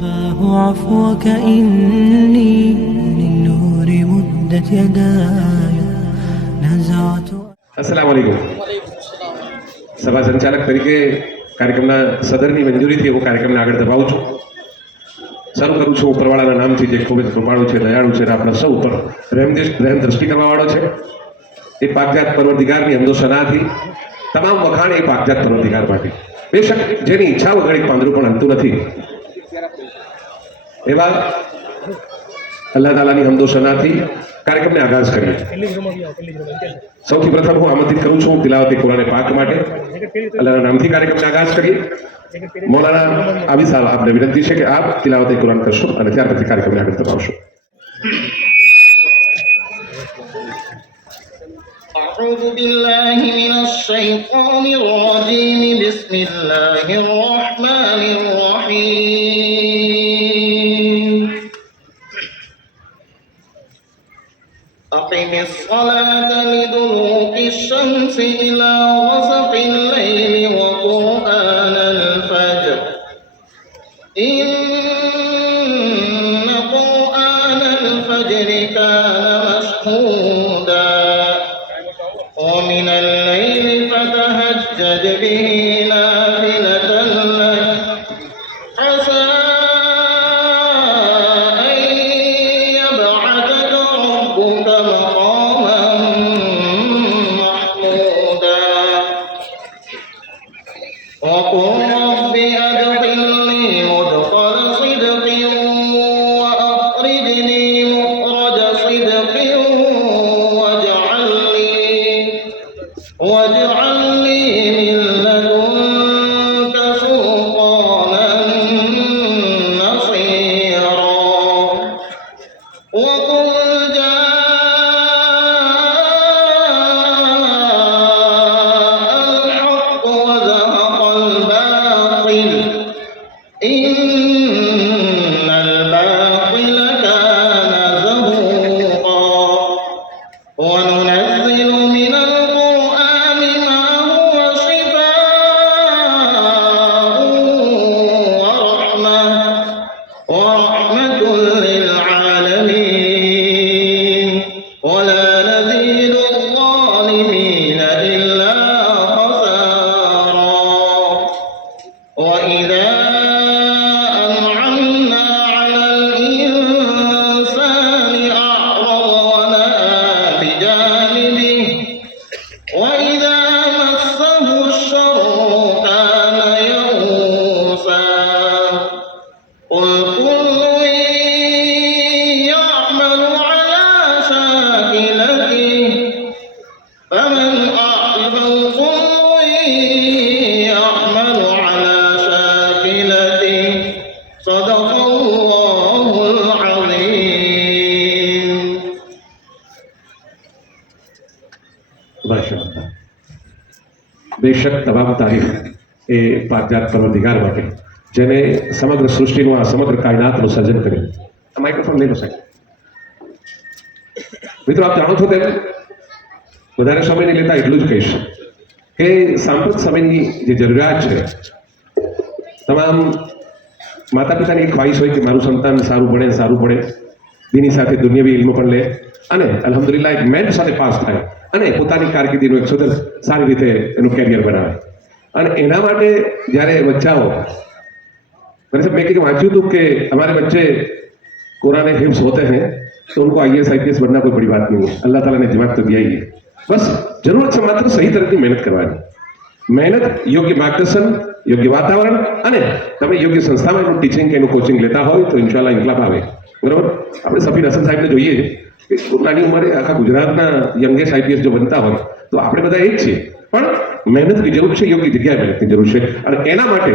رباه عفوك إني للنور مدت يداي نزعت. अस्सलाम वालेकुम. સભા સંચાલક તરીકે કાર્યક્રમના સદરની મંજૂરીથી હું કાર્યક્રમને આગળ ધપાવું છું. શરૂ કરું છું ઉપરવાળાના નામથી, જે ખૂબ જ કૃપાળુ છે, દયાળુ છે, આપણા સૌ ઉપર રહેમ દ્રષ્ટિ કરવાવાળો છે. એ પાકજાત પરવરદિગારની હમદો સનાથી તમામ વખાણ એ પાકજાત પરવરદિગાર માટે. બેશક જેની ઈચ્છા વગર એક પાંદડું પણ હલતું નથી, એવા અલ્લાહ તાલાની હમદો સનાથી કાર્યક્રમને આગાજ કરીએ. સૌથી પ્રથમ હું આમંત્રિત કરું છું તિલાવતે કુરાન પાક માટે. અલ્લાહના નામથી કાર્યક્રમને આગાજ કરીએ. મૌલાના આબિદ સાહેબ, આપને વિનંતી છે કે આપ તિલાવતે કુરાન કરશો અને ત્યાર પછી કાર્યક્રમને આગળ ધપાવશો. أعوذ بالله من الشيطان الرجيم بسم الله الرحمن الرحيم أقم الصلاة لدلوك الشمس إلى غسق الليل وقرآن الفجر إن قرآن الفجر كان مشهودا ومن الليل فتهجد به نافلة لك عسى أن يبعثك ربك مقاما محمودا وقل رب أدخلني مدخل صدق وأخرجني مخرج صدق واجعل لي من لدنك سلطانا نصيرا وقل جاء الحق وزهق الباطل إن الباطل كان زهوقا وننزل من القرآن ما هو شفاء ورحمة للعالمين ولا نزيد الظالمين إلا خسارا وإذا أنعمنا على الإنسان أعرض ونأى بجانبه وإذا مسه الشر كان يئوسا قل كل يعمل على شاكلته فمن كل يعمل على شاكلته صدق الله العظيم. માશાઅલ્લાહ. બેશક તમામ તારીફ એ પાકજાત પરવરદિગાર માટે, જેને સમગ્ર સૃષ્ટિનું, આ સમગ્ર કાયનાતનું સર્જન કર્યું. આ માઇક્રોફોન લઈ લો સાહેબ. મિત્રો, આપ જાણો છો તેમ વધારે સમય નહીં લેતા એટલું જ કહીશ કે સાંપ્રત સમયની જે જરૂરિયાત છે, તમામ માતા પિતાની એક ખ્વાહિશ હોય કે મારું સંતાન સારું ભણે, સારું ભણે, તેની સાથે દુનિયાવી ઇલ્મ પણ લે અને અલ્હમ્દુલિલ્લાહ એક મેરિટ સાથે પાસ થાય અને પોતાની કારકિર્દીનું એક સુંદર સારી રીતે એનું કેરિયર બનાવે. અને એના માટે જ્યારે બચ્ચાઓ, मैंने सब मैं वांचू तो कि हमारे बच्चे कुरान हिफ्ज़ होते हैं तो उनको IAS IPS बनना कोई बड़ी बात नहीं है. अल्लाह ताला ने दिमाग तो दिया ही है, बस जरूरत से मात्र सही तरह की मेहनत करवानी. મહેનત, યોગ્ય માર્ગદર્શન, યોગ્ય વાતાવરણ અને તમે યોગ્ય સંસ્થામાં એનું ટીચિંગ કે એનું કોચિંગ લેતા હોય તો ઇન્શાલ્લાહ ઇન્કલાબ આવે. બરાબર. આપણે સફીર હસન સાહેબને જોઈએ કે નાની ઉંમરે આખા ગુજરાતના યંગેસ્ટ IPS જો બનતા હોય તો આપણે બધા એ જ છીએ. પણ મહેનતની જરૂર છે, યોગ્ય જગ્યાએ મહેનતની જરૂર છે અને એના માટે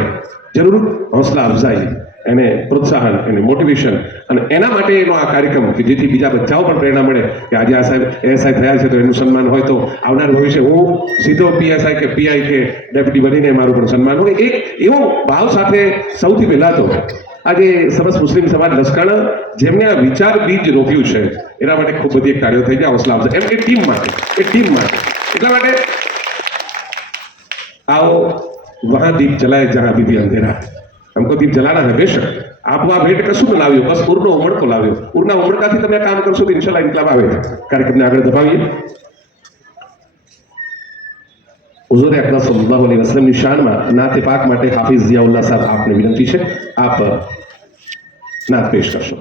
જરૂર હોંસલા અફઝાઈ, એને પ્રોત્સાહન, એને મોટિવેશન અને એના માટે એનો આ કાર્યક્રમ કે જેથી બીજા બચ્ચાઓ પણ પ્રેરણા મળે કે આજે આ સાહેબ ASI થયા છે તો એનું સન્માન હોય તો આવનાર ભવિષ્ય હું સીધો PSI કે PI કે ડેપ્યુટી બનીને મારું પણ સન્માન હોય. એક એવો ભાવ સાથે સૌથી પહેલા તો આજે સરસ મુસ્લિમ સમાજ લશ્કર જેમને આ વિચાર બીજ રોપ્યું છે એના માટે ખૂબ બધી એક કાર્યો થઈ ગયા. હોંસલા અફઝાઈ એમ એ ટીમ માટે એટલા માટે आओ वहां दीप जलाए जहां अभी भी अंधेरा है. हमको दीप जलाना है बेशक आप वहां भेट कશું ન લાવ્યો બસ ઉરનો ઉમળકો લાવ્યો ઉરના ઉમળકાથી તમે કામ કરશો તો ઇન્શાલ્લાહ ઇન્કલાબ આવે કાર્યક્રમને આગળ ધપાવીએ हुजूर अकरम सल्लल्लाहु अलैहि वसल्लम ની શાનમાં નાત પાક માટે હાફિઝ ઝિયાઉલ્લાહ સાહેબ આપને વિનંતી છે આપ નાત પેશ કરશો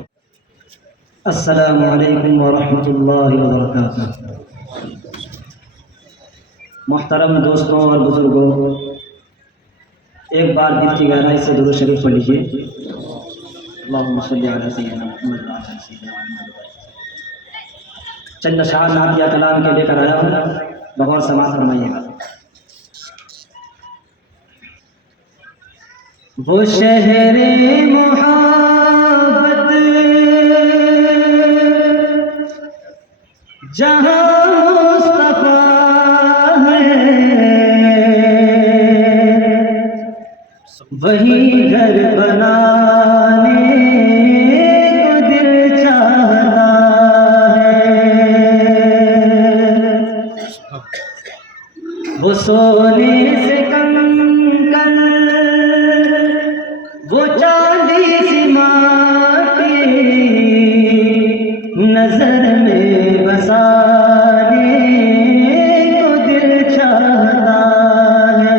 अस्सलामु अलैकुम व रहमतुल्लाहि व बरकातुहू। मोहतरम दोस्तों और बुजुर्गों, एक बार दिल की गहराई से दुरूद शरीफ पढ़ लीजिए। अल्लाहुम्मा सल्लि अला सय्यिदना मुहम्मद व अला सय्यिदना मुहम्मद। चंद अशआर नात या कलाम के लेकर आया हूँ, गौर समाअत फरमाइएगा। वो शहरे मोहब्बत जहाँ मुस्तफा है, वही घर बनाने को दिल चाहता है। वो सोने से कंकन, वो चांदी सी माटी नजर में बसाने को दिल चाहता है।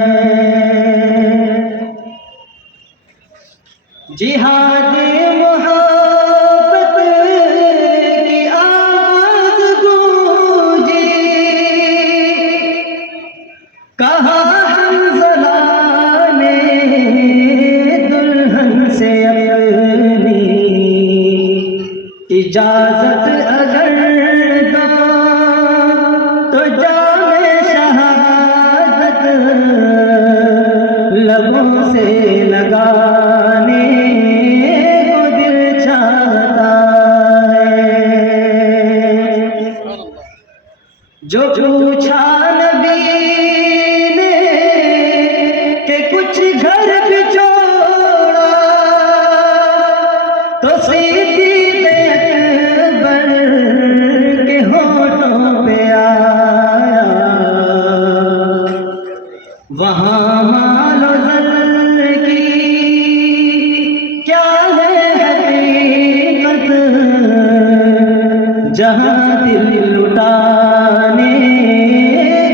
जिहादे मोहब्बत की आवाज गूंजी, कहा हमज़ला ने दुल्हन से अपनी इजाजत अगर दो तो जामे शहादत लबों से लगाने को दिल चाहता है। जो पूछा नबी ने कि कुछ घर भी छोड़ा, तो सिद्दीक़ अकबर के होठों पे आया, वहाँ मालो ज़र की क्या है हकीकत, जहाँ दिल लुटाने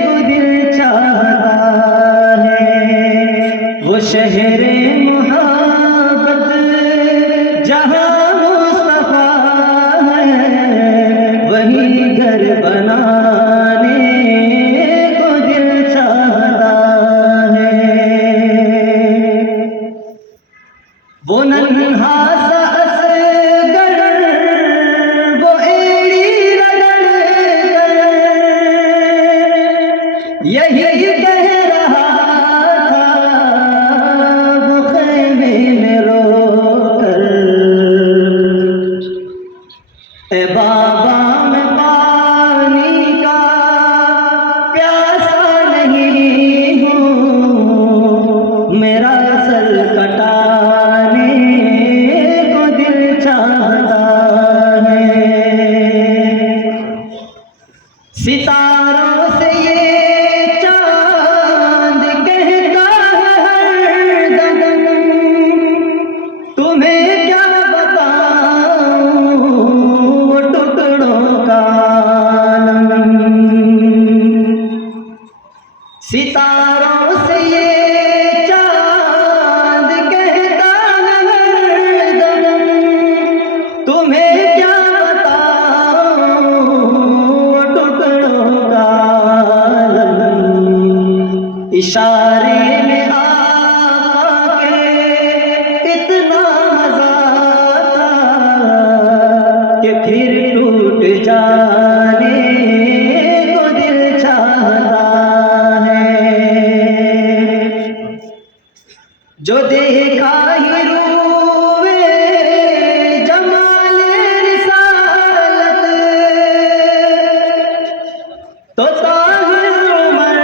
को दिल चाहता है। वो शहरे मोहब्बत जहाँ मुस्तफा है, वही घर बनाने को दिल चाहता है। वो नन्हा सा असगर, वो एड़ी रगड़ कर यही कह रहा था, वो ख़ैमे में रोकर, ए बाबा मैं पानी का प्यासा नहीं हूँ, मेरा सर कटाने को दिल चाहता है। सितारों से ये चांद कहता है हरदम, तुम्हें क्या बताऊं टुकड़ों का आलम। सितारों से ये चांद कहता है हरदम, तुम्हें क्या बताऊं टुकड़ों का आलम। इशारे में आका के इतना मजा था कि फिर टूट जाने को दिल चाहता है। जो देखा ही रूए जमाले रिसालत, तो ताहिर उमर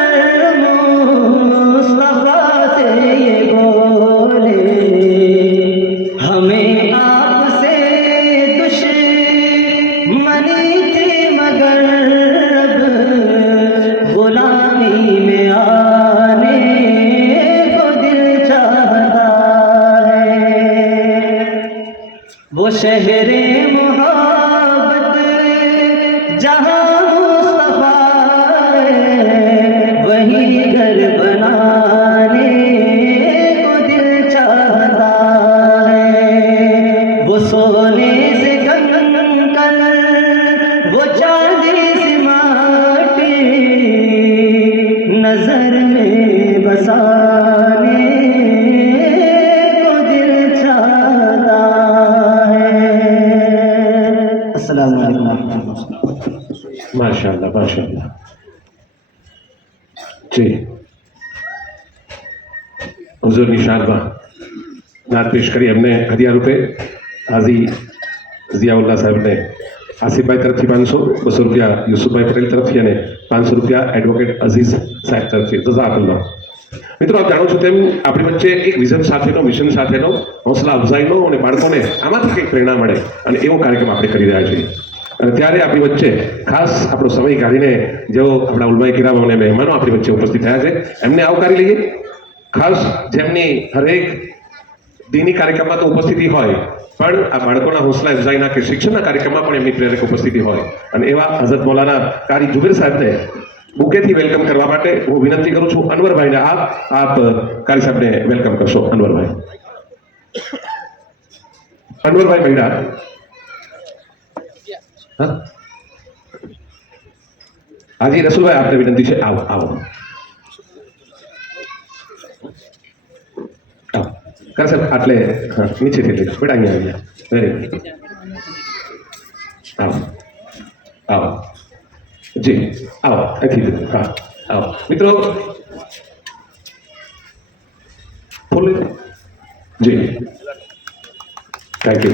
वो शहरे मोहब्बत जहाँ मुस्तफा वही घर बनाने को दिल चाहता है। वो सोने से कंकड़ वो चांदी से माटी नजर में बसाने को दिल चाहता है। अस्सलाम वालेकुम। माशाल्लाह माशाल्लाह जी हुजूर निशानबा नात पेश કરી એમને હદિયા રૂપે હાજી ઝિયાઉલ્લાહ સાહેબને આસિફભાઈ તરફથી 500 200 રૂપિયા યુસુફભાઈ પટેલ તરફથી અને 500 રૂપિયા એડવોકેટ અઝીઝ સાહેબ તરફથી જઝાકલ્લાહ। મિત્રો આપ જાણો છો તેમ આપણી વચ્ચે એક વિઝન સાથેનો મિશન સાથેનો હૌસલા અફઝાઈનો અને બાળકોને આમાંથી કંઈક પ્રેરણા મળે અને એવો કાર્યક્રમ આપણે કરી રહ્યા છીએ। અને ત્યારે આપણી વચ્ચે ખાસ આપણો સમય કાઢીને જેઓ આપણા ઉલમાએ કિરામ અને મહેમાનો આપણી વચ્ચે ઉપસ્થિત થયા છે એમને આવકારી લઈએ। ખાસ જેમની હરેક દીની કાર્યક્રમમાં તો ઉપસ્થિતિ હોય પણ આ બાળકોના હૌસલા અફઝાઈના કે શિક્ષણના કાર્યક્રમમાં પણ એમની પ્રેરક ઉપસ્થિતિ હોય અને એવા હઝરત મૌલાના કારી જુબેર સાહેબને બુકેથી વેલકમ કરવા માટે હું વિનંતી કરું છું। અનવરભાઈને આપ કારી સાહેબને વેલકમ કરશો। અનવરભાઈ મહિડા हाँ हाजी रसूल भाई आपने विनती है आओ आओ आओ कर सर आटले हाँ नीचे थे बेटा आ गया वेरी गुड आओ आओ जी आओ अच्छी हाँ आओ मित्रों फुल जी थैंक यू।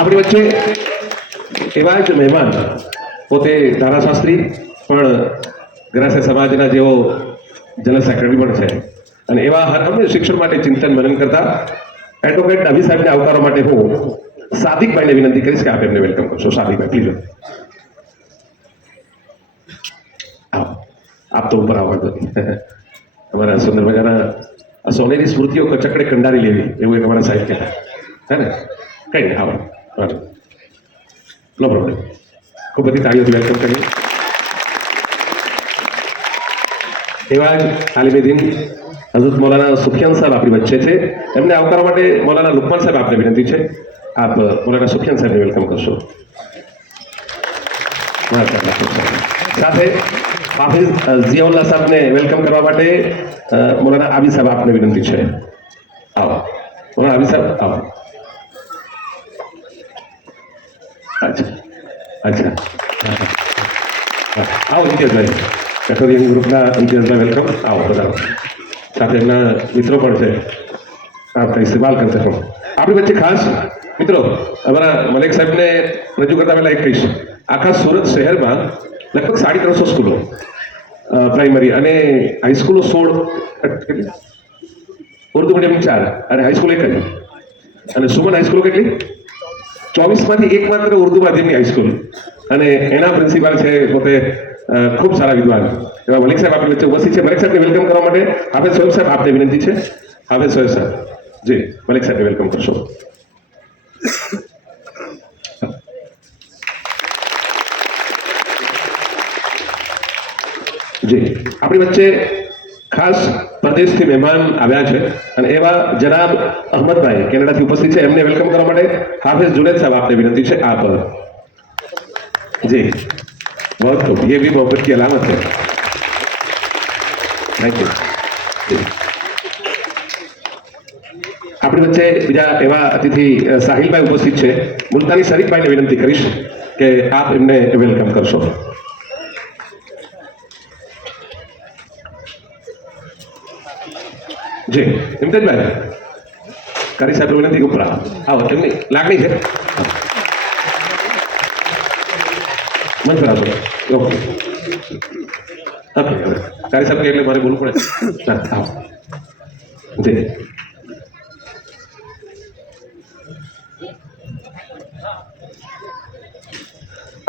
આપણી વચ્ચે એવા જ મહેમાન પોતે ધારાશાસ્ત્રી પણ ગ્રાસ્ય સમાજના જેઓ જનરલ સેક્રેટરી પણ છે અને એવા હર હંમેશ શિક્ષણ માટે ચિંતન મનન કરતા એડવોકેટ અભી સાહેબને આવકારવા માટે હું સાદિકભાઈને વિનંતી કરીશ કે આપ એમને વેલકમ કરશો। સાદિકભાઈ પ્લીઝ આવો આપ તો ઉપર આવવા નથી અમારા સુંદર મજાના સોનેરી સ્મૃતિઓ કચકડે કંડારી લેવી એવું એક અમારા સાહેબ કહેતા હે ને કઈ નહીં આવો નો પ્રોબ્લેમ ખૂબ બધી તાળીઓથી વેલકમ કરીએ। એવા જ તાલીમે દિન હઝરત મૌલાના સુફિયાન સાહેબ આપણી વચ્ચે છે એમને આવકારવા માટે મૌલાના લુકમાન સાહેબ આપને વિનંતી છે આપ મૌલાના સુફિયાન સાહેબને વેલકમ કરશો। સાથે હાફિઝ ઝિયાઉલ્લાહ સાહેબને વેલકમ કરવા માટે મૌલાના આબી સાહેબ આપને વિનંતી છે। આવો મૌલાના આબી સાહેબ આવો। अच्छा अच्छा आओ इम्तियाज़ भाई कटोरियन ग्रुपના इम्तियाज़ भाई वेलकम आओ बताओ સાથે એમના મિત્રો પણ છે આપકા ઇસ્તેમાલ કરતે હો। આપણી વચ્ચે ખાસ મિત્રો અમારા મલિક સાહેબને રજૂ કરતા પહેલા એક કહીશ આખા સુરત શહેરમાં લગભગ 350 સ્કૂલો પ્રાઇમરી અને હાઈસ્કૂલો 16 ઉર્દુ મીડિયમ 4 અને હાઈસ્કૂલ 1 અને સુમન હાઈસ્કૂલો કેટલી 24માંથી એકમાત્ર ઉર્દુ માધ્યમની હાઈસ્કૂલ અને એના પ્રિન્સિપાલ છે પોતે ખૂબ સારા વિદ્વાન એવા મલિક સાહેબ આપણી વચ્ચે ઉપસ્થિત છે। મલિક સાહેબને વેલકમ કરવા માટે હાફિઝ સોહેબ સાહેબ આપને વિનંતી છે। હાફિઝ સોહેબ સાહેબ જી મલિક સાહેબને વેલકમ કરશો। જી આપણી વચ્ચે ખાસ પ્રદેશથી મહેમાન આવ્યા છે અને એવા જનાબ અહમદભાઈ કેનેડાથી ઉપસ્થિત છે એમને વેલકમ કરવા માટે હાફિઝ जुनैद साहब आपने विनती है आप जी बहुत खूब ये भी मोहब्बत की अलामत है। थैंक यू આપણી વચ્ચે બીજા એવા અતિથિ સાહિલભાઈ ઉપસ્થિત છે મુલતાની શરીફભાઈને વિનંતી કરીશ કે આપ એમને વેલકમ કરશો। जी इम्तियाज भाई कारी साहब विनंती के ऊपर आओ एमनी लागणी है मन पर आओ ओके ओके कारी साहब के એટલે મારે બોલવું પડે आओ जी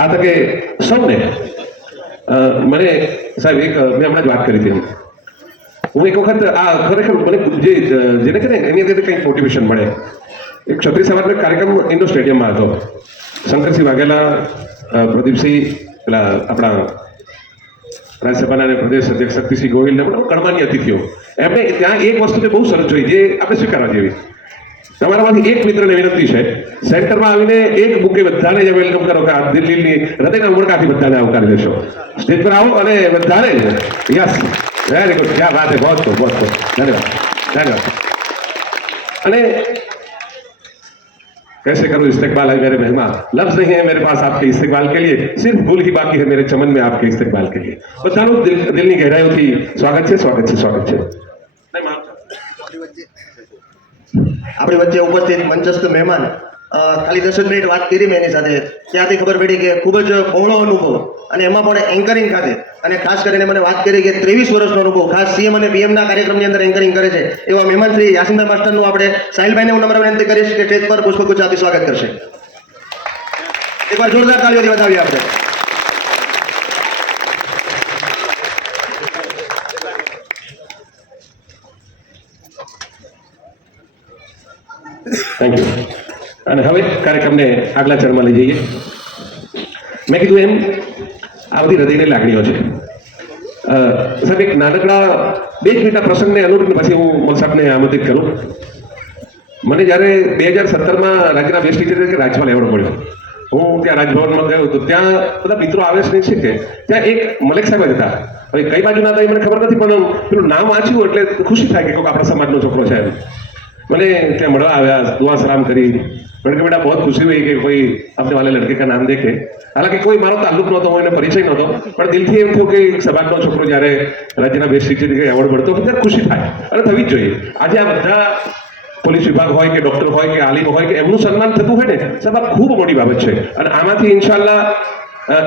આ તકે સૌને મને સાહેબ એક મેં હમણાં જ વાત કરી હતી હું એક વખત આ ખરેખર મને જેને કે ને એની અંદર કંઈક મોટિવેશન મળે. એક ક્ષત્રિય સમાજનો એક કાર્યક્રમ ઇન્ડોર સ્ટેડિયમમાં હતો. શંકરસિંહ વાઘેલા, પ્રદીપસિંહ, પેલા આપણા રાજ્યસભાના અને પ્રદેશ અધ્યક્ષ શક્તિસિંહ ગોહિલ ને ગણમાન્ય અતિથિઓ, એમને ત્યાં એક વસ્તુને બહુ સરસ જોઈ જે આપણે સ્વીકારવા જેવી. તમારામાંથી એક મિત્રને વિનંતી છે, સેન્ટરમાં આવીને એક બુકે બધાને જ વેલકમ કરો કે દિલ્હીની હૃદયના ઉમળકાથી બધાને આવકારી લેશો. સ્ટેજ પર આવો અને બધાને યસ, વેરી ગુડ, ક્યાં વાત હે, બહુત ખૂબ, ધન્યવાદ, ધન્યવાદ. અને कैसे करूं इस्तेकबाल है मेरे मेहमान, लफ्ज नहीं है मेरे पास आपके इस्तेकबाल के लिए, सिर्फ भूल ही बाकी है मेरे चमन में आपके इस्तेकबाल के लिए. બધાનું દિલની ગહેરાઈઓથી સ્વાગત છે, સ્વાગત છે, સ્વાગત છે. આપણી વચ્ચે ઉપસ્થિત મંચસ્થ મહેમાન ખાલી 10 મિનિટ વાત કરી મેં એની સાથે, ત્યાંથી ખબર પડી કે ખૂબ જ બહોળો અનુભવ અને એમાં પણ એન્કરિંગ ખાતે, અને ખાસ કરીને મને વાત કરી કે 23 વર્ષનો અનુભવ ખાસ સીએમ અને પીએમના કાર્યક્રમની અંદર એન્કરિંગ કરે છે એવા મહેમાન શ્રી યાસીનભાઈ માસ્ટરનું આપણે સાહિલભાઈને હું નમ્ર વિનંતી કરીશ કે સ્ટેજ પર પુષ્પગુચ્છ આપી સ્વાગત કરશે. એકવાર જોરદાર તાળીઓથી વધાવીએ આપણે. Thank you. અને હવે કાર્યક્રમને આગલા ચરણમાં લઈ જઈએ. મેં કીધું એમ આ બધી હૃદયની લાગણીઓ છે. સાહેબ, એક નાનકડા 2 મિનિટના પ્રસંગને અનુરૂપ પછી હું મોલ સાહેબને આમંત્રિત કરું. મને જ્યારે 2017માં રાજ્યના બેસ્ટ ટીચર તરીકે રાજ્યપાલ એવોર્ડ મળ્યો. હું ત્યાં રાજભવનમાં ગયો તો ત્યાં બધા મિત્રો આવે છે કે ત્યાં એક મલેક સાહેબ જ હતા. હવે કઈ બાજુ ના હતા એ મને ખબર નથી, પણ પેલું નામ વાંચ્યું એટલે ખુશી થાય કે કોઈક આપણા સમાજનો છોકરો છે એમ. मैंने क्या मड़ा आया, दुआ सलाम करी. मैंने कहा बेटा बहुत खुशी हुई कि कोई अपने वाले लड़के का नाम देखे. हालांकि कोई मारो ताल्लुक नहोतो, एनो परिचय नहोतो, पण दिलथी एम थयो कि समाजનો છોકરો જ્યારે રાજ્યના બેસ્ટ ટીચર તરીકે એવોર્ડ મળતો ત્યારે ખુશી થાય અને થવી જ જોઈએ. આજે આ બધા પોલીસ વિભાગ હોય કે ડોક્ટર હોય કે આલિમ હોય કે એમનું સન્માન થતું હોય ને સાહેબ, આ ખૂબ મોટી બાબત છે. અને આમાંથી ઇન્શાલ્લાહ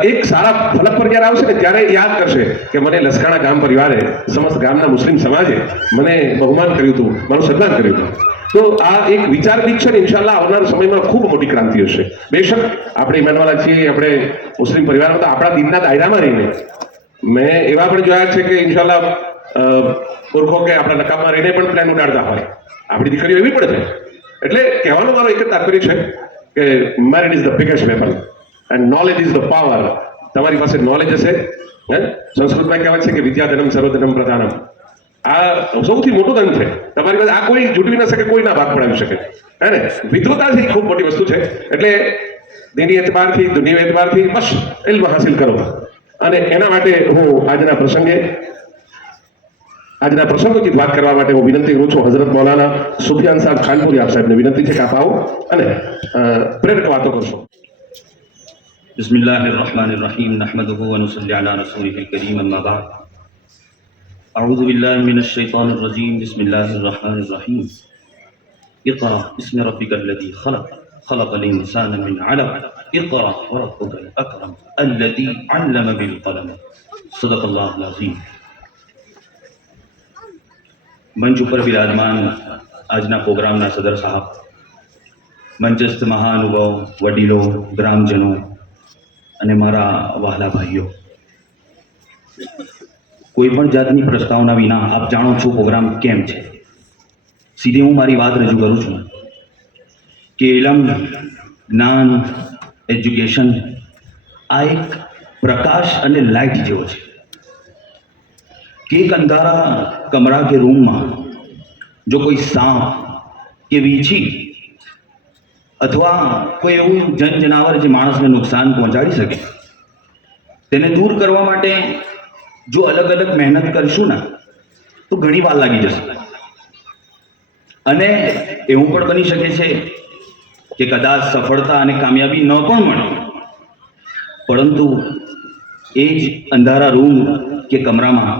એક સારા ફલક પર જ્યારે આવશે ને ત્યારે યાદ કરશે કે મને લસકાણા ગામ પરિવારે, સમસ્ત ગામના મુસ્લિમ સમાજે મને બહુમાન કર્યું હતું, મારું સન્માન કર્યું હતું. તો આ એક વિચાર બીજ છે ને ઇન્શાલ્લાહ આવનારા સમયમાં ખૂબ મોટી ક્રાંતિ હશે. બેશક આપણે ઈમાનવાળા છીએ, આપણે મુસ્લિમ પરિવારમાં તો આપણા દિનના દાયરામાં રહીને મેં એવા પણ જોયા છે કે ઇન્શાલ્લાહ પુરખો કે આપણા નકાબમાં રહીને પણ પ્લાન ઉડાડતા હોય. આપણી દીકરીઓ એવી પણ છે. એટલે કહેવાનો મારો એક જ તાત્પર્ય છે કે merit is the biggest weapon and knowledge is the power. તમારી પાસે નોલેજ હશે, સંસ્કૃતમાં કહેવાય છે કે વિદ્યાધનમ સર્વધનમ પ્રધાનમ. આ સૌથી મોટું ધન છે તમારી પાસે. આ કોઈ જૂટવી ન શકે, કોઈ ના ભાગ પડાવી શકે, હે ને. વિદ્વતાથી ખૂબ મોટી વસ્તુ છે. એટલે દીની એતબારથી, દુનિયા એતબારથી બસ ઇલ્મ હાસિલ કરો. અને એના માટે હું આજના પ્રસંગોથી વાત કરવા માટે હું વિનંતી કરું છું હઝરત મૌલાના સુફિયાન સાહેબ ખાનપુરી આપ સાહેબને વિનંતી છે કે આપ આવો અને પ્રેરક વાતો કરશો. बिस्मिल्लाहिर्रहमानिर्रहीम नहमदुहु व नुसल्ली अला रसूलिहिल करीम अम्मा बाद अऊज़ु बिल्लाहि मिनश शैतानिर रजीम बिस्मिल्लाहिर्रहमानिर्रहीम इक़रा बिस्मि रब्बिकल लज़ी खलक़ खलक़ल इंसाना मिन अलक़ इक़रा व रब्बुकल अकरम अल्लज़ी अल्लम बिल क़लम सदक़ल्लाहुल अज़ीम. मंच पर विराजमान આજના પ્રોગ્રામના સદર સાહેબ, મંચસ્થ મહાનુભાવ, વડીલો, ગ્રામજનો અને મારા વહાલા ભાઈઓ, કોઈ પણ જાતની પ્રસ્તાવના વિના આપ જાણો છો પ્રોગ્રામ કેમ છે. સીધે હું મારી વાત રજૂ કરું છું કે ઇલમ, જ્ઞાન, એજ્યુકેશન આ એક પ્રકાશ અને લાઇટ જેવો છે કે એક અંધારા કમરા કે રૂમમાં જો કોઈ સાપ કે વીછી અથવા કોઈ એવું જનજનાવર જે માણસને નુકસાન પહોંચાડી શકે, તેને દૂર કરવા માટે જો અલગ અલગ મહેનત કરશું ને તો ઘણી વાર લાગી જશે. અને એવું પણ બની શકે છે કે કદાચ સફળતા અને કામયાબી ન પણ મળે, પરંતુ એ જ અંધારા રૂમ કે કમરામાં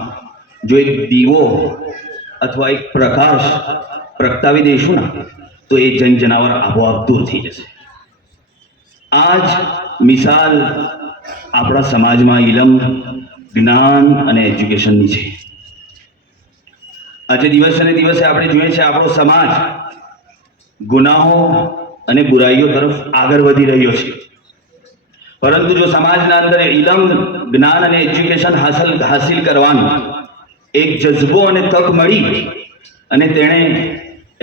જો એક દીવો અથવા એક પ્રકાશ પ્રગટાવી દઈશું ને તો એ જનજનાવર આપોઆપ દૂર થઈ જશે. આ જ મિસાલ આપણા સમાજમાં ઇલમ, જ્ઞાન અને એજ્યુકેશનની છે. આજે દિવસે ને દિવસે આપણે જોઈએ છે આપણો સમાજ ગુનાહો અને બુરાઈઓ તરફ આગળ વધી રહ્યો છે. પરંતુ જો સમાજના અંદર ઇલમ, જ્ઞાન અને એજ્યુકેશન હાસિલ કરવાનું એક જજ્બો અને તક મળી અને તેણે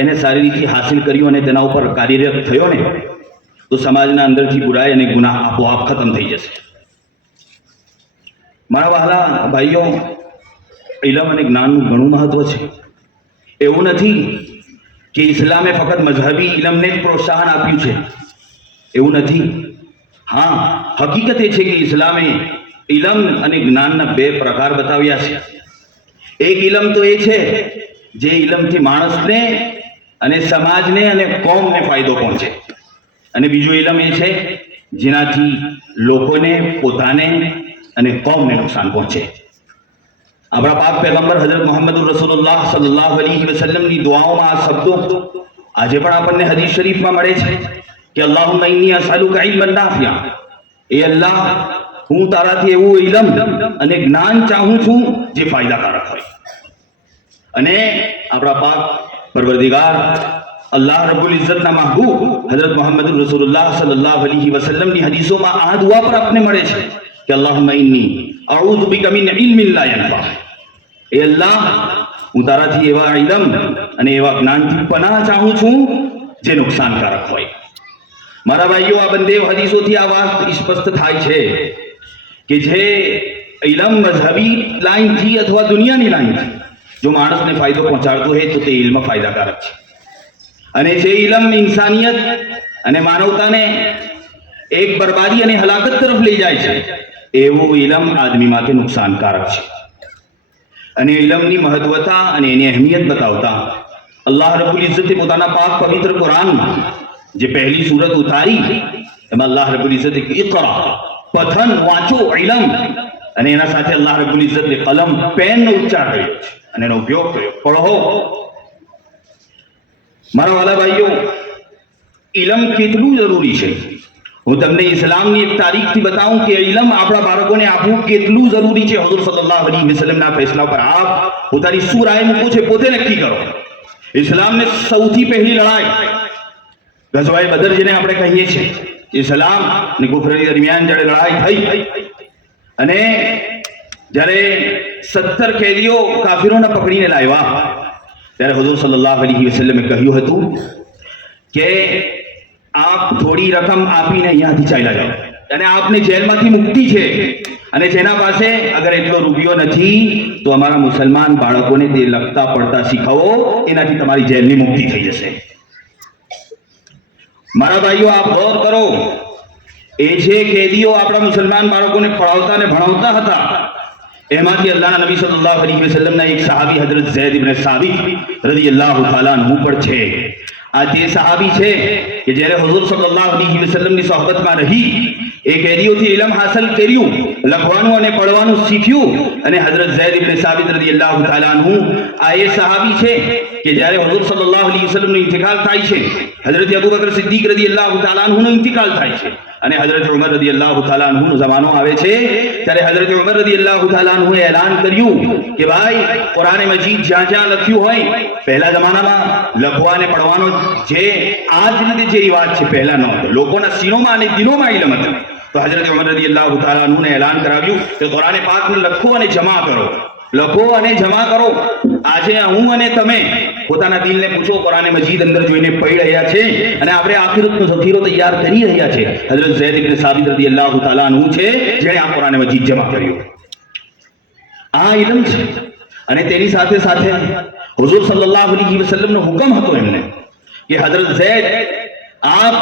એને સારી રીતે હાસિલ કર્યું અને તેના ઉપર કાર્યરત થયો ને, તો સમાજના અંદરથી બુરાઈ અને ગુનાહ આપોઆપ ખતમ થઈ જશે. મારા વહાલા ભાઈઓ, ઇલમ અને જ્ઞાનનું ઘણું મહત્વ છે. એવું નથી કે ઇસ્લામે ફક્ત મઝહબી ઇલમને જ પ્રોત્સાહન આપ્યું છે, એવું નથી. હા, હકીકત એ છે કે ઇસ્લામે ઇલમ અને જ્ઞાનના બે પ્રકાર બતાવ્યા છે. એક ઇલમ તો એ છે જે ઇલમથી માણસને અને સમાજને અને કોમને ફાયદો પહોંચે, અને બીજું ઇલમ એ છે જેનાથી લોકોને, પોતાને અને કોમને નુકસાન પહોંચે. આપણા પાક પૈગંબર હઝરત મુહમ્મદ રસૂલુલ્લાહ સલ્લલ્લાહુ અલૈહિ વસલ્લમની દુઆઓમાં આ શબ્દો આજે પણ આપણને હદીસ શરીફમાં મળે છે કે અલ્લાહુમ્મા ઇન્ની અસઅલુકા ઇલ્મન નાફિયા, એ અલ્લાહ, હું તારાથી એવું ઇલમ અને જ્ઞાન ચાહું છું જે ફાયદાકારક હોય. અને આપણા પાક પરવરદિગાર અલ્લાહ રબ્બુલ ઇઝ્ઝતના મહબૂબ હઝરત મુહમ્મદ રસૂલુલ્લાહ સલ્લલ્લાહુ અલૈહિ વસલ્લમની હદીસોમાં આ દુઆ પર આપણને મળે છે કે અલ્લાહુમ્મા ઇન્ની અઉઝુ બિકા મિન ઇલ્મિન લા યનફા, એ અલ્લાહ, હું તારાથી એવા ઇલમ અને એવા જ્ઞાનથી પનાહ ચાહું છું જે નુકસાનકારક હોય. મારા ભાઈઓ, આ બંને હદીસોથી આ વાત સ્પષ્ટ થાય છે કે જે ઇલમ મઝહબી લાઈનથી અથવા દુનિયાની લાઈનથી જો માણસને ફાયદો પહોંચાડતો હોય તો તે ઇલ્મ ફાયદાકારક છે, અને જે ઇલમ ઇન્સાનિયત અને માનવતાને એક બરબાદી અને હલાકત તરફ લઈ જાય છે એવું ઇલમ આદમી માટે નુકસાનકારક છે. અને ઇલમની મહત્વતા અને એની અહેમિયત બતાવતા અલ્લાહ રબ્બુલ ઇઝ્ઝતે પોતાના પાક પવિત્ર કુરાનમાં જે પહેલી સૂરત ઉતારી એમાં અલ્લાહ રબ્બુલ ઇઝ્ઝતે ઇકરા, પઠન, વાંચો, ઇલમ, અને એના સાથે અલ્લાહ રબ્બુલ ઇઝ્ઝતે કલમ, પેનનો ઉચ્ચાર કર્યો છે અને એનો ઉપયોગ કર્યો, પઢો. મારા વાલા ભાઈઓ, ઇલમ કેટલું જરૂરી છે હું તમને ઇસ્લામની એક તારીખથી બતાવું કે ઇલમ આપણા બાળકોને આપવું કેટલું જરૂરી છે. હુઝુર સલ્લલ્લાહુ અલૈહિ વસલ્લમના ફેસલા પર આપ પોતાની શું રાય મૂકવું છે પોતે નક્કી કરો. ઇસ્લામને સૌથી પહેલી લડાઈ ગઝવાએ બદર જેને આપણે કહીએ છીએ, ઇસ્લામ અને કુફરની દરમિયાન જ્યારે લડાઈ થઈ અને જ્યારે 17 કેદીઓ કાફિરોને પકડીને લાવ્યા ત્યારે હુઝુર સલ્લલ્લાહુ અલૈહિ વસલ્લમે કહ્યું હતું કે આપ થોડી રકમ આપીને અહીંયાથી ચાલ્યા જાઓ, અને આપને જેલમાંથી મુક્તિ છે, અને જેના પાસે અગર એટલો રૂપિયો નથી તો અમારા મુસલમાન બાળકોને તે લખતા પડતા શીખવો, એનાથી તમારી જેલની મુક્તિ થઈ જશે. મારા ભાઈઓ, આપ ગૌર કરો, એ જે કેદીઓ આપણા મુસલમાન બાળકોને પઢાવતા અને ભણાવતા હતા એમાંથી અલ્લાહના નબી સલ્લલ્લાહુ અલૈહિ વસલ્લમના એક સહાબી હઝરત ઝૈદ ઇબ્ન સાબિત રદિયલ્લાહુ તઆલા અન્હુ પણ છે. આ તે સહાબી છે કે જ્યારે હુઝુર સલ્લલ્લાહુ અલૈહિ વસલ્લમની સોહબતમાં રહી એ કેદીઓથી ઇલમ હાસલ કર્યું, લખવાનું અને પઢવાનું શીખ્યું, અને હઝરત ઝૈદ ઇબ્ન સાબિત રદિયલ્લાહુ તઆલા અન્હુ આ એ સહાબી છે કે જ્યારે હુઝુર સલ્લલ્લાહુ અલૈહિ વસલ્લમનો ઇન્તિકાલ થાય છે, હઝરત અબુ બકર સિદ્દીક રદિયલ્લાહુ તઆલા અન્હુનો ઇન્તિકાલ થાય છે, અને હઝરત ઉમર રદિયલ્લાહુ તઆલા અન્હુનો જમાનો આવે છે ત્યારે હઝરત ઉમર રદિયલ્લાહુ તઆલા અન્હુએ એલાન કર્યું કે ભાઈ, કુરાન મજીદ જ્યાં જ્યાં લખ્યું હોય, પહેલા જમાનામાં લખવા અને પડવાનો જે આજ રીતે જે રિવાજ છે પહેલા નહોતો, લોકોના સીનોમાં અને દિલોમાં ઇલમ હતું, તો હઝરત ઉમર રદિયલ્લાહુ તઆલા અન્હુને એલાન કરાવ્યું કે કુરાન પાકને લખો અને જમા કરો, લખો અને જમા કરો. આજે હું અને તમે પોતાના દિલને પૂછો, કુરાન મજીદ અંદર જોઈને પડી રહ્યા છે અને આપણે આખિરતનો ઝખીરો તૈયાર કરી રહ્યા છે. હઝરત ઝૈદ ઇબ્ન સાબિત રદિયલ્લાહુ તઆલા અન્હુ છે જેણે આ કુરાન મજીદ જમા કર્યું. આ ઇલમ છે. અને તેની સાથે સાથે હુઝુર સલ્લલ્લાહુ અલૈહિ વસલ્લમનો હુકમ હતો એમને કે હઝરત ઝૈદ આપ,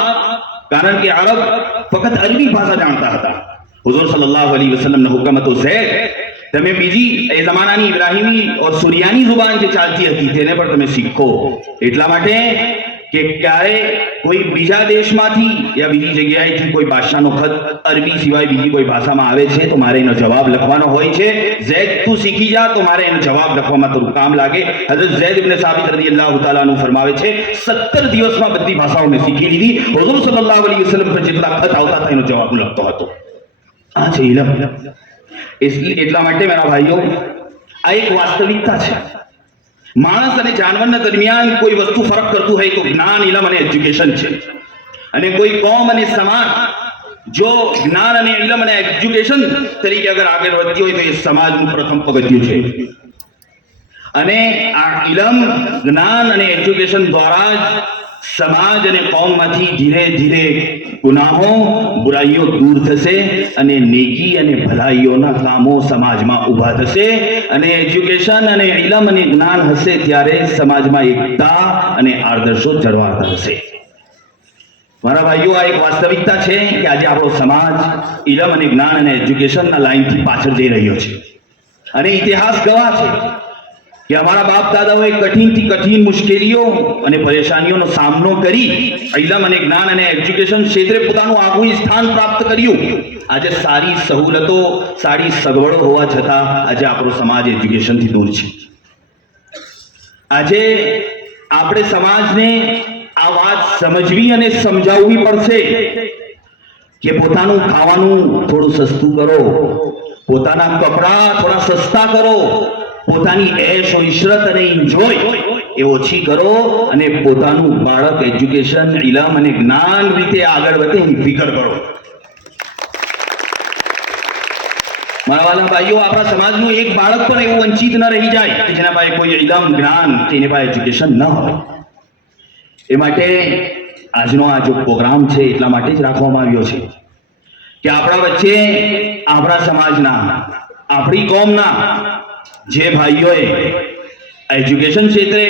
કારણ કે અરબ ફક્ત અરબી ભાષા જાણતા હતા, હુઝુર સલ્લલ્લાહુ અલૈહિ વસલ્લમનો હુકમ હતો ઝૈદ તમે બીજી એ જમાનાની ઇબ્રાહિમી ઓર સુરિયાની જુબાન જે ચાલતી હતી તેને પણ તમે શીખો, એટલા માટે કે ક્યારે કોઈ બીજા દેશમાંથી યા બીજી જગ્યાએથી કોઈ ભાષાનો ખત અરબી સિવાય બીજી કોઈ ભાષામાં આવે છે તો મારે એનો જવાબ લખવાનો હોય છે. ઝૈદ તું શીખી જા તો મારે એનો જવાબ લખવામાં તારું કામ લાગે. હઝરત ઝૈદ ઇબ્ન સાબિત રદિયલ્લાહુ તઆલા અન્હુ ફરમાવે છે 17 દિવસમાં બધી ભાષાઓ મેં શીખી લીધી. હુઝુર સલ્લલ્લાહુ અલૈહિ વસલ્લમ પર જેટલા ખત આવતા હતા એનો જવાબ હું લખતો હતો. આ છે ઇલમ. એટલા માટે મારા ભાઈઓ, આ એક વાસ્તવિકતા છે. માણસ અને જાનવરના દરમિયાન કોઈ વસ્તુ ફરક કરતું હોય તો જ્ઞાન, ઇલમ અને એજ્યુકેશન છે. અને કોઈ કોમ અને સમાજ જો જ્ઞાન અને ઇલમ અને એજ્યુકેશન તરીકે અગર આગળ વધતી હોય તો એ સમાજનું પ્રથમ પગથિયું છે. અને આ ઇલમ, જ્ઞાન અને એજ્યુકેશન દ્વારા જ સમાજ અને કોમમાંથી ધીરે ધીરે ગુનાહો, બુરાઈઓ દૂર થશે અને નેકી અને ભલાઈઓના કામો સમાજમાં ઊભા થશે. અને એજ્યુકેશન અને ઇલમ અને જ્ઞાન હશે ત્યારે સમાજમાં એકતા અને આદર્શો જળવાતા હશે. મારા ભાઈઓ, આ એક વાસ્તવિકતા છે કે આજે આપણો સમાજ ઇલમ અને જ્ઞાન અને એજ્યુકેશનના લાઈનથી પાછળ જઈ રહ્યો છે. અને ઇતિહાસ ગવાહ છે કે અમારા બાપ દાદાઓએ કઠિનથી કઠિન મુશ્કેલીઓ અને પરેશાનીઓનો સામનો કરી ઇલમ અને જ્ઞાન અને એજ્યુકેશન ક્ષેત્રે પોતાનું આગવું સ્થાન પ્રાપ્ત કર્યું. આજે સારી સહુલતો, સારી સગવડો હોવા છતાં આજે આપણો સમાજ એજ્યુકેશનથી દૂર છે. આજે આપણે સમાજને આ વાત સમજવી અને સમજાવવી પડશે કે પોતાનું ખાવાનું થોડું સસ્તું કરો, પોતાના કપડાં થોડા સસ્તા કરો, પોતાની એશ ઇશરત અને એન્જોય એ ઓછી કરો અને પોતાનું બાળક એજ્યુકેશન, ઇલમ અને જ્ઞાન રીતે આગળ વધે એની ફિકર કરો. મારા વાલા ભાઈઓ, આપણા સમાજનું એક બાળક પણ એવું વંચિત ન રહી જાય કે જેના પાસે કોઈ ઇલમ, જ્ઞાન કે એની પાસે એજ્યુકેશન ન હોય. એ માટે આજનો આ જો પ્રોગ્રામ છે એટલા માટે જ રાખવામાં આવ્યો છે કે આપણા વચ્ચે આપણા સમાજના, આપણી કોમના જે ભાઈઓએ એજ્યુકેશન ક્ષેત્રે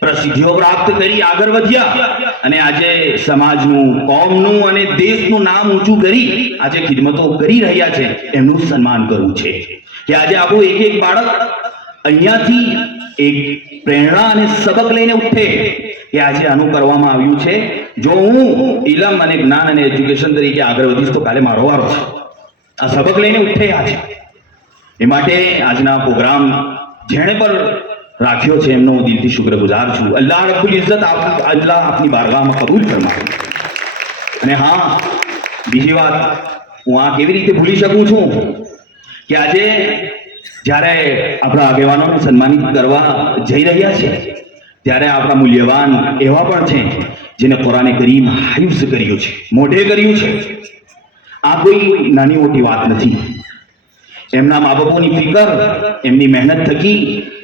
પ્રસિદ્ધિઓ પ્રાપ્ત કરી આગળ વધ્યા અને આજે સમાજનું, કોમનું અને દેશનું નામ ઊંચું કરી આજે ખિદમતો કરી રહ્યા છે, એમનું સન્માન કરવું છે. કે આજે આપણું એક એક બાળક અહીંયાથી એક પ્રેરણા અને સબક લઈને ઉઠે કે આજે આનું કરવામાં આવ્યું છે. જો હું ઇલમ અને જ્ઞાન અને એજ્યુકેશન તરીકે આગળ વધીશ તો કાલે મારો વારો છે. આ સબક લઈને ઉઠે આજે. એ માટે આજના પ્રોગ્રામ જેણે પર રાખ્યો છે એમનો હું દિલથી શુક્રગુજાર છું. અલ્લાહ રબ્બુલ ઇઝ્ઝત અલ્લાહ આપની બારગાહમાં કબૂલ ફરમાવે. અને હા, બીજી વાત, હું આ કેવી રીતે ભૂલી શકું છું કે આજે જ્યારે આપણા આગેવાનોને સન્માનિત કરવા જઈ રહ્યા છે ત્યારે આપણા મૂલ્યવાન એવા પણ છે જેને કુરાને કરીમ હિફ્ઝ કર્યું છે, મોઢે કર્યું છે. આ કોઈ નાની મોટી વાત નથી. એમના મા બાપોની ફિકર, એમની મહેનત થકી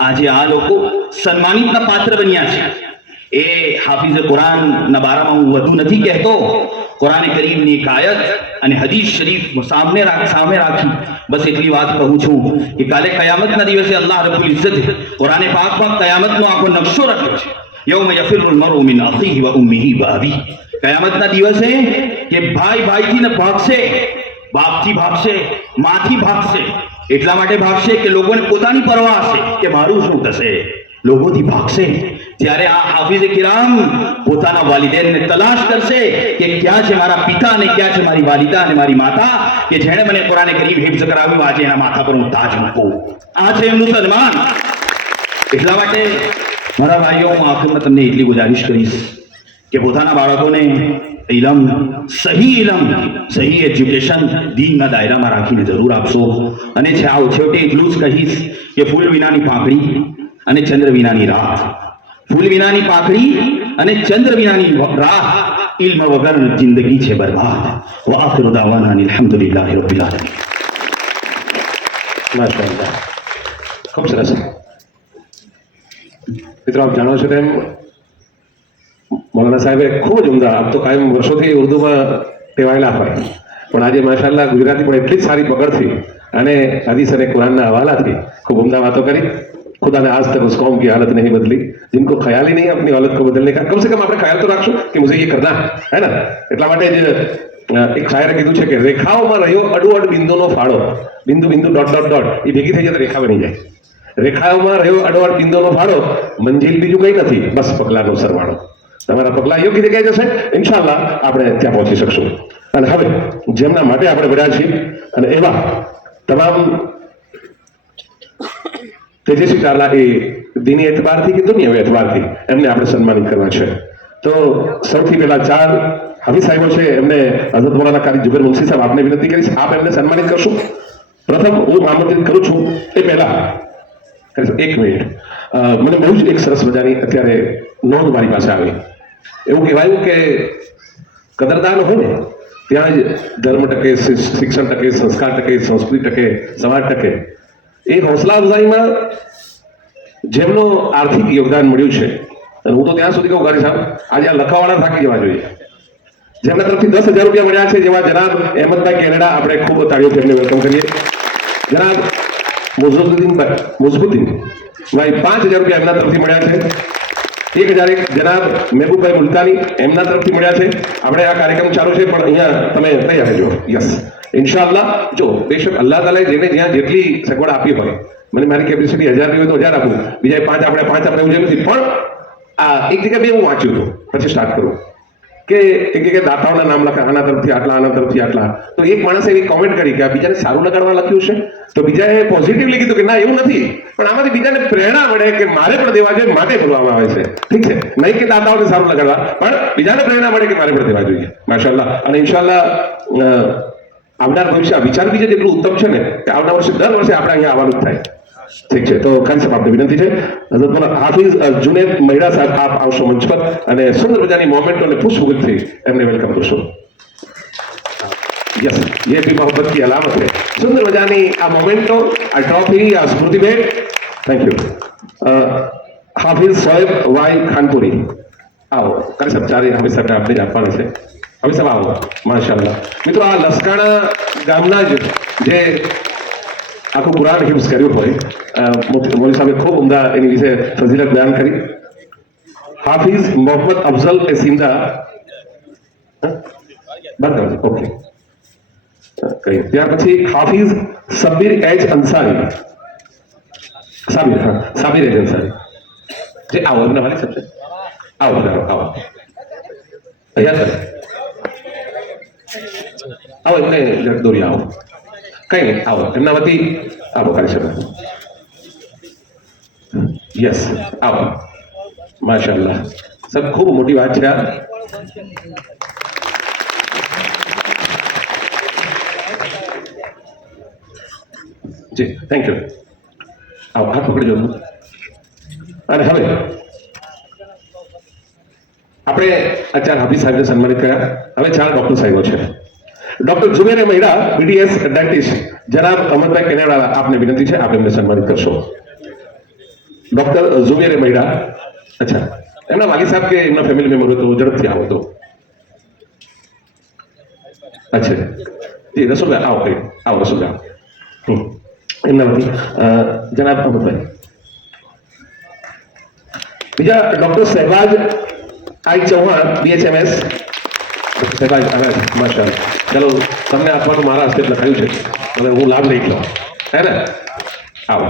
આજે આ લોકો સન્માનિતના પાત્ર બન્યા છે. એ હાફિઝ કુરાનના બારામાં હું વધુ નથી કહેતો. કુરાને કરીમની એક આયત અને હદીસ શરીફ સામે રાખી બસ એટલી વાત કહું છું કે કાલે કયામતના દિવસે અલ્લાહ રબ્બુલ ઇઝ્ઝત કુરાને પાકમાં કયામતનો આખો નકશો રાખ્યો છે. યૌમ યફિરુલ મરઉ મિન અખીહી વ ઉમ્મિહી વ અબીહી. કયામતના દિવસે કે ભાઈ ભાઈથી ને ભાગશે, બાપથી ભાગશે, માથી ભાગશે. એટલા માટે ભાગશે કે લોકોને પોતાની પરવા હશે કે મારું શું થશે, લોકોથી ભાગશે. ત્યારે આ હાફિઝે કિરામ પોતાના વાલિદૈનને તલાશ કરશે કે ક્યાં છે મારા પિતા અને ક્યાં છે મારી વાલિદા અને મારી માતા કે જેણે મને કુરાને કરીમ હિફ્ઝ કરાવ્યું. આજે એના માથા પર હું તાજ મૂકું. આ છે એમનું સન્માન. એટલા માટે મારા ભાઈઓ, હું આખરમાં તમને એટલી ગુજારિશ કરીશ કે પોતાના બાળકોને ઇલમ, સહી એજ્યુકેશન દીનના દાયરામાં રાખીને જરૂર આપશો. અને છેવટે એટલું જ કહીશ કે ફૂલ વિનાની પાંખડી અને ચંદ્ર વિનાની રાહ, ફૂલ વિનાની પાંખડી અને ચંદ્ર વિનાની રાહ, ઇલ્મ વગર જિંદગી છે બરબાદ. વ આખિરુ દાવાના અલ્હમ્દુલિલ્લાહિ રબ્બિલ આલમીન. માશાઅલ્લાહ, ખૂબ સરસ. મિત્રો, આપ જાણો છો તેમ મૌલાના સાહેબે ખૂબ જ ઉમદા, આપ તો કાયમ વર્ષોથી ઉર્દુમાં ટેવાયેલા હોય, પણ આજે માશાઅલ્લાહ ગુજરાતી પણ એટલી જ સારી પકડથી અને હદીસ અને કુરાનના હવાલાથી ખૂબ ઉમદા વાતો કરી. खुदा ने आज तक उस कौम की हालत नहीं बदली जिनको ख्याल ही नहीं अपनी हालत को बदलने का. कम से कम આપણે ખ્યાલ તો રાખશું કે મુझे ये करना है ना. એટલા માટે જ એક શાયરે કીધું છે કે રેખાઓમાં રહ્યો અડુઅડ બિંદુનો ફાળો, બિંદુ બિંદુ ડોટ ડોટ ડોટ એ ભેગી થઈ જાય તો રેખા બની જાય. રેખાઓમાં રહ્યો અડુઅડ બિંદુનો ફાળો, મંજિલ બીજું કંઈ નથી, બસ પગલાંનો સરવાળો. તમારા પગલાં યોગ્ય જગ્યાએ જશે, ઇન્શાઅલ્લાહ આપણે ત્યાં પહોંચી શકશું. અને હવે જેમના માટે આપણે બધા છીએ અને એવા તમામ તેજસ્વી ચારલા એ દીની એતબારથી કે દુનિયાવી એતબારથી એમને આપણે સન્માનિત કરવા છે. તો સૌથી પહેલા ચાર હાફિઝ સાહેબો છે, એમને હઝરત મૌલાના કારી જુબેર મુનશી સાહેબ આપને વિનંતી કરીશ, આપ એમને સન્માનિત કરશું. પ્રથમ હું આમંત્રિત કરું છું એ પહેલા એક મિનિટ, મને બહુ જ એક સરસ મજાની અત્યારે નોંધ મારી પાસે આવી. એવું કહેવાયું કે કદરદાન હોય ને ત્યાં જ ધર્મ ટકે, શિક્ષણ ટકે, સંસ્કાર ટકે, સંસ્કૃતિ ટકે, સમાજ ટકે. એ હૌસલા અફઝાઈમાં જેમનું આર્થિક યોગદાન મળ્યું છે, અને હું તો ત્યાં સુધી કહું ગાડી સાહેબ, આજે આ લખાવાળા થાકી જવા જોઈએ. જેમના તરફથી 10,000 રૂપિયા મળ્યા છે, જેવા જનાબ અહેમદભાઈ કેનેડા, આપણે ખૂબ તાળીઓથી એમને વેલકમ કરીએ. જનાબ મુઝબુદ્દીન ભાઈ 5,000 રૂપિયા એમના તરફથી મળ્યા છે. 1,001 જનાબ મહેબૂબભાઈ મુલતાની, એમના તરફથી મળ્યા છે. આપણે આ કાર્યક્રમ ચાલુ છે, પણ અહીંયા તમે તૈયાર રહેજો. યસ, ઇન્શાઅલ્લાહ. જો બેશક અલ્લાહ તાલાએ જેને જ્યાં જેટલી સગવડ આપી હોય, મને મારી કેપેસિટી 1000 ની હોય તો 1000 આપું, બીજા 5 આપણે 5 આપણે એવું જેમ નથી. પણ આ એક જગ્યાએ બે હું વાંચ્યું હતું, પછી સ્ટાર્ટ કરું કે એક જગ્યાએ દાતાઓના નામ લખા, આના તરફથી આટલા, આના તરફથી આટલા. તો એક માણસે એવી કોમેન્ટ કરી કે આ બીજાને સારું લગાડવા લખ્યું છે. તો બીજાએ પોઝિટિવલી કીધું કે ના એવું નથી, પણ આમાંથી બીજાને પ્રેરણા મળે કે મારે પણ દેવા જોઈએ, માટે બોલવામાં આવે છે. ઠીક છે, નહીં કે દાતાઓને સારું લગાડવા, પણ બીજાને પ્રેરણા મળે કે મારે પણ દેવા જોઈએ. માશાઅલ્લાહ. અને ઇન્શાઅલ્લાહ આવનાર ભવિષ્ય વિચાર બીજે જેટલું ઉત્તમ છે ને કે આવનાર વર્ષે દર વર્ષે આપણે અહીંયા આવવાનું જ થાય. ઠીક છે, તો ખાન સાહેબ આપને વિનંતી છે, હઝરત હાફિઝ જુનેદ મહિડા સાહેબ આપ આવશો મંચ પર અને સુંદર મજાની મોમેન્ટો અને પુષ્પગુચ્છથી એમને વેલકમ કરશો. यस, ये भी मोहब्बत की अलामत है. सुंदर मजानी आ मोमेंटो, आ ट्रॉफी, आ स्मृति bag. Thank you. Hafiz Soeb Y Khanpuri आओ करे सब चारे हमें सब आपने જ આપવાના છે. હવે સબ આવો. માશાઅલ્લાહ. મિત્રો આ લસકાણા ગામના જ જે આખું કુરાન હિફ્ઝ કર્યું હોય, મૌલવી સાહેબે ખૂબ ઉમદા એની વિશે ફઝીલત બયાન કરી. હાફિઝ મોહમ્મદ અફઝલ એ સિંધા બરાબર, ઓકે. ત્યાર પછી હાફિઝ સબીર એચ અંસારી, સાબિર એચ અંસારી જે આવો એમના વાલી સબસે આવો બધા આવો અહીંયા આવો એમને દોરી આવો, કઈ નહીં આવો એમના વતી આવો કરી શકો. યસ, આવો. માશાઅલ્લાહ. સબ ખૂબ મોટી વાત છે આ. જી થેન્ક યુ. આવો હાથ પકડી જો. અને હવે આપણે આચાર્ય હાફિઝ સાહેબને સન્માનિત કર્યા. હવે 4 ડોક્ટર સાહેબો છે. Doctor Zuber Mahida, BDS dentist, જનાબ અહમદભાઈ કેનેડા, આપને વિનંતી છે આપ એમને સન્માનિત કરશો. ડોક્ટર ઝુબેર મહિડા, અચ્છા એમના વાલી સાહેબ કે એમના ફેમિલી મેમ્બર હોય તો ઝડપથી આવો તો. અચ્છા જી રસુલભાઈ આવો, કઈ આવો રસુલભાઈ. એમના વતી જનાબ અહમદભાઈ. બીજા ડોક્ટર શહેબાજ આઈ ચૌહાણ, બીએચએમએસ. શહેબાજ આનંદ, માશાઅલ્લાહ. ચલો તમને આપવાનું મારા હસ્તે લખાયું છે, હવે હું લાભ લઈ લઉં, હે ને? આવો.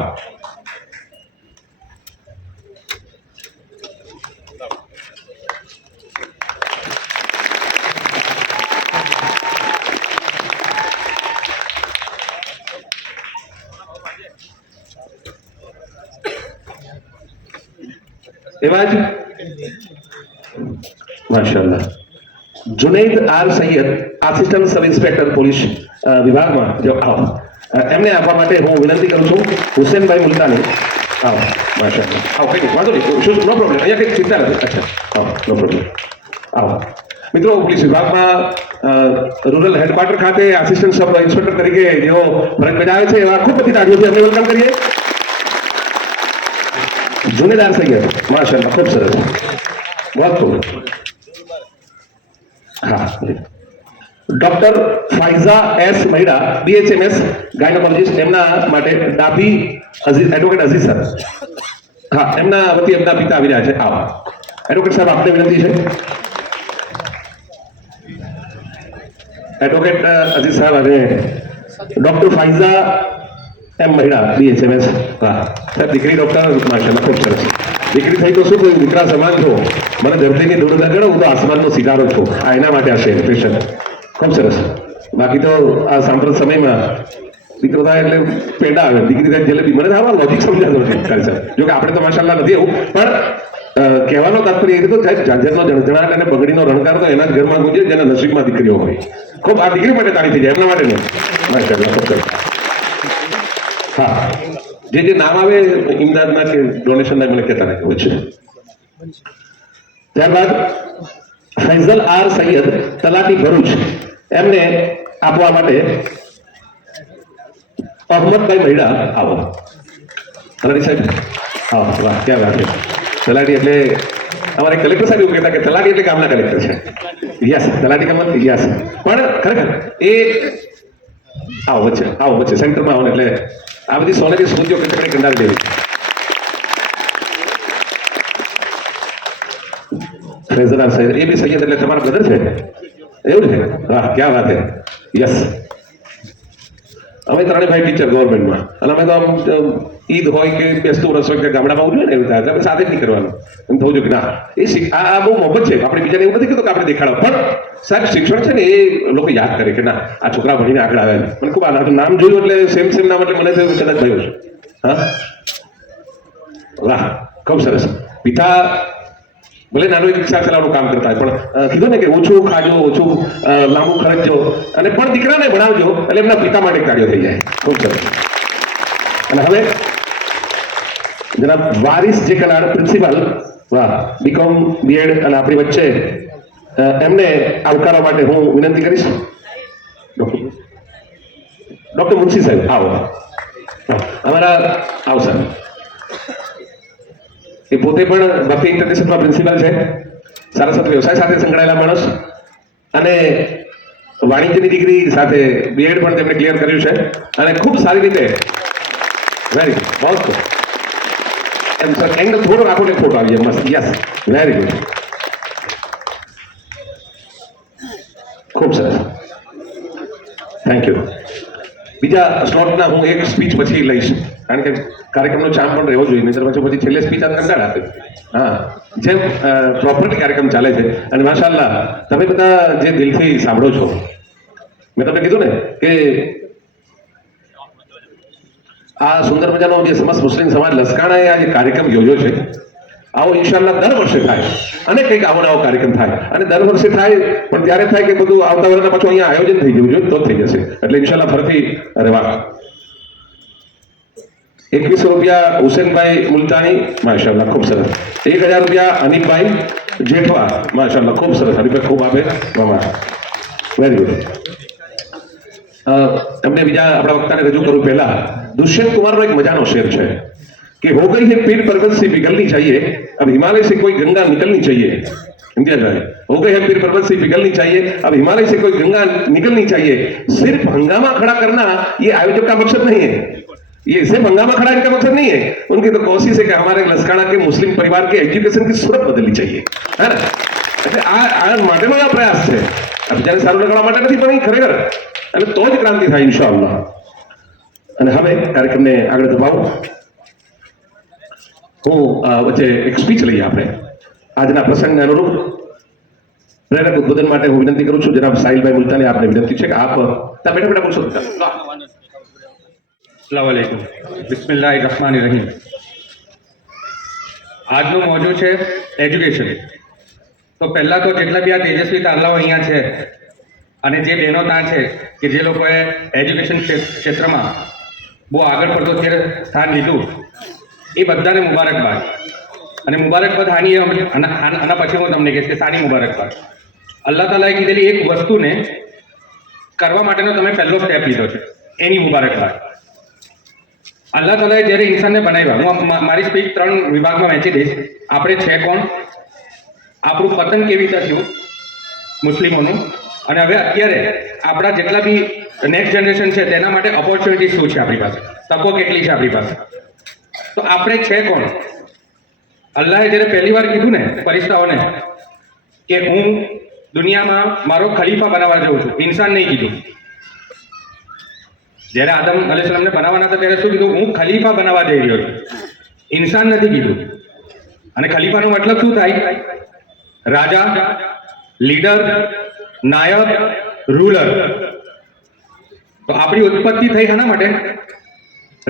એવા જ માશાઅલ્લાહ Junaid R Sayyed, assistant sub inspector police વિભાગમાં જો આવો, એમને આપવા માટે હું વિનંતી કરું છું. હુસેનભાઈ મુલતાની આવો. માશાઅલ્લાહ. આવો, કઈ વાંધો નહીં, શું નો પ્રોબ્લેમ, અહીંયા કંઈક ચિંતા નથી. અચ્છા આવો, નો પ્રોબ્લેમ. આવો. મિત્રો પોલીસ વિભાગમાં રૂરલ હેડક્વાર્ટર ખાતે આસિસ્ટન્ટ સબ ઇન્સ્પેક્ટર તરીકે જેઓ ફરજ બજાવે છે એવા ખૂબ બધી તાળીઓથી અમે વેલકમ કરીએ. जुनेदार सैयद, माशाअल्लाह, खूब सरस, बहुत खूब. हाँ, doctor Faiza S Mahida, BHMS gynaecologist, एमना માટે ડાભી એડવોકેટ અઝીઝ સર, હા એમના વતી એમના પિતા આવી રહ્યા છે. આવો એડવોકેટ સાહેબ, આપને વિનંતી છે. એડવોકેટ અઝીઝ સાહેબ અને ડોક્ટર ફાઇઝા એમ મહિડા, બીએચએમએસ. હા સાહેબ, દીકરી ડોક્ટર, માશાઅલ્લાહ, ખૂબ સરસ. દીકરી થઈ તો શું કહ્યું, દીકરા સમાન છો. મને ધરતીની ધૂળ ન ગણો, હું તો આસમાનનો સિતારો છું. આ એના માટે હશે સ્પેશિયલ. ખૂબ સરસ. બાકી તો આ સાંપ્રત સમયમાં દીકરો થાય એટલે પેંડા આવે, દીકરી થાય જલેબી. મને આવા લોજિક સમજાતો નથી સાહેબ. જોકે આપણે તો માશાઅલ્લાહ નથી એવું, પણ કહેવાનો તાત્પર્ય એ તો સાહેબ ઝાંઝરનો જણજણાટ અને બગડીનો રણકાર તો એના જ ઘરમાં ગુંજે જેના નસીબમાં દીકરીઓ હોય. ખૂબ આ દીકરી માટે તાળી થઈ જાય, એમના માટે નહીં. માશાઅલ્લાહ, ખૂબ સરસ. હા, જે નામ આવે ઇમદાદના કે ડોનેશનના મને કહેતા નહીં હોય છે. ત્યારબાદ ફૈઝલ આર સૈયદ, તલાટી ભરૂચ, એમને આપવા માટે અહમદભાઈ મહિડા આવો. તલાટી સાહેબ હા વાહ ક્યાં વાત છે. તલાટી એટલે અમારે કલેક્ટર સાહેબ એવું કહેતા કે તલાટી એટલે ગામના કલેક્ટર છે. યસ તલાટી કમલ યસ. પણ ખરેખર એ આવો વચ્ચે સેન્ટરમાં આવો ને એટલે આ બધી સોનેરી સ્મૃતિઓ કચકડી કંડારી દેવી. ફૈઝલાલ સૈયદ એ બી સૈયદ એટલે તમારા બ્રધર છે એવું છે. વાહ ક્યાં વાત છે. યસ અમે ત્રણે ભાઈ ટીચર ગવર્મેન્ટમાં અને અમે તો આમ ઈદ હોય કે બેસતું વર્ષ હોય કે ગામડામાં ઉજવે ને એવું થાય એટલે સાથે જ નહીં કરવાનું એમ થવું જોઈએ કે ના એ આ બહુ મોહબ્બત છે. આપણે બીજાને એવું નથી કીધું કે આપણે દેખાડો પણ સાહેબ શિક્ષણ છે ને એ લોકો યાદ કરે કે ના આ છોકરા ભણીને આગળ આવ્યા છે. મને ખૂબ આનંદ નામ જોયું એટલે સેમ નામ એટલે મને થયું કદાચ થયું છે. હા વાહ ખૂબ સરસ. પિતા ભલે નાનું એક રિક્ષા ચલાવવાનું કામ કરતા હોય પણ કીધું ને કે ઓછું ખાજો ઓછું લાંબુ ખર્ચજો અને પણ દીકરાને ભણાવજો એટલે એમના પિતા માટે કાર્યો થઈ જાય. ખૂબ સરસ. અને હવે જનાબ વારિસ જે કલાડ પ્રિન્સિપાલ વાહ બીકોમ બીએડ અને આપણી વચ્ચે એમને આવકારવા માટે હું વિનંતી કરીશ. ડોક્ટર મુનશી સાહેબ આવો અમારા આવો સાહેબ. એ પોતે પણ ભક્તિ ઇન્ટરનેશનલમાં પ્રિન્સિપાલ છે. સારસ્વત વ્યવસાય સાથે સંકળાયેલા માણસ અને વાણિજ્યની ડિગ્રી સાથે બીએડ પણ તેમણે ક્લિયર કર્યું છે અને ખૂબ સારી રીતે વેરી ગુડ બહુ ગુડ. એમ સર એંગલ થોડો રાખો ને ફોટો આવી જાય મસ્ત. યસ વેરી ગુડ ખૂબ સરસ થેન્ક યુ. બીજા સ્લોટના હું એક સ્પીચ પછી લઈશ કારણ કે કાર્યક્રમનો ચામ પણ રહેવો જોઈએ નહીતર પછી છેલ્લે સ્પીચ આ કંટાળ આપે. હા જેમ પ્રોપરલી કાર્યક્રમ ચાલે છે અને માશાઅલ્લાહ તમે બધા જે દિલથી સાંભળો છો મેં તમને કીધું ને કે આ સુંદર મજાનો જે સમસ્ત મુસ્લિમ સમાજ લસકાણાએ આ જે કાર્યક્રમ યોજ્યો છે આવો ઇન્શાલ્લાહ દર વર્ષે થાય અને કંઈક આવો નવો કાર્યક્રમ થાય અને દર વર્ષે થાય પણ ત્યારે થાય કે બધું આવતા વર્ષના પાછું અહીંયા આયોજન થઈ જવું જોઈએ તો થઈ જશે એટલે ઇન્શાલ્લાહ ફરીથી રહેવા. 2100 રૂપિયા હુસેનભાઈ મુલતાની માશાઅલ્લાહ ખૂબ સરસ. 1000 રૂપિયા હનીફભાઈ જેઠવા માશાઅલ્લાહ ખૂબ સરસ. હનીફભાઈ ખૂબ આપે મામા વેરી ગુડ. એમને બીજા આપણા વક્તાને રજૂ કરું પહેલા दुष्यंत कुमार एक मजानो शेर है कि हो गई है पीर पर्वत से पिघलनी चाहिए अब हिमालय से कोई गंगा निकलनी चाहिए. इंडिया जाए हो गई है पीर पर्वत से पिघलनी चाहिए अब हिमालय से कोई गंगा निकलनी चाहिए. सिर्फ हंगामा खड़ा करना ये आयोजक का मकसद नहीं है. ये सिर्फ हंगामा खड़ा इनका मकसद नहीं है. उनकी तो कोशिश है कि हमारे लसकाना के मुस्लिम परिवार के एजुकेशन की सूरत बदलनी चाहिए है ना. એટલે આ માટેનો આ પ્રયાસ છે. બીજાને સારું લગાડવા માટે નથી પણ ખરેખર એટલે તો જ ક્રાંતિ થાય ઇન્શાઅલ્લાહ. અને હવે કાર્યક્રમને આગળ ધપાવું હું વચ્ચે એક સ્પીચ લઈએ આપણે આજના પ્રસંગને અનુરૂપ પ્રેરક ઉદ્બોધન માટે હું વિનંતી કરું છું જનાબ સાહિલભાઈ મુલતાની આપને વિનંતી છે કે આપ ત્યાં બેઠા બોલશો. अस्सलाम वालेकुम बिस्मिल्लाहिर रहमानिर रहीम. આજનો મોજો છે એજ્યુકેશન. તો પહેલા તો જેટલા બી આ તેજસ્વી તારલાઓ અહીંયા છે અને જે બહેનો ત્યાં છે કે જે લોકોએ એજ્યુકેશન ક્ષેત્રમાં બહુ આગળ પડતો અત્યારે સ્થાન લીધું એ બધાને મુબારકબાદ. અને મુબારકબાદ આના પછી હું તમને કહીશ કે સારી મુબારકબાદ. અલ્લાહ તાલાએ કીધેલી એક વસ્તુને કરવા માટેનો તમે પહેલો સ્ટેપ લીધો છે એની મુબારકબાદ. અલ્લાહ તાલાએ જ્યારે ઇન્સાનને બનાવ્યા હું મારી સ્પીચ 3 વિભાગમાં વહેંચી દઈશ. આપણે છે કોણ, આપણું પતન કેવી રીતે થયું મુસ્લિમોનું, અને હવે અત્યારે આપણા જેટલા બી નેક્સ્ટ જનરેશન છે તેના માટે ઓપોર્ચ્યુનિટી શું છે આપણી પાસે, તકો કેટલી છે આપણી પાસે. તો આપણે છે કોણ? અલ્લાહે જ્યારે પહેલી વાર કીધું ને ફરિશ્તાઓને કે હું દુનિયામાં મારો ખલીફા બનાવવા જાઉં છું, ઇન્સાન નહીં કીધું. જ્યારે આદમ અલૈહિસ્સલામને બનાવવાના હતા ત્યારે શું કીધું? હું ખલીફા બનાવવા જઈ રહ્યો છું, ઇન્સાન નથી કીધું. અને ખલીફાનો મતલબ શું થાય? રાજા, લીડર, નાયક, રૂલર. તો આપણી ઉત્પત્તિ થઈ શાના માટે?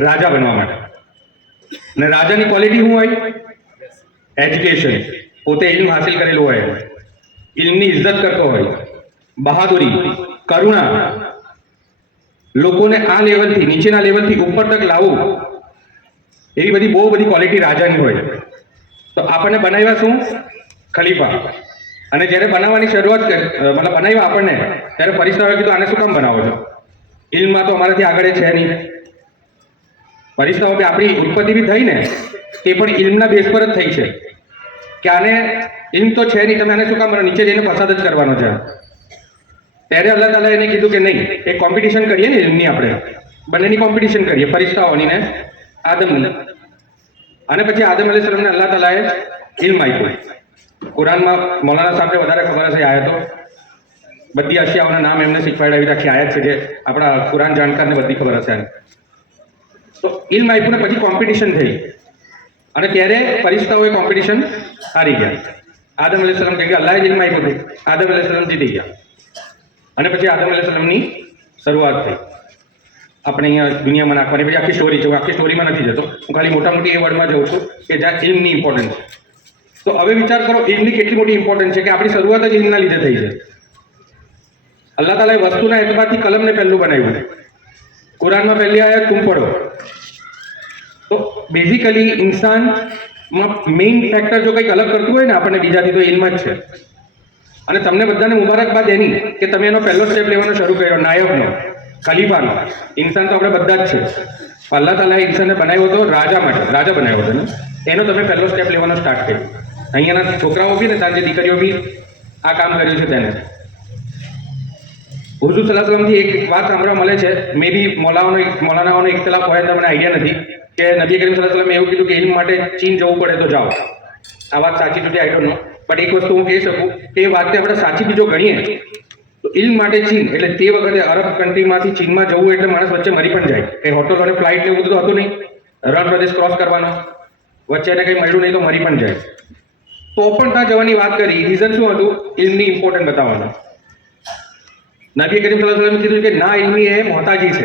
રાજા બનવા માટે. અને રાજાની ક્વોલિટી શું હોય? એજ્યુકેશન. પોતે ઇલ્મ હાસિલ કરેલું હોય, ઇલ્મની ઇજ્જત કરતો હોય, બહાદુરી, કરુણા, લોકોને આ લેવલથી નીચેના લેવલથી ઉપર તક લાવવું, એવી બધી બહુ બધી ક્વોલિટી રાજાની હોય. તો આપણને બનાવ્યા શું? ખલીફા. અને જ્યારે બનાવવાની શરૂઆત કરી મતલબ બનાવ્યા આપણને ત્યારે ફરિશ્તાઓએ કીધું આને શું કામ બનાવો છો? ઇલ્મમાં તો અમારાથી આગળ છે નહીં. ફરિશ્તાઓ બી આપણી ઉત્પત્તિ બી થઈ ને તે પણ ઇલ્મના બેઝ પર જ થઈ છે કે આને ઇલ્મ તો છે નહીં, તમે આને શું કામ નીચે જઈને ફસાદ જ કરવાનો છે. ત્યારે અલ્લાહ તાલા એને કીધું કે નહીં, એક કોમ્પિટિશન કરીએ ને ઇલ્મની, આપણે બંનેની કોમ્પિટિશન કરીએ, ફરિશ્તાઓની ને આદમની. અને પછી આદમ અલૈહિસ્સલામને અલ્લાહ તાલાએ ઇલ્મ આપ્યું. કુરાનમાં મૌલાના સાહેબને વધારે ખબર હશે આયતો, બધી અશિયાઓના નામ એમને શીખવાડ્યા, એવી આખી આયત છે જે આપણા કુરાન જાણકારને બધી ખબર હશે. તો ઇલ્મ આપ્યું ને પછી કોમ્પિટિશન થઈ, અને ત્યારે ફરિશ્તાઓએ કોમ્પિટિશન હારી ગયા. આદમ અલૈહિસ્સલામ કહે કે અલ્લાહે ઇલ્મ આપ્યું હતું, આદમ અલૈહિસ્સલામ જીતી ગયા. અને પછી આદમ અલૈહિસ્સલામની શરૂઆત થઈ આપણે અહીંયા દુનિયામાં નાખવાની. પછી આખી સ્ટોરી છે, હું આખી સ્ટોરીમાં નથી જતો, હું ખાલી મોટા મોટી એ વર્ડમાં જઉં છું કે જ્યાં ઇલ્મની ઇમ્પોર્ટન્સ છે. તો હવે વિચાર કરો ઇલ્મની કેટલી મોટી ઇમ્પોર્ટન્સ છે કે આપણી શરૂઆત જ ઇલ્મના લીધે થઈ છે. અલ્લાહ તાલાએ વસ્તુના એતબારથી કલમને પહેલું બનાવ્યું. કુરાનમાં પહેલી આયત તુમ પડો. તો બેઝિકલી ઇન્સાનમાં મેઇન ફેક્ટર જો કંઈક અલગ કરતું હોય ને આપણને બીજાથી, તો ઇલ્મ જ છે. અને તમને બધાને મુબારકબાદ એની કે તમે એનો પહેલો સ્ટેપ લેવાનો શરૂ કર્યો, નાયબનો, ખલીફાનો. ઇન્સાન તો આપણે બધા જ છે. અલ્લાહ તાલાએ ઇન્સાનને બનાવ્યો હતો રાજા માટે, રાજા બનાવ્યો હતો ને, એનો તમે પહેલો સ્ટેપ લેવાનો સ્ટાર્ટ કર્યો. અહીંયાના છોકરાઓ બી ને સાંજે દીકરીઓ બી આ કામ કર્યું છે તેને. હુઝુર સલ્લલ્લાહુ અલૈહિ વસલ્લમથી એક વાત સાંભળવા મળે છે, મે બી મૌલાનાઓનો ઇખ્તલાફ હોય તો મને આઈડિયા નથી, કે નબી કરીમ સલ્લલ્લાહુ અલૈહિ વસલ્લમે એવું કીધું કે ઇલ્મ માટે ચીન જવું પડે તો જાઓ. આ વાત સાચી જુદી આઈ ડોન્ટ નો, બટ એક વસ્તુ હું કહી શકું કે એ વાતને આપણે સાચી બીજો ગણીએ તો ઇલ્મ માટે ચીન, એટલે તે વખતે અરબ કન્ટ્રીમાંથી ચીનમાં જવું એટલે માણસ વચ્ચે મરી પણ જાય. કંઈ હોટલ અને ફ્લાઇટ ને એવું બધું હતું નહીં, રણ પ્રદેશ ક્રોસ કરવાનો, વચ્ચે એને કંઈ મળ્યું નહીં તો મરી પણ જાય. તો પણ ત્યાં જવાની વાત કરી, રીઝન શું હતું? ઇલ્મની ઇમ્પોર્ટન્ટ બતાવવાનું. નબી કરીમ સલ્લલ્લાહુ અલૈહિ વસલ્લમે કીધું કે ના ઇલ્મી એ મોહતાજી છે,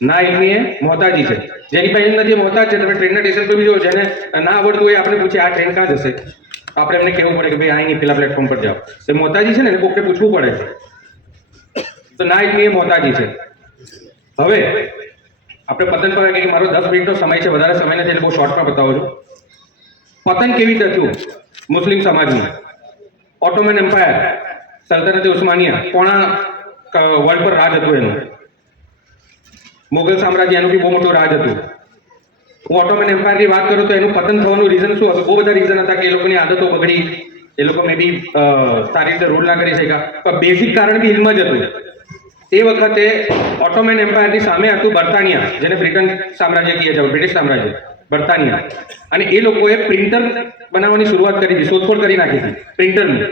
ના ઇલ્મી એ મોહતાજી છે. જેની પાસે ઇલ્મ નથી એ મોહતાજ છે. તમે ટ્રેનના સ્ટેશન પર બી જો, જેને ના આવડતું હોય આપણે પૂછીએ આ ટ્રેન ક્યાં જશે, આપણે એમને કહેવું પડે કે ભાઈ અહીં પેલા પ્લેટફોર્મ પર જાઓ. એ મોહતાજી છે ને, એને કોઈને પૂછવું પડે છે. તો ના ઇલ્મી એ મોહતાજી છે. હવે આપણે પતંગ પર કે મારો 10 મિનિટનો સમય છે, વધારે સમય નથી એટલે બહુ શોર્ટમાં બતાવું છું. પતંગ કેવી રીતે થયું મુસ્લિમ સમાજનું? ઓટોમન એમ્પાયર, સલ્તનતે ઉસ્માનિયા, પોણા વર્લ્ડ પર રાજ હતું એનું. મુગલ સામ્રાજ્ય એનું બી બહુ મોટું રાજ હતું. હું ઓટોમન એમ્પાયરની વાત કરું તો એનું પતન થવાનું રીઝન શું હતું? બહુ બધા રીઝન હતા કે એ લોકોની આદતો બગડી, એ લોકો મે બી સારી રીતે રૂલ ના કરી શક્યા, પણ બેઝિક કારણ બી ઇલ્મ જ હતું. તે વખતે ઓટોમન એમ્પાયરની સામે હતું બર્તાનિયા, જેને બ્રિટન સામ્રાજ્ય કહે છે, બ્રિટિશ સામ્રાજ્ય, બર્તાનિયા. અને એ લોકોએ પ્રિન્ટર બનાવવાની શરૂઆત કરી હતી, શોધખોળ કરી નાખી હતી પ્રિન્ટરની.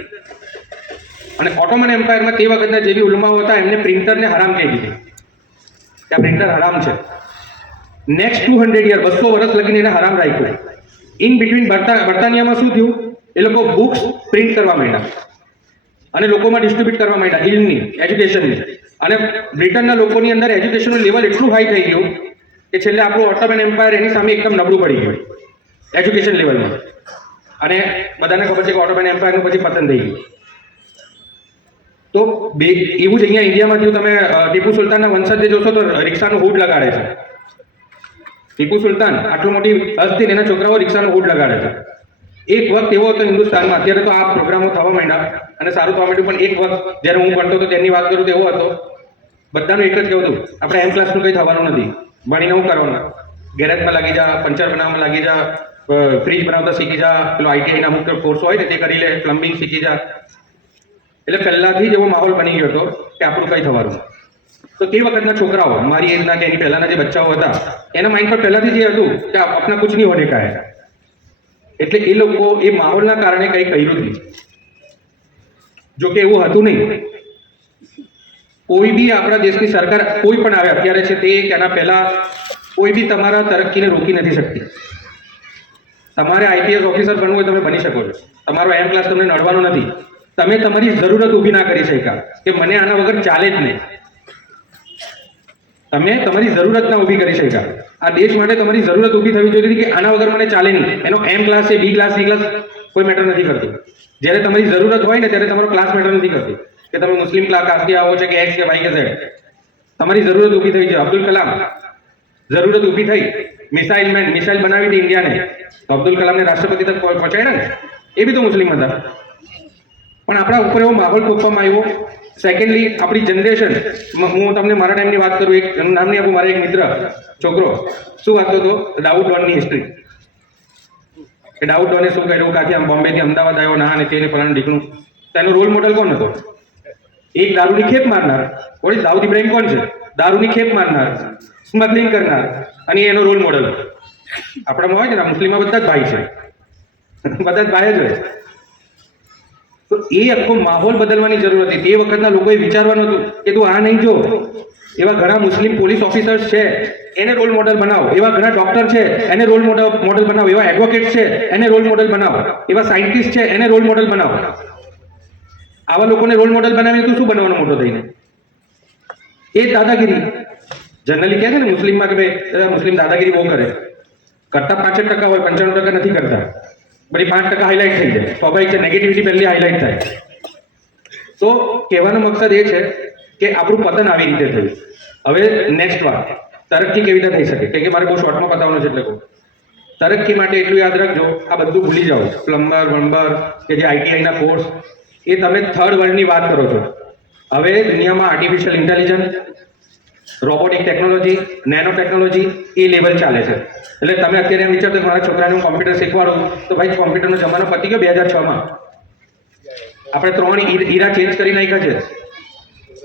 અને ઓટોમન એમ્પાયરમાં તે વખતના જે બી ઉલમાઓ હતા એમને પ્રિન્ટરને હરામ કહી દીધી કે આ પ્રિન્ટર હરામ છે. નેક્સ્ટ 200 યર, 200 વર્ષ લગીને એને હરામ રાખ્યું. ઇન બિટવીન બર્તાનિયામાં શું થયું? એ લોકો બુક્સ પ્રિન્ટ કરવા માંડ્યા અને લોકોમાં ડિસ્ટ્રીબ્યુટ કરવા માંડ્યા, ઇલ્મની, એજ્યુકેશનની. અને બ્રિટનના લોકોની અંદર એજ્યુકેશનનું લેવલ એટલું હાઈ થઈ ગયું કે છેલ્લે આપણું ઓટોમન એમ્પાયર એની સામે એકદમ નબળું પડી ગયું એજ્યુકેશન લેવલમાં. અને બધાને ખબર છે કે ઓટોમન એમ્પાયરનું પછી પતન થઈ ગયું. તો એવું જ અહીંયા ઇન્ડિયામાં થયું. તમે ટીપુ સુલતાનના વંશજને જોશો તો રિક્ષાનું હુડ લગાડે છે. ટીપુ સુલતાન આટલું મોટી હસ્તી, એના છોકરાઓ રિક્ષાનું હુડ લગાડે છે. એક વખત એવો હતો હિન્દુસ્તાનમાં, અત્યારે તો આ પ્રોગ્રામો થવા માંડ્યા અને સારું થવા માંડ્યું, પણ એક વખત જ્યારે હું ભણતો હતો તેની વાત કરું તો એવો હતો, બધાનું એક જ કહેવું હતું, આપણે એમ ક્લાસનું કંઈ થવાનું નથી, ભણીને હું કરવાનું, ગેરેજમાં લાગી જા, પંચર બનાવવામાં લાગી જા, ફ્રીજ બનાવતા શીખી જા, પેલો આઈટીઆઈના અમુક કોર્સ હોય ને તે કરી લે, પ્લમ્બિંગ શીખી જા. એટલે પહેલાથી જ એવો માહોલ બની ગયો હતો કે આપણું કંઈ થવાનું. તો તે વખતના છોકરાઓ, મારી એજના કે એની પહેલાના જે બચ્ચાઓ હતા, એના માઇન્ડ પર પહેલાથી જ એ હતું કે આપણા કુછ નહીં હોને કા હૈ. એટલે એ લોકો એ માહોલના કારણે કંઈ કર્યું નહીં. જો કે એવું હતું નહીં. કોઈ બી આપણા દેશની સરકાર કોઈ પણ આવે અત્યારે છે તે કે એના પહેલા કોઈ બી તમારા તરક્કીને રોકી નથી શકતી. તમારે આઈપીએસ ઓફિસર બનવું હોય તમે બની શકો છો. તમારો એમ ક્લાસ તમને નડવાનો નથી. તમે તમારી જરૂરત ઊભી ના કરી શક્યા કે મને આના વગર ચાલે જ નહીં. તમે તમારી જરૂરત ના ઊભી કરી શક્યા. આ દેશ માટે તમારી જરૂરત ઊભી થવી જોઈએ કે આના વગર મને ચાલે નહીં. એનો એમ ક્લાસ છે, બી ક્લાસ, સી ક્લાસ કોઈ મેટર નથી કરતું. જ્યારે તમારી જરૂરત હોય ને ત્યારે તમારો ક્લાસ મેટર નથી કરતું કે તમે મુસ્લિમ કાસ્ટથી આવો છો કે એક્સ કે વાય કે ઝેડ. તમારી જરૂરત ઊભી થઈ છે. અબ્દુલ કલામ જરૂરત ઊભી થઈ, મિસાઇલ બનાવી હતી ઇન્ડિયાને, તો અબ્દુલ કલામને રાષ્ટ્રપતિ તક પહોંચાડ્યા ને, એ બી તો મુસ્લિમ હતા. પણ આપણા ઉપર એવો માહોલ થોપવામાં આવ્યો. સેકન્ડલી આપણી જનરેશન, હું તમને મારા ટાઈમની વાત કરું, એક નામ નહીં આપું, મારા એક મિત્ર છોકરો શું વાંચતો હતો, દાઉદ ડોનની હિસ્ટ્રી. કે દાઉદ ડોને શું કર્યું, કાંથી આમ બોમ્બેથી અમદાવાદ આવ્યો, ના અને તેને ફલાણું ઢીકણું. તેનો રોલ મોડલ કોણ હતો? એક દારૂની ખેપ મારનાર. ઓળી દાઉદ ઇબ્રાહિમ કોણ છે? દારૂની ખેપ મારનાર, સ્મગલિંગ કરનાર, અને એનો રોલ મોડલ. આપણામાં હોય છે ને, મુસ્લિમમાં બધા જ ભાઈ છે, બધા જ ભાઈ જ હોય. તો એ આખો માહોલ બદલવાની જરૂર હતી. તે વખતના લોકોએ વિચારવાનું હતું કે તું આ નહીં જો, એવા ઘણા મુસ્લિમ પોલીસ ઓફિસર્સ છે એને રોલ મોડલ બનાવો, એવા ઘણા ડોક્ટર છે એને રોલ મોડલ બનાવો, એવા એડવોકેટ છે એને રોલ મોડલ બનાવો, એવા સાયન્ટિસ્ટ છે એને રોલ મોડલ બનાવો. આવા લોકોને રોલ મોડલ બનાવીને તું શું બનવાનો મોટો થઈને? એ દાદાગીરી જનરલી કહે છે ને મુસ્લિમમાં કે ભાઈ મુસ્લિમ દાદાગીરી બહુ કરે. કરતા 65% હોય, 95% નથી કરતા. બધી 5% હાઇલાઇટ થઈ જાય. સ્વાભાવિક છે, નેગેટિવિટી પહેલી હાઇલાઇટ થાય. તો કહેવાનો મકસદ એ છે કે આપણું પતન આવી રીતે થયું. હવે નેક્સ્ટ વાત, તરક્કી કેવી રીતે થઈ શકે? કે મારે બહુ શોર્ટમાં પતાવવાનું છે એટલે કહું. તરક્કી માટે એટલું યાદ રાખજો, આ બધું ભૂલી જાઓ. પ્લમ્બર કે જે આઈટીઆઈના કોર્સ, એ તમે થર્ડ વર્લ્ડની વાત કરો છો. હવે દુનિયામાં artificial intelligence, robotic technology, nano technology એ લેવલ ચાલે છે. એટલે તમે અત્યારે એમ વિચારતો કે મારા છોકરાને હું કોમ્પ્યુટર શીખવાડું, તો ભાઈ કોમ્પ્યુટરનો જમાનો પતી ગયો 2006માં. આપણે 3 ઈરા ચેન્જ કરી નાખ્યા છે.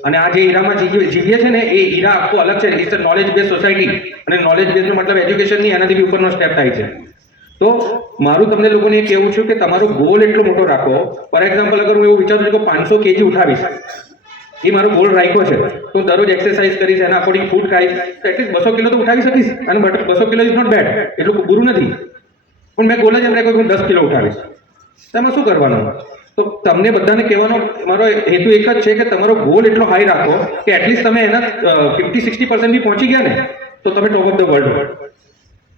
અને આ જે ઈરામાં જીવીએ છે ને, એ ઈરા આખો અલગ છે. It's a knowledge base society. અને નોલેજ બેઝનો મતલબ એજ્યુકેશન નહીં, એનાથી બી ઉપરનો સ્ટેપ થાય છે. તો મારું તમને લોકોને એ કહેવું છું કે તમારો ગોલ એટલો મોટો રાખો. ફોર એક્ઝામ્પલ, અગર હું એવું વિચારું છું કે 500 kg ઉઠાવીશ, એ મારો ગોલ રાખ્યો છે, તો હું દરરોજ એક્સરસાઇઝ કરીશ, એના અકોર્ડિંગ ફૂડ ખાઈશ, તો એટલીસ્ટ 200 કિલો તો ઉઠાવી શકીશ. અને 200 કિલો ઇઝ નોટ બેડ, એટલું બુરું નથી. પણ મેં ગોલ જ એમ રાખ્યો કે હું 10 કિલો ઉઠાવીશ. તેમાં શું કરવાનું? તો તમને બધાને કહેવાનો મારો હેતુ એક જ છે કે તમારો ગોલ એટલો હાઈ રાખો કે એટલીસ્ટ તમે એના 50-60% બી પહોંચી ગયા ને, તો તમે ટોપ ઓફ ધ વર્લ્ડ.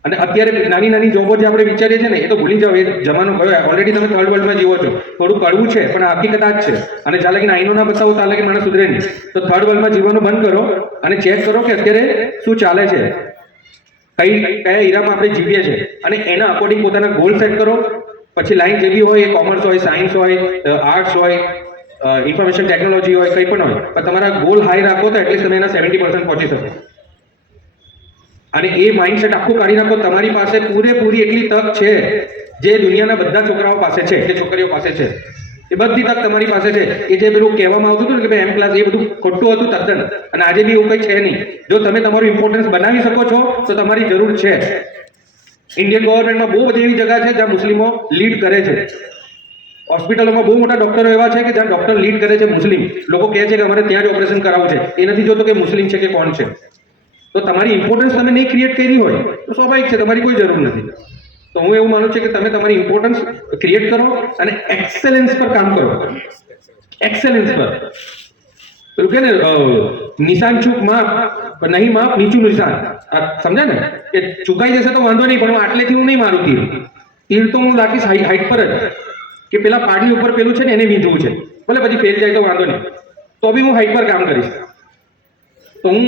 અને અત્યારે નાની નાની જોબો જે આપણે વિચારીએ છીએ ને, એ તો ભૂલી જાઓ. એ જમાનો ગયો. ઓલરેડી તમે થર્ડ વર્લ્ડમાં જીવો છો. થોડું કડવું છે, પણ હકીકત આ જ છે. અને ચાલે કે આઈનો ના બતાવો ચાલે કે માણસ સુધરે નહીં. તો થર્ડ વર્લ્ડમાં જીવવાનું બંધ કરો અને ચેક કરો કે અત્યારે શું ચાલે છે, કયા એરિયામાં આપણે જીવીએ છીએ, અને એના અકોર્ડિંગ પોતાના ગોલ સેટ કરો. પછી લાઈન જે બી હોય, એ કોમર્સ હોય, સાયન્સ હોય, આર્ટ્સ હોય, ઇન્ફોર્મેશન ટેકનોલોજી હોય, કંઈ પણ હોય, પણ તમારા ગોલ હાઈ રાખો તો એટલીસ્ટ તમે એના 70% પહોંચી શકો. અને એ માઇન્ડસેટ આખું કાઢી નાખો. તમારી પાસે પૂરેપૂરી એટલી તક છે જે દુનિયાના બધા છોકરાઓ પાસે છે, કે છોકરીઓ પાસે છે. એ બધી તક તમારી પાસે છે. એ જે પેલું કહેવામાં આવતું હતું ને કે ભાઈ M ક્લાસ, એ બધું ખોટું હતું તદ્દન. અને આજે બી એવું કંઈ છે નહીં. જો તમે તમારું ઇમ્પોર્ટન્સ બનાવી શકો છો તો તમારી જરૂર છે. ઇન્ડિયન ગવર્મેન્ટમાં બહુ બધી એવી જગ્યા છે જ્યાં મુસ્લિમો લીડ કરે છે. હોસ્પિટલોમાં બહુ મોટા ડોક્ટરો એવા છે કે જ્યાં ડોક્ટર લીડ કરે છે મુસ્લિમ. લોકો કહે છે કે અમારે ત્યાં જ ઓપરેશન કરાવવું છે. એ નથી જોતો કે મુસ્લિમ છે કે કોણ છે. તો તમારી ઇમ્પોર્ટન્સ તમે નહીં ક્રિએટ કરી હોય તો સ્વાભાવિક છે, તમારી કોઈ જરૂર નથી. તો હું એવું માનું છું કે તમે તમારી ઇમ્પોર્ટન્સ ક્રિએટ કરો અને એક્સેલન્સ પર કામ કરો. એક્સેલન્સ પર પેલું કે ને, નિશાન ચૂક માપ, નહીં માપ નીચું નિશાન. સમજ્યા ને? કે ચૂકાઈ જશે તો વાંધો નહીં, પણ હું આટલેથી હું નહીં મારું તીર તો હું રાખીશ હાઈટ પર જ. કે પેલા પાડી ઉપર પેલું છે ને એને વીંધવું છે, ભલે પછી ફેલ જાય તો વાંધો નહીં, તો બી હું હાઈટ પર કામ કરીશ. તો હું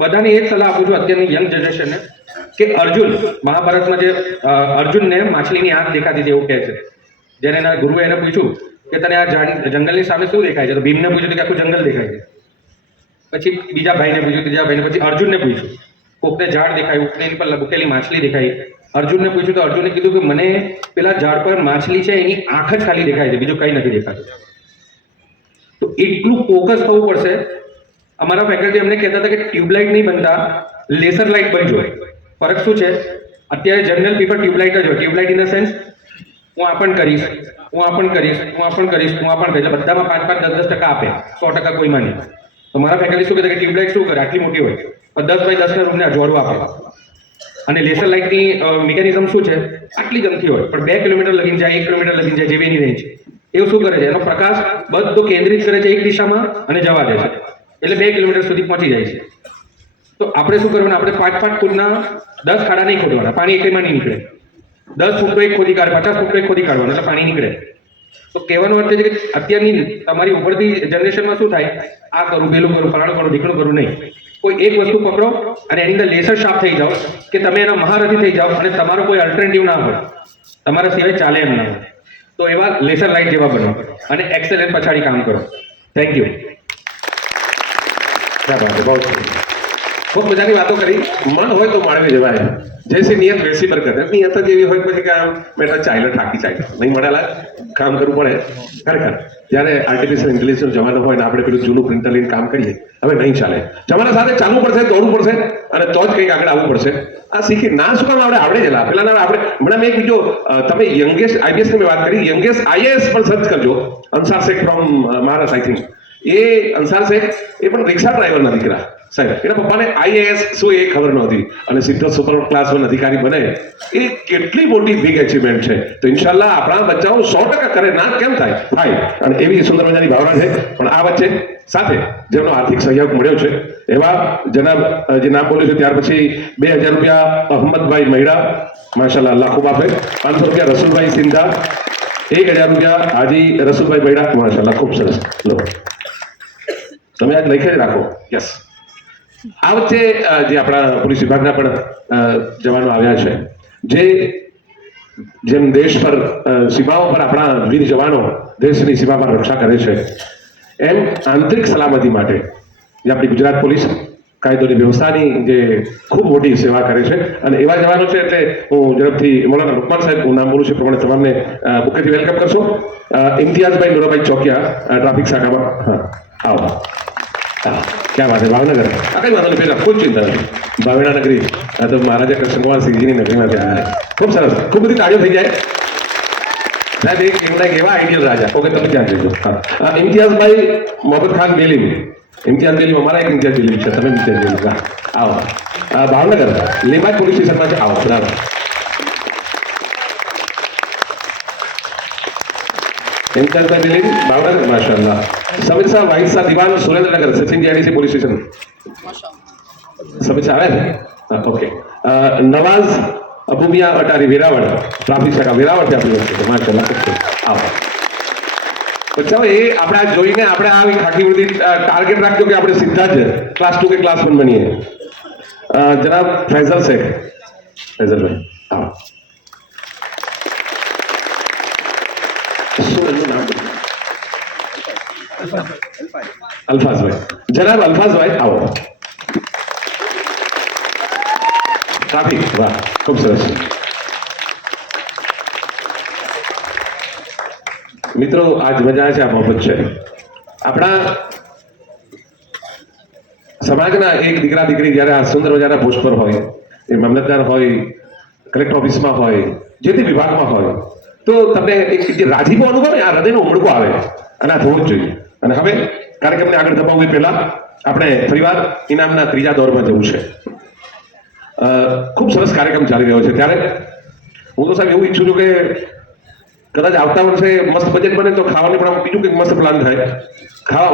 બધાને એ જ સલાહ આપું છું અત્યારની યંગ જનરેશનને કે અર્જુન, મહાભારતમાં જે અર્જુનને માછલીની આંખ દેખાતી હતી એવું કહે છે. જ્યારે એના ગુરુએ એને પૂછ્યું કે તને આ જંગલની સામે શું દેખાય છે, તો ભીમને પૂછ્યું કે આખું જંગલ દેખાય છે. પછી બીજા ભાઈને પૂછ્યું, ત્રીજા ભાઈને, પછી અર્જુનને પૂછ્યું. કોકને ઝાડ દેખાયું, એની પર લબકેલી માછલી દેખાઈ. અર્જુનને પૂછ્યું તો અર્જુને કીધું કે મને પેલા ઝાડ પર માછલી છે એની આંખ જ ખાલી દેખાય છે, બીજું કંઈ નથી દેખાતું. તો એટલું ફોકસ થવું પડશે. અમારા ફેકલ્ટી અમને કહેતા હતા કે ટ્યુબલાઇટ નહીં બનતા, લેસર લાઇટ બનજો. ફરક શું છે? અત્યારે જનરલ પીપલ ટ્યુબલાઇટ જ હોય. ટ્યુબલાઇટ ઇન ધ સેન્સ હું આ પણ કરીશ, હું આ પણ કરીશ, હું આ પણ કરીશ, હું આ પણ કરીશ. બધામાં 5-5, 10-10% આપે, 100% કોઈમાં નહીં. તો મારા ફેકલ્ટી શું કહેતા કે ટ્યુબલાઇટ શું કરે, આટલી મોટી હોય, 10 બાય 10ના રૂમને અજવાળું આપે. અને લેસર લાઇટની મિકેનિઝમ શું છે? આટલી જ અમથી હોય, પણ 2 કિલોમીટર લગીને જાય, 1 કિલોમીટર લગીને જાય, જેવી એની રેન્જ. એવું શું કરે છે? એનો પ્રકાશ બધો કેન્દ્રિત કરે છે એક દિશામાં અને જવા દે છે, એટલે 2 કિલોમીટર સુધી પહોંચી જાય છે. તો આપણે શું કરવાનું? આપણે 5-5 ફૂટના 10 ખાડા નહીં ખોદવાના, પાણી એકમાં નહીં નીકળે. 10 ફૂટ તો એક ખોદી કાઢે, 50 ફૂટ તો એક ખોદી કાઢવાનું, એટલે પાણી નીકળે. તો કહેવાનો અર્થ છે કે અત્યારની તમારી ઉભરતી જનરેશનમાં શું થાય? આ કરું, પેલું કરું, ફલાણું કરું, ઢીકણું કરું નહીં. કોઈ એક વસ્તુ પકડો અને એની અંદર લેસર શાર્પ થઈ જાઓ કે તમે એના મહારથી થઈ જાઓ અને તમારો કોઈ અલ્ટરનેટિવ ના હોય, તમારા સિવાય ચાલે એમ ના હોય. તો એવા લેસર લાઇટ જેવા બનો અને એક્સેલન્ટ પછાડી કામ કરો. Thank you. क्या बात है, बहुत ખૂબ મજાની વાતો કરી. મન હોય તો માળવે જવાય, જૈસી નિયત વૈસી બરકત. નિયત જ એવી હોય પછી કે આમ બેટા ચાલ્યો ઠાકી ચાલ્યો નહીં મળેલા કામ કરવું પડે. ખરેખર જ્યારે આર્ટિફિશિયલ ઇન્ટેલિજન્સ જમાનો હોય ને આપણે પેલું જૂનું પ્રિન્ટર લઈને કામ કરીએ, હવે નહીં ચાલે. જમાના સાથે ચાલવું પડશે, દોડવું પડશે અને તો જ કંઈક આગળ આવવું પડશે. આ શીખી ના શું કામ આવડે ગયેલા પેલા આપણે હમણાં મેં એક બીજો તમે યંગેસ્ટ આઈપીએસ ની મેં વાત કરી, યંગેસ્ટ આઈએએસ પણ સર્ચ કરજો. Ansar Shaikh from Maharashtra I think. એ અંસાર શેખ એ પણ રિક્ષા ડ્રાઈવરના દીકરા સાહેબ. એના પપ્પાને આઈએએસ શું એ ખબર નહોતી અને સીધો સુપર ક્લાસ 1 અધિકારી બને. એ કેટલી મોટી બિગ અચીવમેન્ટ છે. તો ઇન્શાલ્લાહ આપણા બચ્ચાઓ 100% કરે, ના કેમ થાય અને એવી સુંદર મજાની ભાવના છે. પણ આ વચ્ચે સાથે જેમનો આર્થિક સહયોગ મળ્યો છે એવા જનાબ જે નામ બોલ્યું છે ત્યાર પછી 2000 રૂપિયા અહમદભાઈ મહિડા, માશાલ્લાહ અલ્લાહ ખૂબ આપે. 500 રૂપિયા રસુલભાઈ સિંધા, 1000 રૂપિયા હાજી રસુલભાઈ મહિડા, માશાલ્લાહ ખૂબ સરસ. લો તમે આજ લખી જ રાખો. યસ. આ વચ્ચે જે આપણા પોલીસ વિભાગના પણ જવાનો આવ્યા છે, જેમ દેશ પર સીમાઓ પર આપણા વીર જવાનો દેશની સીમા પર રક્ષા કરે છે, એમ આંતરિક સલામતી માટે જે આપણી ગુજરાત પોલીસ કાયદોની વ્યવસ્થાની જે ખૂબ મોટી સેવા કરે છે અને એવા જવાનો છે. એટલે હું ઝડપથી મૌલાના રુકમાન સાહેબ હું નામ બોલું છું પ્રમાણે તમામને મુખ્યથી વેલકમ કરશો. ઇમ્તિયાઝભાઈ નુરાભાઈ ચોકિયા ટ્રાફિક શાખામાં. હા આવો. હા ક્યાં વાત છે ભાવનગર. આ કઈ વાંધો નહીં, પેલા કોઈ ચિંતા નથી. ભાવેણા નગરી તો મહારાજા કૃષ્ણકુમાર સિંહજીની નગરીમાંથી આવ્યા. ખૂબ સરસ, ખૂબ બધી તાળીઓ થઈ જાય સાહેબ. એક એમના એવા આઈડિયલ રાજા. ઓકે તમે ત્યાં જજો. હા ઇમ્તિયાઝભાઈ મોહમ્મદ ખાન બેલીમ. ઇમ્તિયાઝ બેલીમ અમારા એક ઇમ્તિયાઝ બેલીમ છે. તમે ઇમ્તિયાઝ બેલીમ. હા આવો. ભાવનગર લીંબાજ પોલીસ સ્ટેશનમાં છે. આવો બરાબર. ઇમ્તિયાઝભાઈ બેલીમ ભાવનગર માશાલ્લાહ. સમીર સાહેબ Wahid Shah Diwan Surendranagar Sachin GIDC police station. Samir સાહેબ આવે ને? ઓકે. નવાઝ અબુમિયા અટારી વેરાવળ ટ્રાફિક શાખા વેરાવળથી આપણી વચ્ચે. માશાલ્લાહ આવો. પછી એ આપણે જોઈને આપણે આવી ખાકી વૃત્તિ ટાર્ગેટ રાખજો કે આપણે સીધા જ ક્લાસ 2 કે ક્લાસ 1 બનીએ. જનાબ ફૈઝલ શેખ. ફૈઝલભાઈ આવો. શું એનું નામ? અલ્ફાઝભાઈ. જનાબ અલ્ફાઝભાઈ આવો. ટ્રાફિક. વાહ ખૂબ સરસ. મિત્રો આજ મજા છે, આ મોહબ્બત છે. આપણા સમાજના એક દીકરા દીકરી જ્યારે આ સુંદર મજાના પોસ્ટ પર હોય, એ મામલતદાર હોય, કલેક્ટર ઓફિસમાં હોય, જે તે વિભાગમાં હોય, તો તમને એક જે રાજીપો અનુભવ ને આ હૃદયનો ઉમળકો આવે અને આ થવું જ જોઈએ. અને હવે કાર્યક્રમને આગળ ધપાવવી પહેલા આપણે ફરીવાર ઇનામના ત્રીજા દોરમાં જવું છે. ખૂબ સરસ કાર્યક્રમ ચાલી રહ્યો છે. ત્યારે હું તો સાહેબ એવું ઈચ્છું છું કે કદાચ આવતા વર્ષે મસ્ત બજેટ બને તો ખાવાની પણ બીજું કંઈક મસ્ત પ્લાન થાય.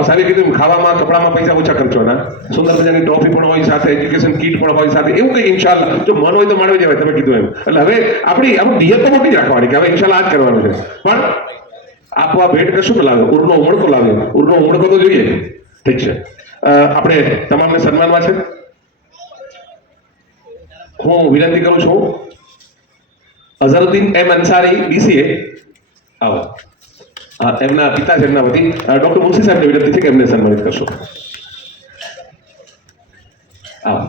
સાહેબે કીધું ખાવામાં કપડામાં પૈસા ઓછા ખર્ચવાના, સુંદર મજાની ટ્રોફી પણ હોય સાથે, એજ્યુકેશન કીટ પણ હોય સાથે, એવું કંઈક ઇન્શાલ્લાહ જો મન હોય તો માળવી જવાય. તમે કીધું એમ. એટલે હવે આપણું નિયત તો મોટી જ રાખવાની કે હવે ઇન્શાલ્લાહ આ જ કરવાનું છે. પણ આપવા ભેટ કશું લાવે, ઉરનો ઉમળકો લાવે. ઉરનો ઉમળકો તો જોઈએ. ઠીક છે. આપણે તમામને સન્માનમાં છે. હું વિનંતી કરું છું અઝહરુદ્દીન એમ અંસારી BCA આવો. એમના પિતા છે એમના વતી ડોક્ટર મુનશી સાહેબને વિનંતી છે કે એમને સન્માનિત કરશો. આવો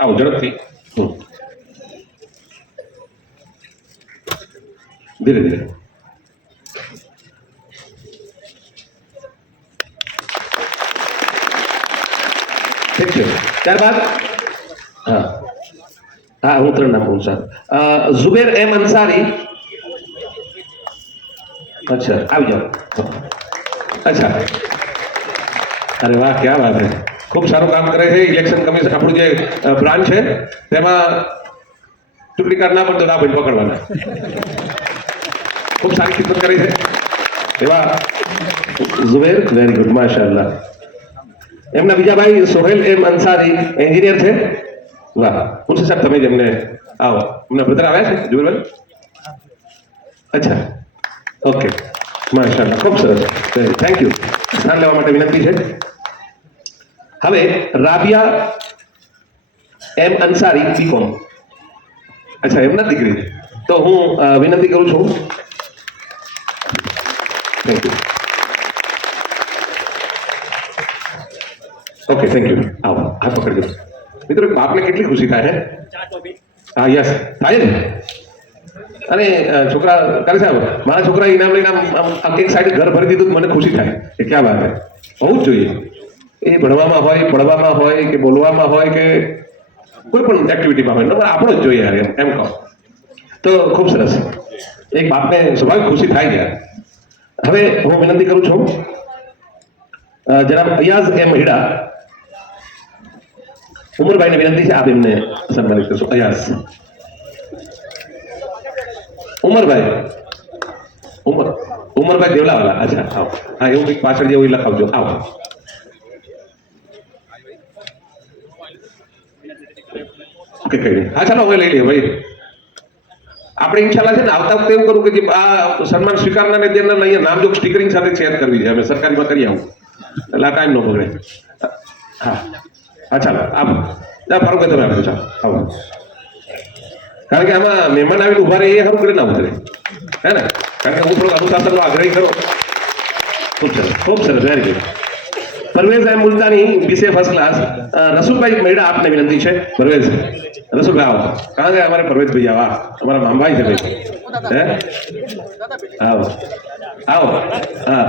આવો ઝડપથી. ધીરે ધીરે. ઠીક છે. ત્યારબાદ હા હા હું 3 નામ બોલું સાહેબ. ઝુબેર એમ અંસારી. અચ્છા આવી જાઓ. અચ્છા અરે વાહ ક્યાં વાત છે. ખૂબ સારું કામ કરે છે. ઇલેક્શન કમિશન આપણું જે બ્રાન્ચ છે તેમાં ચૂંટણી કાર્ડ ના પણ તો ના ભાઈ પકડવાના. ખૂબ સારી ખિદમત કરી છે એવા ઝુબેર. Very good માશાઅલ્લાહ. એમના બીજા ભાઈ સોહેલ એમ અંસારી એન્જિનિયર છે. વાહ મુનશી સાહેબ તમે જ એમને આવો. એમના બ્રધર આવ્યા છે ઝુબેરભાઈ? અચ્છા ઓકે માશાઅલ્લાહ ખૂબ સરસ. Thank you. સ્થાન લેવા માટે વિનંતી છે. હવે રાબિયા એમ અંસારી BCom. અચ્છા એમના દીકરી. તો હું વિનંતી કરું છું. Thank you. Okay thank you આવો હાથ પકડી દો મિત્રો બાપને કેટલી ખુશી થાય હે હા યસ થાય ને અને છોકરા કરે સાહેબ મારા છોકરા ઇનામ લઈને આમ એક સાઈડ ઘર ભરી દીધું મને ખુશી થાય કે ક્યાં વાત હે હોવું જ જોઈએ એ ભણવામાં હોય પડવામાં હોય કે બોલવામાં હોય કે કોઈ પણ એક્ટિવિટીમાં હોય નંબર આપણો જ જોઈએ યાર એમ કહો તો ખૂબ સરસ એક બાપને સ્વાભાવિક ખુશી થાય ગયા હવે હું વિનંતી કરું છું જનાબ અયાઝ એ મહિડા ઉમરભાઈને વિનંતી છે આપ એમને સન્માનિત કરશો અયાઝ ઉમરભાઈ ઉમરભાઈ દેવલાવાલા અચ્છા આવો હા એવું કંઈક પાછળ જેવું લખાવજો આવો ઓકે કઈ નહીં હા ચાલો હવે લઈ લઈએ ભાઈ આપણે ઇન્શાલ્લાહ છે ને આવતા વખતે એવું કરું કે જે આ સન્માન સ્વીકારનાર ને તેના અહીંયા નામ જો સ્ટીકરિંગ સાથે શેર કરવી છે અમે સરકારીમાં કરી આવું એટલે આ ટાઈમ ન બગડે હા હા ચાલો આપ ફારૂક તમે આપજો ચાલો આવો કારણ કે આમાં મહેમાન આવીને ઉભા રહે એ ખરું કરે ના ઉતરે હે ને કારણ કે હું થોડોક અનુશાસનનો આગ્રહી કરો ખૂબ સરસ વેરી ગુડ પરવેઝ એમ મુલતાની બીસીએ ફર્સ્ટ ક્લાસ રસુલભાઈ મૈડા આપને વિનંતી છે પરવેઝ રસુલભાઈ આવો કારણ કે અમારે પરવેઝભાઈ આવા અમારા મામભાઈ છે ભાઈ હે આવો આવો હા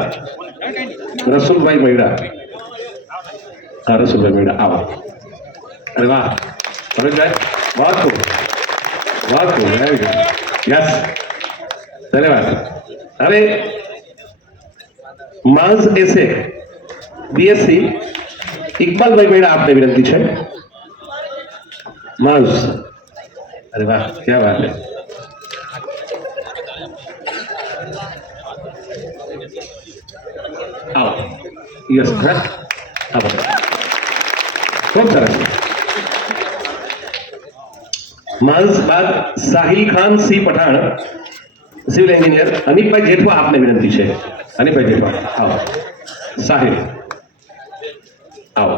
રસુલભાઈ મૈડા હા રસુલભાઈ મૈડા આવો અરે વાહ પરવેઝભાઈ बहुत खूब वेरी गुड यस धन्यवाद હવે માઝ એસે બીએસસી ઇકબાલભાઈ મેળા આપને વિનંતી છે માઝ અરે વાહ ક્યાં વાત है आओ यस આવો ખૂબ સરસ मांस बाद साहिल खान सी पठाण सिविल इंजीनियर अनिप भाई जेठवा आपने विनंती है अनिप भाई जेठवा आओ साहिल आओ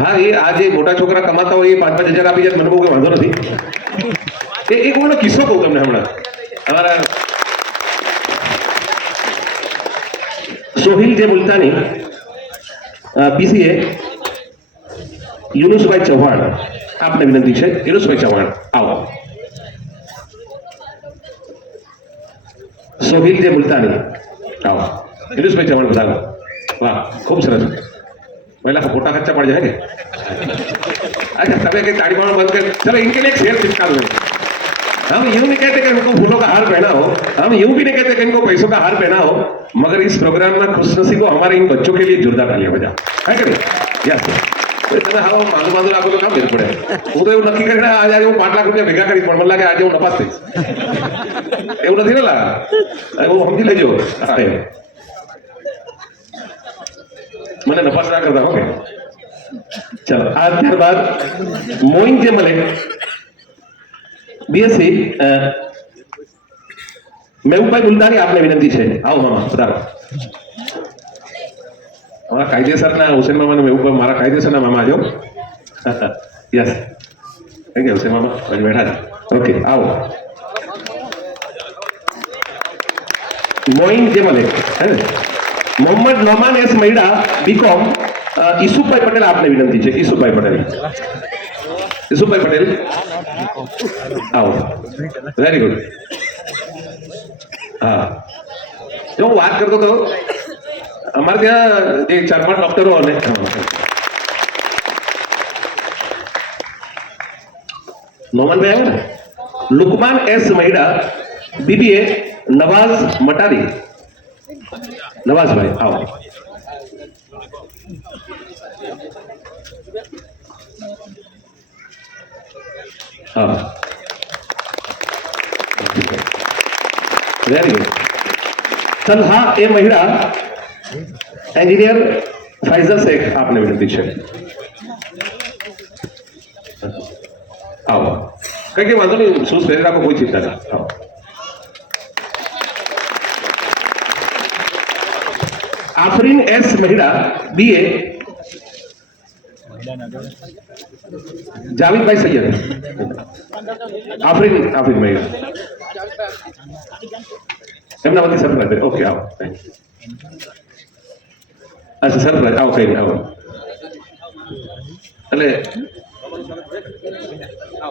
हाँ ये आज मोटा छोकरा कमाता हो ये 5-5 हज़ार आपी जाए મને બહુ કોઈ વાંધો નથી એક કોઈનો કિસ્સો કહું તમને હમણાં અમારા સોહિલ જે મુલતાની બીસીએ યુનુસભાઈ ચૌહાણ આપને વિનંતી છે યુનુસભાઈ ચૌહાણ આવો સોહિલ જે મુલતાની આવો યુનુસભાઈ ચૌહાણ બતાવો વાહ ખૂબ સરસ पहला फोटा खर्चा पड़ जाएगा अच्छा तबे के ताड़ी मारना बंद कर चलो इनके लिए एक शेयर चिपका दो हम यूं नहीं कहते कि इनको फूलों का हार पहना हो हम यूं भी नहीं कहते कि इनको पैसों का हार पहना हो मगर इस प्रोग्राम में खुशनसीब को हमारे इन बच्चों के लिए जोरदार तालियां बजा है कि नहीं यस તમે હાલો માધુ રાખો તો કામ મેળ પડે હું તો એવું નક્કી કરીને આજે હું 5 લાખ રૂપિયા ભેગા કરીશ પણ મને લાગે આજે હું નપાસ થઈશ એવું નથી ને લાગે હું સમજી લેજો મને નપાસ ના કરતા ઓકે ચલો આ ત્યારબાદ મોઇન જે મલિક બીએસસી મેહુભાઈ મુલતાની આપને વિનંતી છે આવો મામા પધારો हमारा कायदेसर हुसैन मामा ने मेहबूब मारा कायदेसर मामा आ जाओ यस थैंक यू हुसैन मामा आज बैठा था ओके आओ मोइन जे मलिक है मोहम्मद नौमान एस महीड़ा बीकॉम ईसुभाई पटेल आपने विनंती है ईसुभाई पटेल आओ वेरी गुड हाँ जो बात करते तो हमारे ત્યાં જે 4-5 ડોક્ટરો અને નોમન ભાઈ આવ્યા ને લુકમાન એસ મહીડા બીબીએ નવાઝ મટારી નવાઝ ભાઈ આવો હા વેરી ગુડ તલહા એ મહીડા इंजीनियर फैजल शेख आपने विनती है आओ कहीं वादो नहीं शूज पहन रखो कोई चिंता ना आओ आफरीन एस महिड़ा बीए जावेद भाई सैयद आफरीन महिड़ा एमना वती सब ओके आओ थैंक यू અચ્છા સરપ્રાઈઝ આવો કઈ નહીં આવો એટલે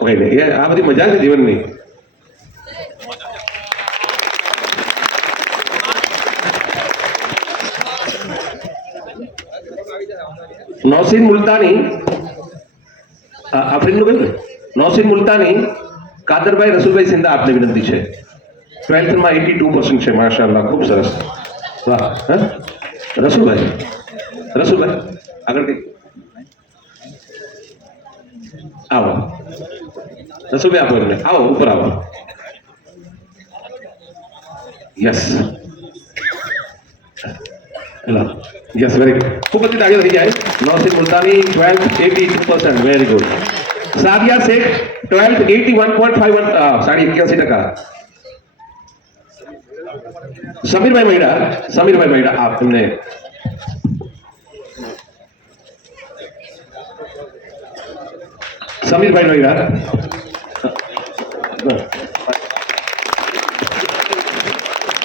કઈ નહીં આ બધી મજા છે જીવનની. નૌસીન મુલતાની આફરીનનું કહ્યું ને નૌસીન મુલતાની કાદરભાઈ રસુલભાઈ સિંધા આપને વિનંતી છે. 12th માં 82% છે માશાઅલ્લાહ ખૂબ સરસ વાહ. હા રસુલભાઈ આગળ કઈ આવો રસુલભાઈ આપો એમને આવો ઉપર આવો yes hello yes very good ખૂબ બધી તાળીઓ થઈ જાય. Nausin Multani 12th 82% very good. Sadiya Shaikh 12th 81.51 81%. Samirbhai Mahida આપ એમને Samirbhai Mahida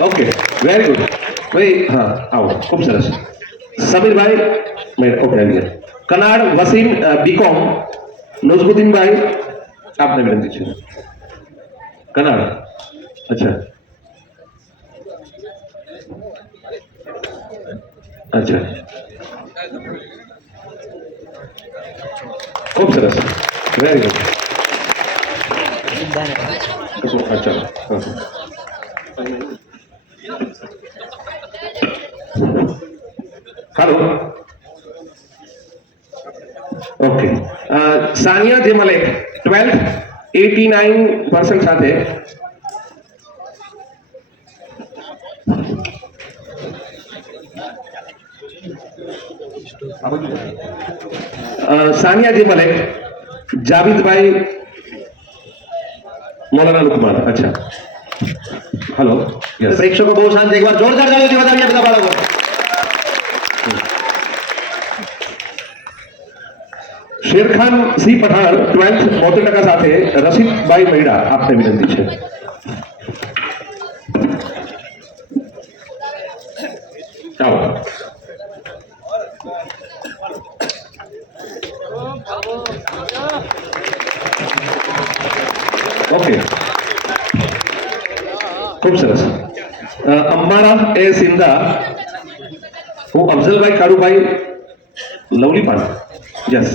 okay very good ભાઈ હા આવો ખૂબ સરસ. સમીરભાઈ મહિડા ઓકે આવી ગયા. કનાડ વસીમ બીકોમ નોઝબુદ્દીનભાઈ આપને વિનંતી છે. કનાડ અચ્છા અચ્છા ખૂબ સરસ વેરી ગુડ. અચ્છા હાલો ઓકે. સાનિયા જે મલેક 12th 89% સાથે सानिया जी मलिक जावेद भाई मौलाना लुकमान अच्छा हेलो यस પ્રેક્ષકો બહુ શાંત છે. એકવાર જોરદાર તાળીઓથી વધાવીએ બધા બાળકો. शेरखान सी पठाण 12th 72% સાથે રશીદભાઈ મૈડા આપને વિનંતી છે. આવો ઓકે ખૂબ સરસ. અંબાડા એ સિંધા હું અફઝલભાઈ કાળુભાઈ લવલીપાણ યસ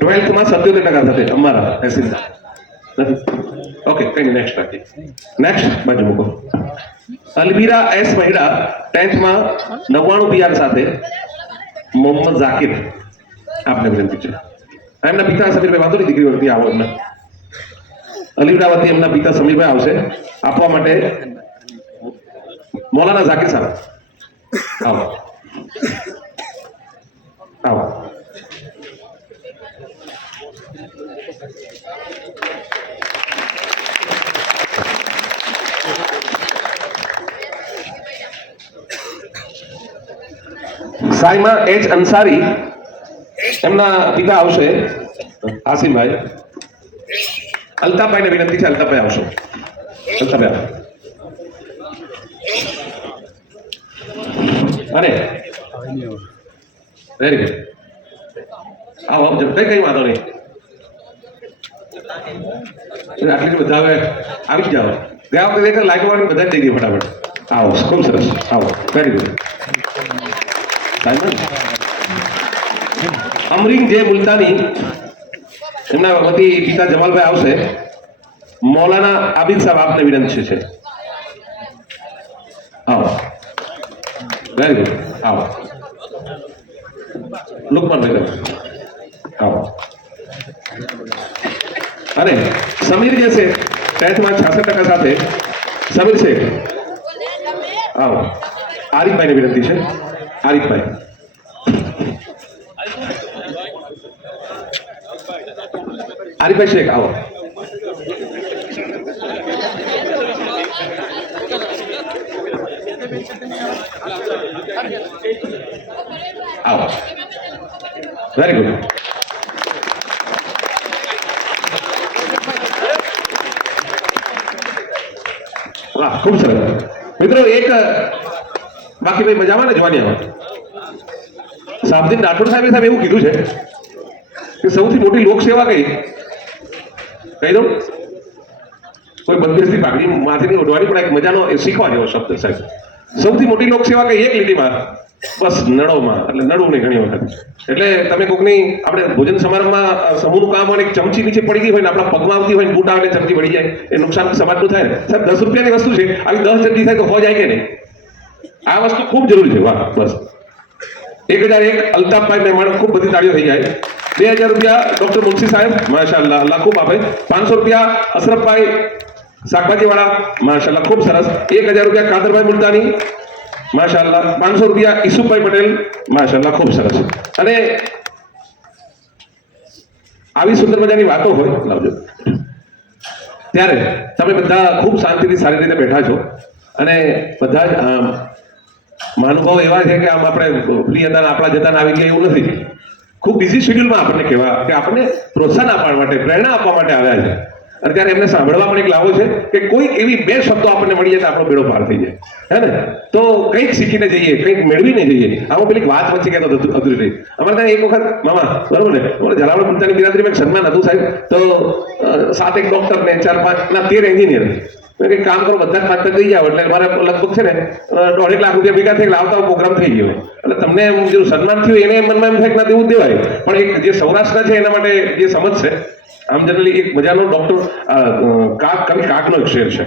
12th માં 77% સાથે અમારા એ સિંધા નથી ઓકે કઈ નહીં નેક્સ્ટ રાખીએ. નેક્સ્ટ બાજુ મૂકો. અલવીરા એસ મહિડા 10th માં 99 PR સાથે મોહમ્મદ ઝાકિર આપને વિનંતી છે. એમના પિતા સમીરભાઈ વાંધો નહીં દીકરી વખતે આવો એમના અલીવડા વતી એમના પિતા સમીરભાઈ આવશે આપવા માટે. મૌલાના ઝાકિર સાહેબ આવો આવો સાઈમા એચ અંસારી એમના પિતા આવશે આસિમભાઈ. અલ્તાફભાઈને વિનંતી છે અલ્તાફભાઈ આવશો. અલ્તાફભાઈ અને વેરી ગુડ આવો કઈ વાંધો નહીં આટલી બધા હવે આવી જ જાઓ. ગયા વખતે લાઈટો વાળી બધા જ દઈ દઈએ ફટાફટ. આવો ખૂબ સરસ આવો વેરી ગુડ. અમરીન જે મુલતાની એમના વતી પિતા જમાલભાઈ આવશે. મૌલાના આબિદ સાહેબ આપને વિનંતી છે. આવો વેરી ગુડ આવો. લુકમાનભાઈ આવો. અને સમીર જે છે 10th માં 66% સાથે સમીર શેખ આવો. આરિફભાઈને વિનંતી છે. આરિફભાઈ આરિફભાઈ શેખ આવો. આવો વેરી ગુડ. વાહ ખૂબ સરસ મિત્રો. એક બાકી ભાઈ મજામાં ને જોવાની આવે સાબદીન રાઠોડ સાહેબ એવું કીધું છે કે સૌથી મોટી લોકસેવા કઈ કહી દઉં, કોઈ બંદિશથી પાઘડી માથેની ઓઢવાની પણ એક મજાનો એ શીખવા જેવો શબ્દ સાહેબ. સૌથી મોટી લોકસેવા કઈ એક લીટીમાં બસ નળોમાં, એટલે નળવું નહીં ઘણી વખત. એટલે તમે કોકની આપણે ભોજન સમારંભમાં સમૂહનું કામ હોય, એક ચમચી નીચે પડી ગઈ હોય ને આપણા પગમાં આવતી હોય ને બૂટ આવે ચમચી પડી જાય, એ નુકસાન સમાજનું થાય ને સાહેબ. 10 રૂપિયાની વસ્તુ છે, આવી 10 ચમચી થાય તો હો જાય કે નહીં? આ વસ્તુ ખૂબ જરૂરી છે. વાહ, બસ 1001 અલ્તાફભાઈ મહેમાન, ખૂબ બધી તાળીઓ થઈ જાય. 2000 રૂપિયા ડોક્ટર મુનશી સાહેબ, માશાઅલ્લાહ, અલ્લાહ ખૂબ આપે. 500 રૂપિયા અશરફભાઈ શાકભાજીવાળા, માશાઅલ્લાહ ખૂબ સરસ. 1000 રૂપિયા કાદરભાઈ મુલતાની, માશાઅલ્લાહ. 500 રૂપિયા ઈસુભાઈ પટેલ, માશાઅલ્લાહ ખૂબ સરસ. અને આવી સુંદર મજાની વાતો હોય લાવજો. ત્યારે તમે બધા ખૂબ શાંતિથી સારી રીતે બેઠા છો અને બધા જ મહાનુભાવો એવા છે કે આમ આપણે ફ્રી હતા આપણા જતા આવી ગયા એવું નથી. ખૂબ બિઝી શેડ્યુલમાં આપણને કહેવા કે આપણને પ્રોત્સાહન આપવા માટે, પ્રેરણા આપવા માટે આવ્યા છે. અને ત્યારે એમને સાંભળવા પણ એક લાવો છે કે કોઈક એવી 2 શબ્દો આપણને મળી જાય તો આપણો બેડો પાર થઈ જાય, હે ને? તો કંઈક શીખીને જઈએ, કંઈક મેળવીને જઈએ. આમાં પેલી વાત વચ્ચે કહેતો હતો અધૂરી રહી. અમારે ત્યાં એક વખત મામા, બરોબર ને, અમારે ઝાલાવાડ પોતાની બિરાદરીમાં એક સન્માન હતું સાહેબ. તો 7 ડોક્ટર ને 4-5 ના 13 એન્જિનિયર. મેં કંઈક કામ કરો, બધા જ 5 થઈ જાવ એટલે મારે લગભગ છે ને 1.5 લાખ રૂપિયા ભેગા થઈ લાવતા પ્રોગ્રામ થઈ ગયો. એટલે તમને જે સન્માન થયું એને મનમાં એમ થાય કે ના દેવું દેવાય, પણ એક જે સૌરાષ્ટ્ર છે એના માટે જે સમજ છે. આમ જનરલી એક મજાનો ડોક્ટર કાકનો એક શેર છે,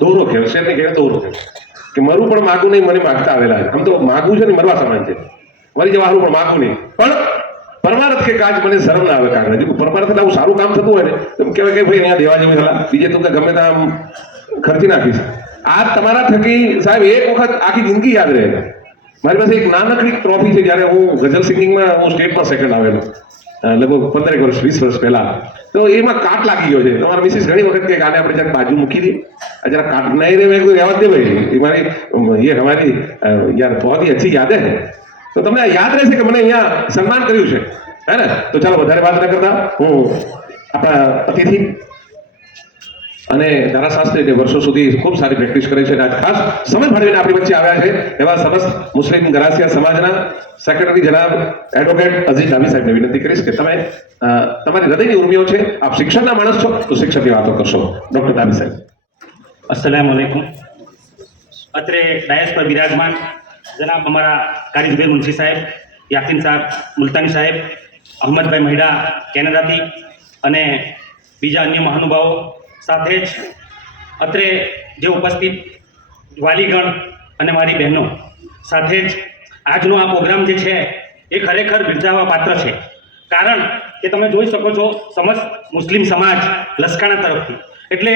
દોરો ખેર, શેર ને કહે દોરો ખેર, કે મરું પણ માગું નહીં, મને માગતા આવેલા છે. આમ તો માગવું છે ને મરવા સમાન છે, મરી જવાનું પણ માગવું નહીં. પણ પરમાર્થ કે કાજ મને શરમ ના આવે કાગડા. જો પરમાર્થ એટલે આવું સારું કામ થતું હોય ને તો કહેવાય કે ભાઈ અહીંયા દેવા જેવું થલા, બીજે તું કે ગમે ત્યાં આમ ખર્ચી નાખીશ. આ તમારા થકી સાહેબ એક વખત આખી જિંદગી યાદ રહે. મારી પાસે એક નાનકડી ટ્રોફી છે, જ્યારે હું ગઝલ સિંગિંગમાં હું સ્ટેટમાં સેકન્ડ આવેલો લગભગ 15 વર્ષ 20 વર્ષ પહેલા. તો એમાં કાટ લાગી ગયો છે. તમારા મિસિસ ઘણી વખત કે આને આપણે જરાક બાજુ મૂકી દઈએ, જરા કાટ નહીં રે, મેં કોઈ રહેવા દે ભાઈ, એ મારી ये हमारी यार बहुत ही अच्छी याद है. તો તમને યાદ રહેશે કે મને અહીંયા સન્માન કર્યું છે, હે ને? તો ચાલો વધારે વાત ન કરતા હું આપણા અતિથિ અને ધારાશાસ્ત્રી જે વર્ષો સુધી ખૂબ સારી પ્રેક્ટિસ કરે છે, આજ ખાસ સમય ફાળવીને આપણી વચ્ચે આવ્યા છે એવા સમસ્ત મુસ્લિમ ગરાસિયા સમાજના સેક્રેટરી જનાબ એડવોકેટ અઝીઝ ડાબી સાહેબને વિનંતી કરીશ કે તમે તમારી હૃદયની ઉર્મિઓ છે, આપ શિક્ષણના માણસ છો તો શિક્ષણની વાતો કરશો. ડોક્ટર ડાબી સાહેબ. अस्सलाम वालेकुम. અત્રે ડાયસ પર બિરાજમાન જનાબ અમારા કારી ઝુબેર મુનશી સાહેબ, યાસીન સાહેબ મુલતાની સાહેબ, અહમદભાઈ મહિડા કેનેડાથી અને બીજા અન્ય મહાનુભાવો, સાથે જ અત્રે જે ઉપસ્થિત વાલીગણ અને મારી બહેનો, સાથે જ આજનો આ પ્રોગ્રામ જે છે એ ખરેખર બિરદાવવા પાત્ર છે. કારણ કે તમે જોઈ શકો છો સમસ્ત મુસ્લિમ સમાજ લસકાણા તરફથી, એટલે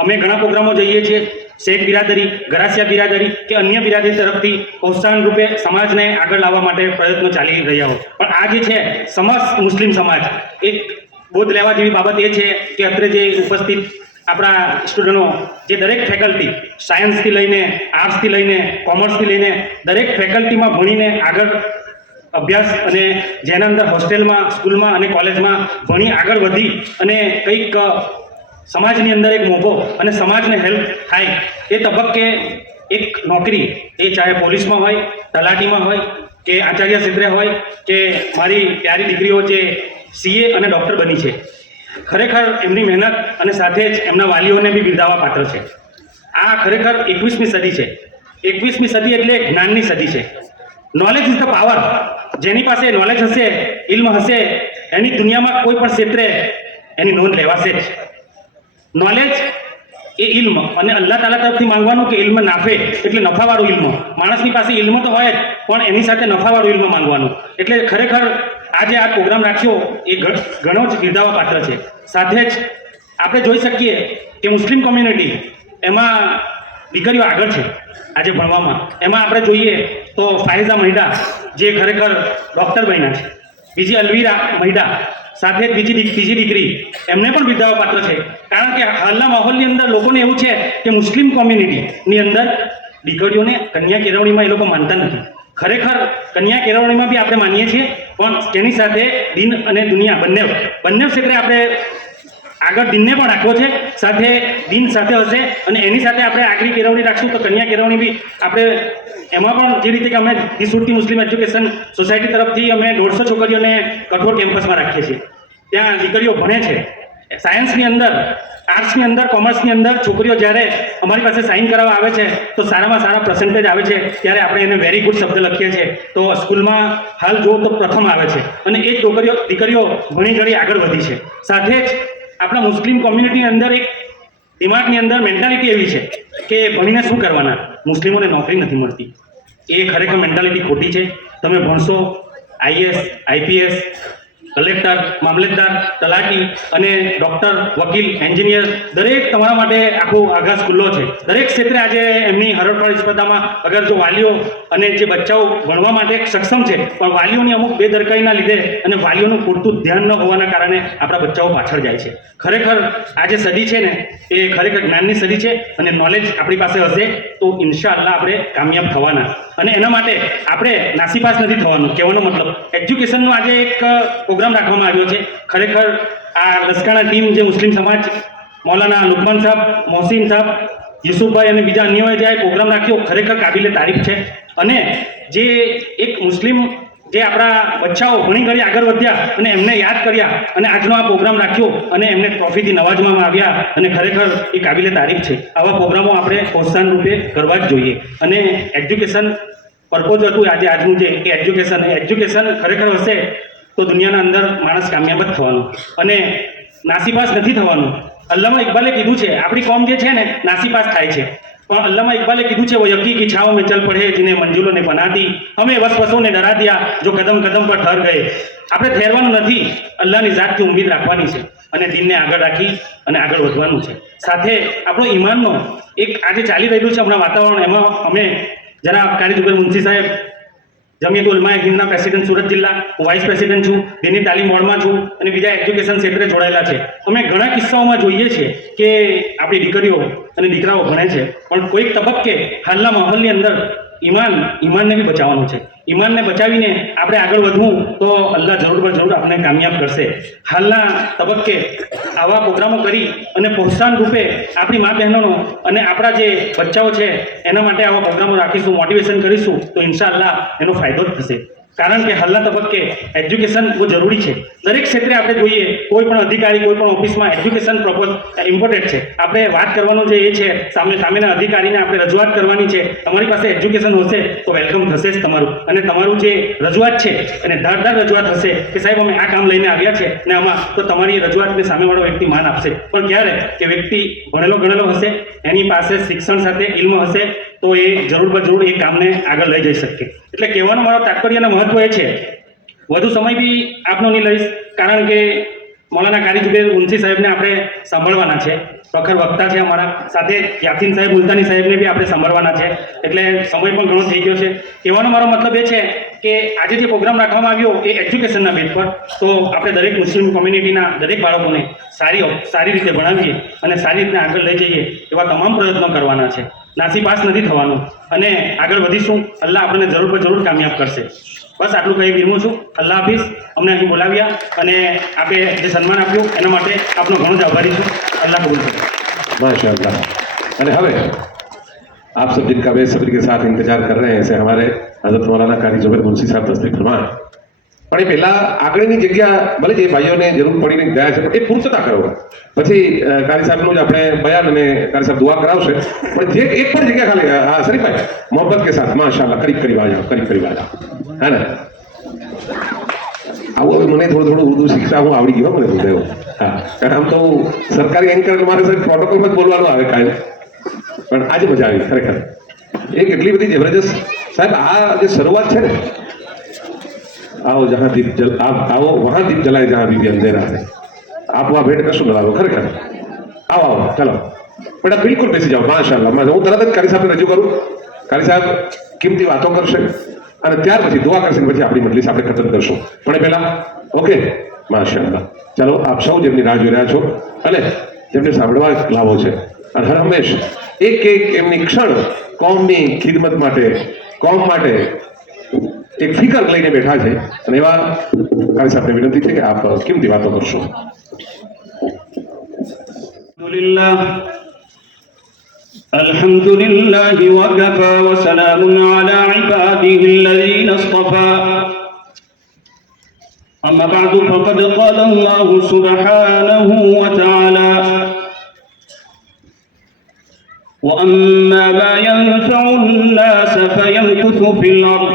અમે ઘણા પ્રોગ્રામો જઈએ છીએ, શેખ બિરાદરી, ગરાસિયા બિરાદરી કે અન્ય બિરાદરી તરફથી પ્રોત્સાહન રૂપે સમાજને આગળ લાવવા માટે પ્રયત્નો ચાલી રહ્યા હોય. પણ આ જે છે સમસ્ત મુસ્લિમ સમાજ, એક બોધ લેવા જેવી બાબત એ છે કે અત્રે જે ઉપસ્થિત આપણા સ્ટુડન્ટો, જે દરેક ફેકલ્ટી સાયન્સથી લઈને આર્ટ્સથી લઈને કોમર્સથી લઈને દરેક ફેકલ્ટીમાં ભણીને આગળ અભ્યાસ અને જેના અંદર હોસ્ટેલમાં, સ્કૂલમાં અને કોલેજમાં ભણી આગળ વધી અને કંઈક સમાજની અંદર એક મોભો અને સમાજને હેલ્પ થાય એ તબક્કે એક નોકરી, એ ચાહે પોલીસમાં હોય, તલાટીમાં હોય કે આચાર્ય ક્ષેત્રે હોય કે મારી પ્યારી દીકરીઓ જે CA અને ડૉક્ટર બની છે, ખરેખર એમની મહેનત અને સાથે જ એમના વાલીઓને બી બિરદાવવા પાત્ર છે. આ ખરેખર 21મી સદી છે. 21મી સદી એટલે જ્ઞાનની સદી છે. Knowledge is the power. જેની પાસે નોલેજ હશે, ઇલ્મ હશે, એની દુનિયામાં કોઈ પણ ક્ષેત્રે એની નોંધ લેવાશે જ. નોલેજ એ ઇલ્મ, અને અલ્લાહ તાલા તરફથી માંગવાનું કે ઇલ્મ નાફે એટલે નફાવાળું ઇલ્મ. માણસની પાસે ઇલ્મ તો હોય જ, પણ એની સાથે નફાવાળું ઇલ્મ માંગવાનું. એટલે ખરેખર આજે આ પ્રોગ્રામ રાખ્યો એ ઘણો જ બિરદાવવા પાત્ર છે. સાથે જ આપણે જોઈ શકીએ કે મુસ્લિમ કોમ્યુનિટી એમાં દીકરીઓ આગળ છે આજે ભણવામાં. એમાં આપણે જોઈએ તો ફાયઝા મહિડા જે ખરેખર ડૉક્ટર બન્યા છે, બીજી અલવીરા મહિડા, સાથે જ ત્રીજી દીકરી એમને પણ બિરદાવવા પાત્ર છે. કારણ કે હાલના માહોલની અંદર લોકોને એવું છે કે મુસ્લિમ કોમ્યુનિટીની અંદર દીકરીઓને કન્યા કેળવણીમાં એ લોકો માનતા નથી. ખરેખર કન્યા કેળવણીમાં બી આપણે માનીએ છીએ, પણ તેની સાથે દિન અને દુનિયા બંને ક્ષેત્રે આપણે આગળ દિનને પણ રાખવો છે, સાથે દિન સાથે હશે અને એની સાથે આપણે આગલી કેળવણી રાખશું તો કન્યા કેળવણી બી આપણે એમાં પણ જે રીતે કે અમે સુરતી મુસ્લિમ એજ્યુકેશન સોસાયટી તરફથી અમે 150 છોકરીઓને કઠોર કેમ્પસમાં રાખીએ છીએ. ત્યાં દીકરીઓ ભણે છે સાયન્સની અંદર, આર્ટ્સની અંદર, કોમર્સની અંદર. છોકરીઓ જ્યારે અમારી પાસે સાઇન કરાવવા આવે છે તો સારામાં સારા પર્સન્ટેજ આવે છે ત્યારે આપણે એને વેરી ગુડ શબ્દ લખીએ છીએ તો સ્કૂલમાં હાલ જુઓ તો પ્રથમ આવે છે અને એ દીકરીઓ ઘણી ઘણી આગળ વધી છે. સાથે જ આપણા મુસ્લિમ કોમ્યુનિટીની અંદર એક દિમાગની અંદર મેન્ટાલિટી એવી છે કે ભણીને શું કરવાના, મુસ્લિમોને નોકરી નથી મળતી. એ ખરેખર મેન્ટાલિટી ખોટી છે. તમે ભણશો આઈએસ, આઈપીએસ, કલેક્ટર, મામલતદાર, તલાટી અને ડૉક્ટર, વકીલ, એન્જિનિયર દરેક તમારા માટે આખો આઘાસ ખુલ્લો છે. દરેક ક્ષેત્રે આજે એમની હરણફાળ સ્પર્ધામાં અગર જો વાલીઓ અને જે બચ્ચાઓ ભણવા માટે સક્ષમ છે પણ વાલીઓની અમુક બેદરકારીના લીધે અને વાલીઓનું પૂરતું ધ્યાન ન હોવાના કારણે આપણા બચ્ચાઓ પાછળ જાય છે. ખરેખર આ જે સદી છે ને એ ખરેખર જ્ઞાનની સદી છે અને નોલેજ આપણી પાસે હશે તો ઇન્શાઅલ્લાહ આપણે કામયાબ થવાના. અને એના માટે આપણે નાસીપાસ નથી થવાનું. કહેવાનો મતલબ એજ્યુકેશનનો આજે એક પ્રોગ્રામ રાખવામાં આવ્યો છે. ખરેખર આ લસકાણા ટીમ જે મુસ્લિમ સમાજ મૌલાના લુકમાન સાહેબ, મોહસિન સાહેબ, યુસુફભાઈ અને બીજા અન્યોએ જે આ પ્રોગ્રામ રાખ્યો ખરેખર કાબિલે તારીફ છે. અને જે એક મુસ્લિમ જે આપણા બચ્ચાઓ ઘણી ઘણી આગળ વધ્યા અને એમને યાદ કર્યા અને આજનો આ પ્રોગ્રામ રાખ્યો અને એમને ટ્રોફીથી નવાજવામાં આવ્યા અને ખરેખર એ કાબિલે તારીફ છે. આવા પ્રોગ્રામો આપણે પ્રોત્સાહન રૂપે કરવા જ જોઈએ. અને એજ્યુકેશન પર્પોઝ હતું આજનું જે કે એજ્યુકેશન ખરેખર હશે તો દુનિયાના અંદર માણસ કામયાબ જ થવાનો અને નાસીપાસ નથી થવાનું. અલ્લામા ઇકબાલે કીધું છે આપણી કોમ જે છે ને નાસીપાસ થાય છે પણ અલ્લામા ઇકબાલે કીધું છે વો યકી કી છાંવ મેં ચલ પડે जिन्हें मंजिलों ने बना दी हमें वसवसों ने डरा दिया जो कदम कदम पर ठहर गए. આપણે ઠેરવાનું નથી, અલ્લાહની ઝાતથી ઉમ્મીદ રાખવાની છે અને દિનને આગળ રાખી અને આગળ વધવાનું છે. સાથે આપણો ઈમાનનો એક આજે ચાલી રહેલું છે હમણાં વાતાવરણ, એમાં અમે જરા કારી જુબેર મુનશી સાહેબ જમિયત ઉલમાએ હિન્દના પ્રેસિડેન્ટ સુરત જિલ્લા, હું વાઇસ પ્રેસિડેન્ટ છું, દિનની તાલીમ બોર્ડમાં છું અને બીજા એજ્યુકેશન ક્ષેત્રે જોડાયેલા છે. અમે ઘણા કિસ્સાઓમાં જોઈએ છીએ કે આપણી દીકરીઓ અને દીકરાઓ ભણે છે પણ કોઈક તબક્કે હાલના માહોલની અંદર ઈમાનને બી બચાવવાનું છે. ઈમાનને બચાવીને આપણે આગળ વધવું તો અલ્લાહ જરૂર પર જરૂર આપણને કામયાબ કરશે. હાલના તબક્કે આવા પ્રોગ્રામો કરી અને પ્રોત્સાહન રૂપે આપણી મા બહેનોનો અને આપણા જે બચ્ચાઓ છે એના માટે આવા પ્રોગ્રામો રાખીશું, મોટિવેશન કરીશું તો ઇન્શાઅલ્લાહ એનો ફાયદો જ થશે. કારણ કે હાલના તબક્કે એજ્યુકેશન બહુ જરૂરી છે. દરેક ક્ષેત્રે આપણે જોઈએ કોઈ પણ અધિકારી કોઈ પણ ઓફિસમાં એજ્યુકેશન ઇમ્પોર્ટન્ટ છે. આપણે વાત કરવાનું જે એ છે સામેના અધિકારીને આપણે રજૂઆત કરવાની છે. તમારી પાસે એજ્યુકેશન હશે તો વેલકમ થશે જ તમારું અને તમારું જે રજૂઆત છે એને ધારદાર રજૂઆત હશે કે સાહેબ અમે આ કામ લઈને આવ્યા છે ને આમાં તો તમારી રજૂઆતને સામેવાળો વ્યક્તિ માન આપશે. પણ ક્યારે કે વ્યક્તિ ભણેલો ગણેલો હશે, એની પાસે શિક્ષણ સાથે ઇલ્મ હશે તો એ જરૂર પર જરૂર એ કામને આગળ લઈ જઈ શકે. એટલે કહેવાનો મારો તાત્પર્યનું મહત્વ એ છે. વધુ સમય બી આપનો નહીં લઈશ કારણ કે મૌલાના કારી જુબેર મુનશી સાહેબને આપણે સાંભળવાના છે. પ્રખર વક્તા છે અમારા. સાથે યાસીન સાહેબ મુલતાની સાહેબને બી આપણે સાંભળવાના છે. એટલે સમય પણ ઘણો થઈ ગયો છે. કહેવાનો મારો મતલબ એ છે કે આજે જે પ્રોગ્રામ રાખવામાં આવ્યો એ એજ્યુકેશનના બેઝ પર તો આપણે દરેક મુસ્લિમ કોમ્યુનિટીના દરેક બાળકોને સારી રીતે ભણાવીએ અને સારી રીતે આગળ લઈ જઈએ એવા તમામ પ્રયત્નો કરવાના છે. નાસીપાસ નથી થવાનું અને આગળ વધીશું. અલ્લાહ આપણને જરૂર પર જરૂર કામયાબ કરશે. બસ આટલું કહી વિરમું છું. અલ્લાહ હાફિઝ. અમને અહીં બોલાવ્યા અને આપણે જે સન્માન આપ્યું એના માટે આપનો ઘણો જ આભારી છું. अल्लाह कबूल करे. माशाअल्लाह. અને હવે आप सब जिनका बेसब्री के साथ इंतजार कर रहे हैं ऐसे हमारे हजरत मौलाना कारी जुबेर मुंशी साहब तशरीफ फरमाए. પણ એ પહેલા આગળની જગ્યા ભલે જે ભાઈઓને જરૂર પડીને ગયા છે એ પૂર્તતા કરો. પછી કારી સાહેબનું જ આપણે બયાન અને કારી સાહેબ દુઆ કરાવશે. પણ જે એક પણ જગ્યા ખાલી હા શરીફભાઈ મોહબ્બત કે સાથ માશાઅલ્લાહ કરીબ આ જાઓ હે ને. આવું હવે મને થોડું ઉર્દુ શીખતા હું આવડી ગયો મને બધું એવું. હા કારણ આમ તો સરકારી એન્કર મારે સાહેબ પ્રોટોકોલમાં જ બોલવાનું આવે કાંઈ પણ આજે મજા આવી ખરેખર. એક એટલી બધી જબરજસ્ત સાહેબ આ જે શરૂઆત છે ને आओ जहाँ दीप जल आप आओ वहाँ दीप जलाए जहाँ बीबी अंधेरा है. आप वहाँ भेंट करशો ને લાવો ખરેખર. આવો ચાલો બેટા બિલકુલ બેસી જાઓ. માશાઅલ્લાહ. હું તરત જ કારી સાહેબને રજૂ કરું. કારી સાહેબ કિંમતી વાતો કરશે અને ત્યાર પછી દુઆ કરશે પછી આપણી મજલિસ આપણે ખતમ કરશું. પણ એ પહેલા ઓકે માશાઅલ્લાહ. ચાલો આપ સૌ જેમની રાહ જોઈ રહ્યા છો અને જેમને સાંભળવા લાવો છે અને હર હંમેશ એક એમની ક્ષણ કોમની ખિદમત માટે કોમ માટે એક ફિકર લઈને બેઠા છે અને એવા કારી સાહેબને વિનંતી છે કે આપ કિંમતી વાતો કરશો. الحمد لله وكفى وسلام على عباده الذين اصطفى أما بعد فقد قال الله سبحانه وتعالى وأما ما ينفع الناس فيمكث في الأرض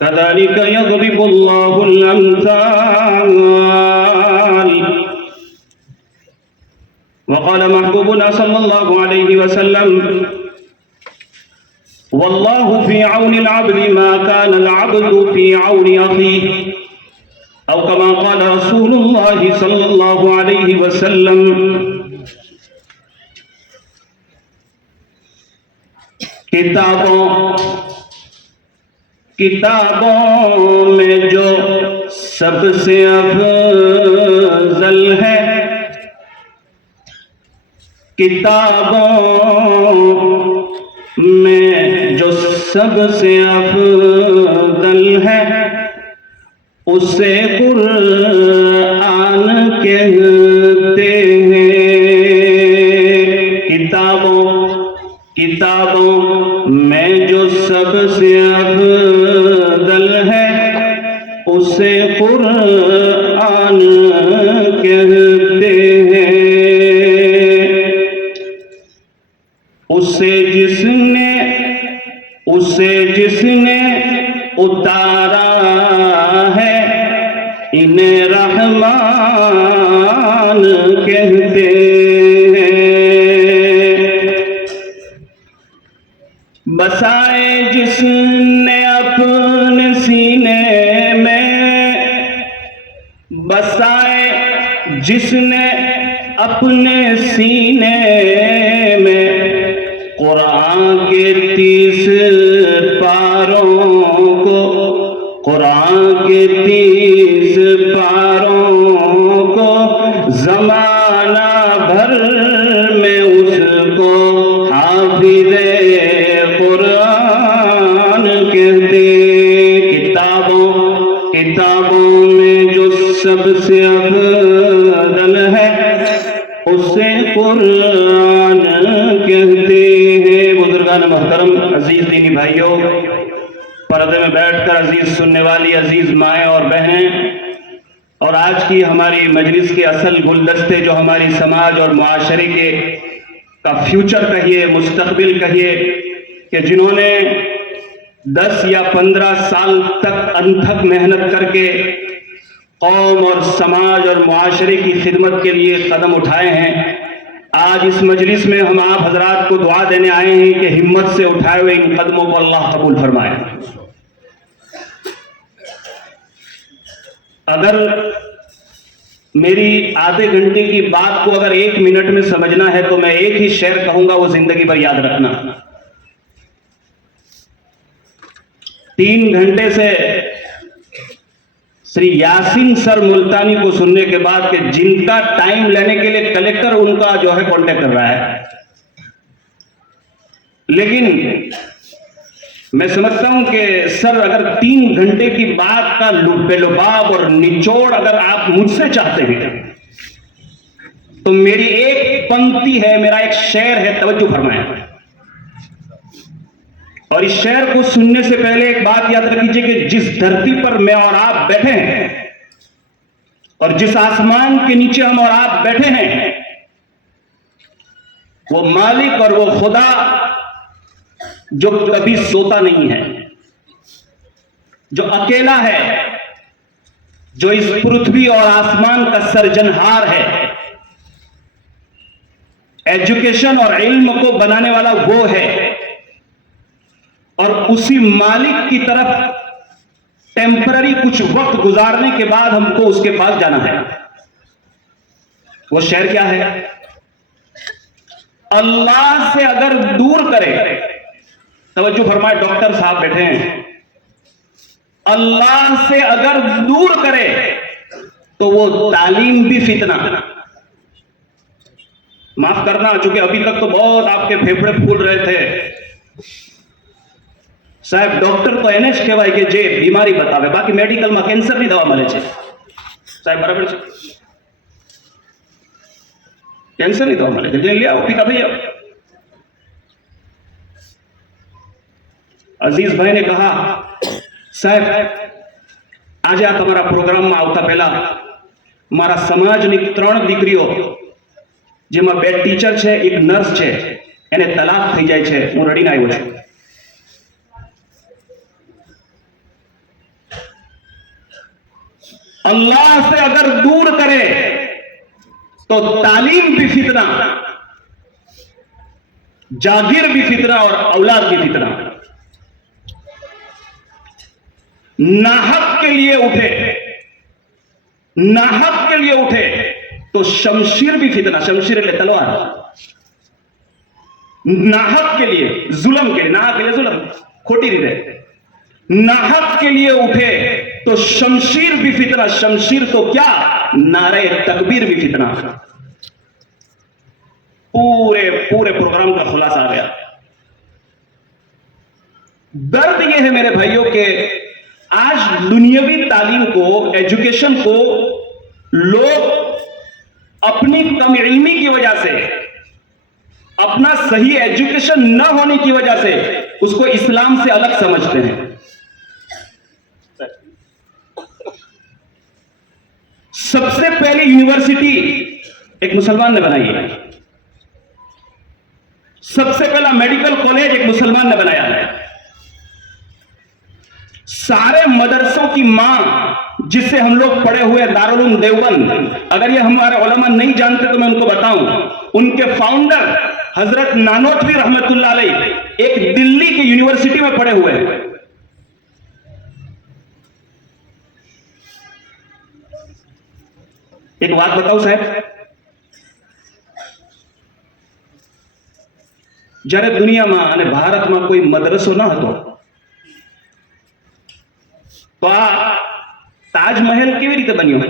كذلك يضرب الله الأمثال وقال محبوبنا صلى الله عليه وسلم والله في عون العبد ما كان العبد في عون أخيه أو كما قال رسول الله صلى الله عليه وسلم किताबों में जो सबसे अफजल है किताबों में जो सबसे अफजल है उसे कुरान कहते हैं। किताबों में जो सबसे अफजल है उसे कुरान कहते हैं। उसे जिसने उतारा है इन्हें रहमान कहते बसाए जिसने अपने सीने में बसाए जिसने अपने सीने में कुरान के 30 पारों को कुरान के 30 पारों को जमाना भर में उसको हाफिज़े कुरान कहते। किताबों में जो सबसे अफजल है उसे कुरान कहते हैं। बुजुर्गान मोहतरम, अजीज दीनी भाइयों, पर्दे में बैठकर अजीज सुनने वाली अजीज माएँ और बहनें, और आज की हमारी मजलिस के असल गुलदस्ते जो हमारी समाज और मुआशरे के का फ्यूचर कहिए, मुस्तकबिल कहिए, कि जिन्होंने 10 या 15 साल तक अनथक मेहनत करके कौम और समाज और मुआशरे की खिदमत के लिए कदम उठाए हैं, आज इस मजलिस में हम आप हजरात को दुआ देने आए हैं कि हिम्मत से उठाए हुए इन कदमों को अल्लाह कबूल फरमाए। अगर मेरी आधे घंटे की बात को अगर 1 मिनट में समझना है तो मैं एक ही शेर कहूंगा, वो जिंदगी भर याद रखना। 3 घंटे से श्री यासीन सर मुल्तानी को सुनने के बाद कि जिनका टाइम लेने के लिए कलेक्टर उनका जो है कांटेक्ट कर रहा है, लेकिन मैं समझता हूं कि सर अगर 3 घंटे की बात का बेलुबाब और निचोड़ अगर आप मुझसे चाहते हैं तो मेरी एक पंक्ति है, मेरा एक शेर है, तवज्जो फरमाएं। और इस शेर को सुनने से पहले एक बात याद रखिए कि जिस धरती पर मैं और आप बैठे हैं और जिस आसमान के नीचे हम और आप बैठे हैं, वो मालिक और वो खुदा जो कभी सोता नहीं है, जो अकेला है, जो इस पृथ्वी और आसमान का सर्जनहार है, एजुकेशन और इल्म को बनाने वाला वो है, और उसी मालिक की तरफ टेम्पररी कुछ वक्त गुजारने के बाद हमको उसके पास जाना है। वो शेर क्या है? अल्लाह से अगर दूर करे, तवज्जो फरमाए, डॉक्टर साहब बैठे हैं, अल्लाह से अगर दूर करे तो वो तालीम भी फितना। माफ करना, चूंकि अभी तक तो बहुत आपके फेफड़े फूल रहे थे साहब। डॉक्टर तो એને જ કહેવાય કે જે બીમારી બતાવે, બાકી મેડિકલમાં કેન્સરની દવા મળે છે સાહેબ, બરાબર છે? टेंशन नहीं तो हमारे जल्दी ले आओ पिता भैया। अजीज भाई ने कहा साहेब आज आ तमारा प्रोग्राम में आवता पहला मारा समाजनी 3 દીકરીઓ જેમાં 2 ટીચર છે, 1 નર્સ છે, એને તલાક થઈ જાય છે, હું રડીને આવ્યો છું। अल्लाह से अगर दूर करे तो तालीम भी फितना, जागीर भी फितना और औलाद भी फितना। नाहक के लिए उठे, नाहक के लिए उठे तो शमशीर भी फितना, शमशीर ले तलवार। नाहक के लिए, जुल्म के लिए, नाहक के लिए जुल्म खोटी रीते, नाहक के लिए उठे तो शमशीर भी फितना, शमशीर तो क्या नारे तकबीर भी फितना। पूरे पूरे प्रोग्राम का खुलासा आ गया। दर्द यह है मेरे भाइयों के आज दुनियावी तालीम को, एजुकेशन को लोग अपनी कम इल्मी की वजह से, अपना सही एजुकेशन न होने की वजह से उसको इस्लाम से अलग समझते हैं। सबसे पहली यूनिवर्सिटी एक मुसलमान ने बनाई है, सबसे पहला मेडिकल कॉलेज एक मुसलमान ने बनाया है। सारे मदरसों की मां जिससे हम लोग पढ़े हुए दारुल देवबंद, अगर ये हमारे उलमा नहीं जानते तो मैं उनको बताऊं, उनके फाउंडर हजरत नानोतवी रहमतुल्लाह अलैह एक दिल्ली की यूनिवर्सिटी में पढ़े हुए हैं। एक बात बताऊं साहब, જ્યારે દુનિયામાં અને ભારતમાં કોઈ મદ્રસો ન હતો તો આ તાજમહેલ કેવી રીતે બન્યો?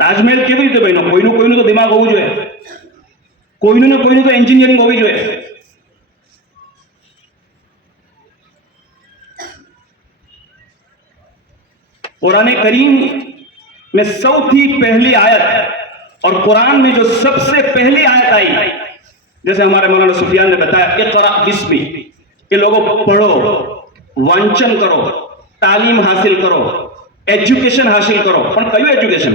તાજમહેલ કેવી રીતે બન્યો? કોઈનું તો દિમાગ હોવું જોઈએ, કોઈનું તો એન્જિનિયરિંગ હોવી જોઈએ। कुरान करीम में सौथी पहली आयत और कुरान में जो सबसे पहली आयत आई, जैसे हमारे मौलाना सुफियान ने बताया इक़रा बिस्मी, कि लोगों पढ़ो, वांचन करो, तालीम हासिल करो, एजुकेशन हासिल करो। पण कયું एजुकेशन?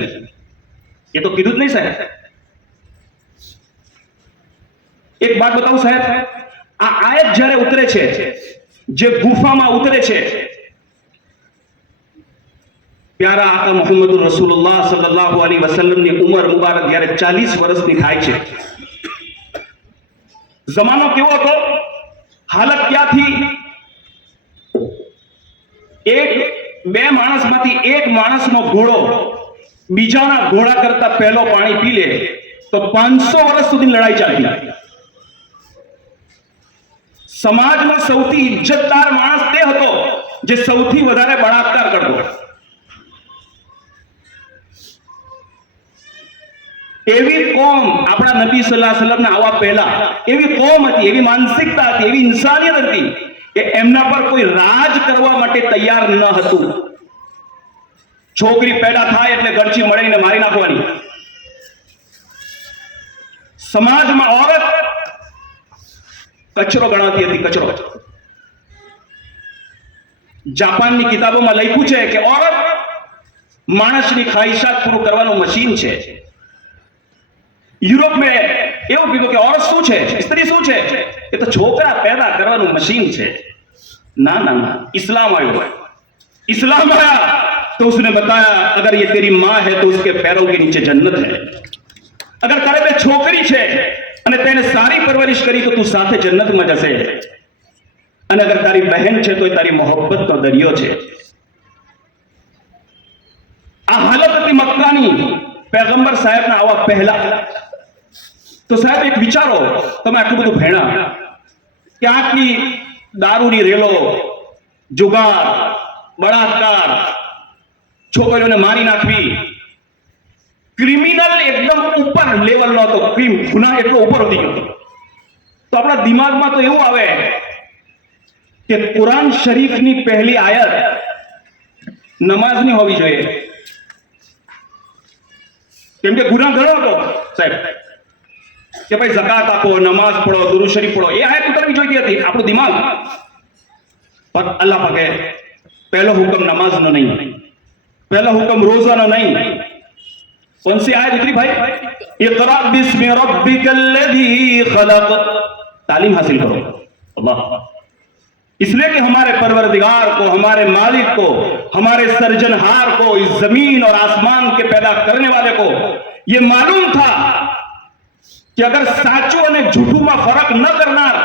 ये तो कीधું જ નહીં साहेब। एक बात बताऊं साहेब, आ आयत જ્યારે ઉતરે છે, જે ગુફામાં ઉતરે છે, प्यारा आका मोहम्मद रसूलुल्लाह सल्लल्लाहु अलैहि वसल्लम ની ઉંમર મુબારક જ્યારે 40 વર્ષની થાય છે, જમાનો કેવો હતો, હાલત ક્યાં थी? એક બે માણસમાંથી એક માણસનો ઘોડો બીજાના ઘોડા કરતા પહેલો પાણી પી લે તો 500 વર્ષ સુધી લડાઈ ચાલતી। સમાજમાં સૌથી ઇજ્જતદાર માણસ તે હતો જે સૌથી વધારે બળાત્કાર કરતો। એવી કોમ આપણા નબી સલ્લલ્લાહુ અલૈહિ વસલ્લમ ના આવા પહેલા એવી કોમ હતી, એવી માનસિકતા હતી, એવી ઇન્સાનિયત હતી કે એમના પર કોઈ રાજ કરવા માટે તૈયાર ન હતું। છોકરી પેદા થાય એટલે ગળચી મળીને મારી નાખવાની। સમાજમાં औरत કચરો ગણાતી હતી, કચરો। જાપાનની કિતાબોમાં લખ્યું છે કે औरत માણસની ખ્વાહિશાત પૂરું કરવાનું મશીન છે। यूरोप में એવું કીધું કે औरत શું છે, સ્ત્રી શું છે? એ તો છોકરા પેદા કરવાનું મશીન છે। ना ना ना, इस्लाम आया, इस्लाम आया तो उसने बताया अगर ये तेरी मां है तो उसके पैरों के नीचे जन्नत है। अगर तारे पे छोकरी छे અને તેને સારી પરવરિશ કરી તો તું સાથે જન્નતમાં જશે, અને અગર તારી બહેન છે તો તારી મોહબ્બતનો દરિયો છે। આ હાલત હતી મક્કાની पैगंबर साहेब ना आवा पहला। तो साहेब एक विचारो, તમે આટલું બધું ભેણા કે આટલી દારૂની રેલો, જુગાર, બળાત્કાર, છોકરીઓને મારી નાખવી, ક્રિમિનલ એકદમ ઉપર લેવલનો હતો, ગુના એટલો ઉપર વધી ગયો। તો આપણા દિમાગમાં તો એવું આવે કે કુરાન શરીફની પહેલી આયત નમાઝની હોવી જોઈએ। કેમ કે ગુનાહ ઘણો હતો સાહેબ કે ભાઈ ઝકાત આપો, નમાઝ પઢો, દુરૂદ શરીફ પઢો, એ આયત ઉતરવી જોઈતી હતી. આપણું દિમાગ પણ અલ્લાહ પાકે પહેલો હુકમ નમાઝનો નહીં, પહેલો હુકમ રોજાનો નહીં. कौन सी आयत उतरी भाई? इक़रा बिस्मि रब्बिकल लज़ी खलक़. तालीम हासिल करो. अल्लाह, इसलिए कि हमारे परवरदिगार को, हमारे मालिक को, हमारे सर्जनहार को, इस जमीन और आसमान के पैदा करने वाले को यह मालूम था कि अगर साचू અને જૂઠુંમાં ફરક ન કરનાર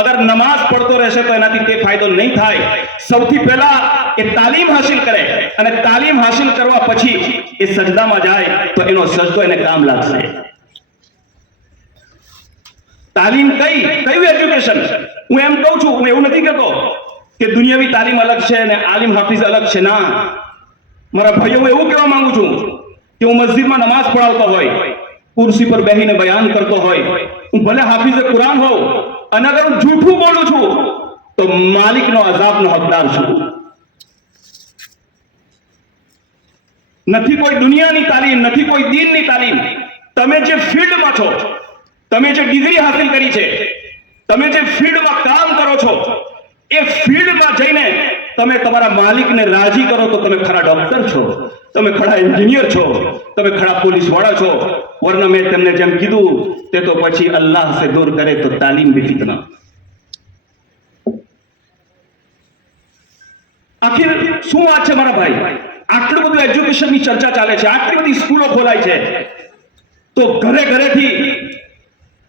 અગર નમાઝ પડતો રહેશે તો એનાથી તે ફાયદો નહીં થાય. સૌથી પહેલા એ તાલીમ હાસિલ કરે અને તાલીમ હાસિલ કરવા પછી એ સજદામાં જાય તો એનો સજદો એને કામ લાગશે. તાલીમ કયું એજ્યુકેશન? હું એમ કહું છું, હું એવું નથી કહેતો કે દુનિયાવી તાલીમ અલગ છે અને આલિમ હાફિઝ અલગ છે. ના, મારા ભાઈઓ, હું એવું કહેવા માંગુ છું કે હું મસ્જિદમાં નમાઝ પઢાવતો હોય, कुर्सी पर બેહીને બયાન કરતો હોય, હું ભલે હાફિઝે કુરાન હોઉં અને અગર હું જૂઠું બોલું છું તો માલિકનો અઝાબનો હકદાર છું. નથી કોઈ દુનિયાની તાલીમ, નથી કોઈ દીનની તાલીમ. તમે જે ફિલ્ડમાં છો, તમે જે ડિગ્રી હાસિલ કરી છે, તમે જે ફિલ્ડમાં કામ કરો છો, એ ફિલ્ડમાં જઈને તમે તમારા માલિકને રાજી કરો તો તમે ખરા ડોક્ટર છો, તમે ખરા એન્જિનિયર છો, તમે ખરા પોલીસ વાળા છો. वरना मैं तेमने जेम कीधुं ते तो पछी अल्लाह से दूर करे तो तालीम भी फितना. आखिर શું વાત છે મારા ભાઈ? આટલું બધું એજ્યુકેશનની ચર્ચા ચાલે છે, આટલી બધી સ્કૂલો ખોલાય છે, તો ઘરે ઘરેથી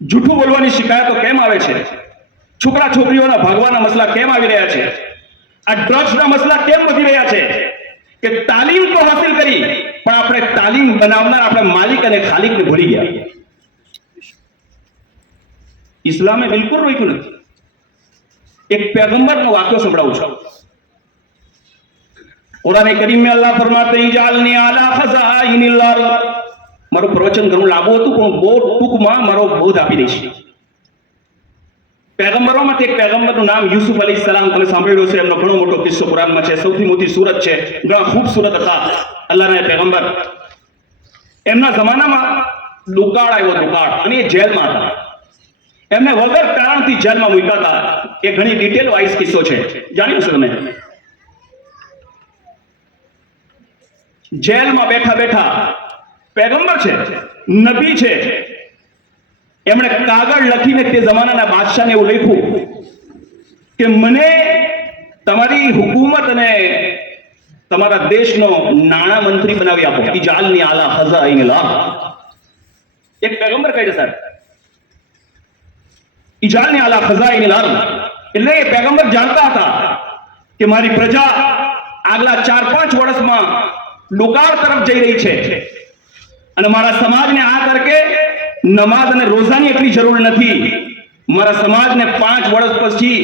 જૂઠું બોલવાની શિકાયતો કેમ આવે છે? છોકરા છોકરીઓના ભાગવાના મસલા કેમ આવી રહ્યા છે? આ ડ્રગ્સના મસલા કેમ વધી રહ્યા છે? કે તાલીમ તો હાસિલ કરી પણ આપણે તાલીમ બનાવનાર આપણે માલિક અને ખાલિકને ભૂલી ગયા. ઇસ્લામે બિલકુલ રોક્યું નથી. એક पैगंबरનો વાક્યો સંભળાવું છું. કુરાન કરીમમાં અલ્લાહ ફરમાતે ઇજાલની આલા ખઝાઇનિલ અર્દ. મારું પ્રવચન ઘણું લાંબુ હતું પણ બહુ ટૂંકમાં મારો બોધ આપી દઈશ. पैगंबरों एक पैगंबर नाम यूसुफ अलैहिस्सलाम તમે સાંભળ્યો છે. એમનો ઘણો મોટો કિસ્સો કુરાનમાં છે. સૌથી મોટી સૂરત છે, ઘણા ખૂબસૂરત હતા અલ્લાહના પેગંબર. એમના જમાનામાં દુકાળ આવ્યો, દુકાળ, અને એ જેલમાં હતા. એમને વગર કારણથી જેલમાં મૂક્યા હતા. એ ઘણી ડિટેલ વાઇઝ કિસ્સો છે, જાણ્યું છે તમે? જેલમાં બેઠા બેઠા પેગંબર છે, નબી છે, એમણે કાગળ લખીને તે જમાનાના બાદશાહને એવું લખ્યું કે મને તમારી હુકુમત અને તમારા દેશનો નાણા મંત્રી બનાવી આપો. ઇજાલની આલા ખઝાઇનિલ અર્દ. એક પેગંબર કહે છે સાહેબ, ઇજાલની આલા ખઝાઇનિલ અર્દ. એટલે એ પેગંબર જાણતા હતા કે મારી પ્રજા આગલા 4-5 વર્ષમાં ડુકાળ તરફ જઈ રહી છે અને મારા સમાજને આ કરકે નમાઝ અને રોજાની એટલી જરૂર નથી. મારા સમાજને 5 વર્ષ પછી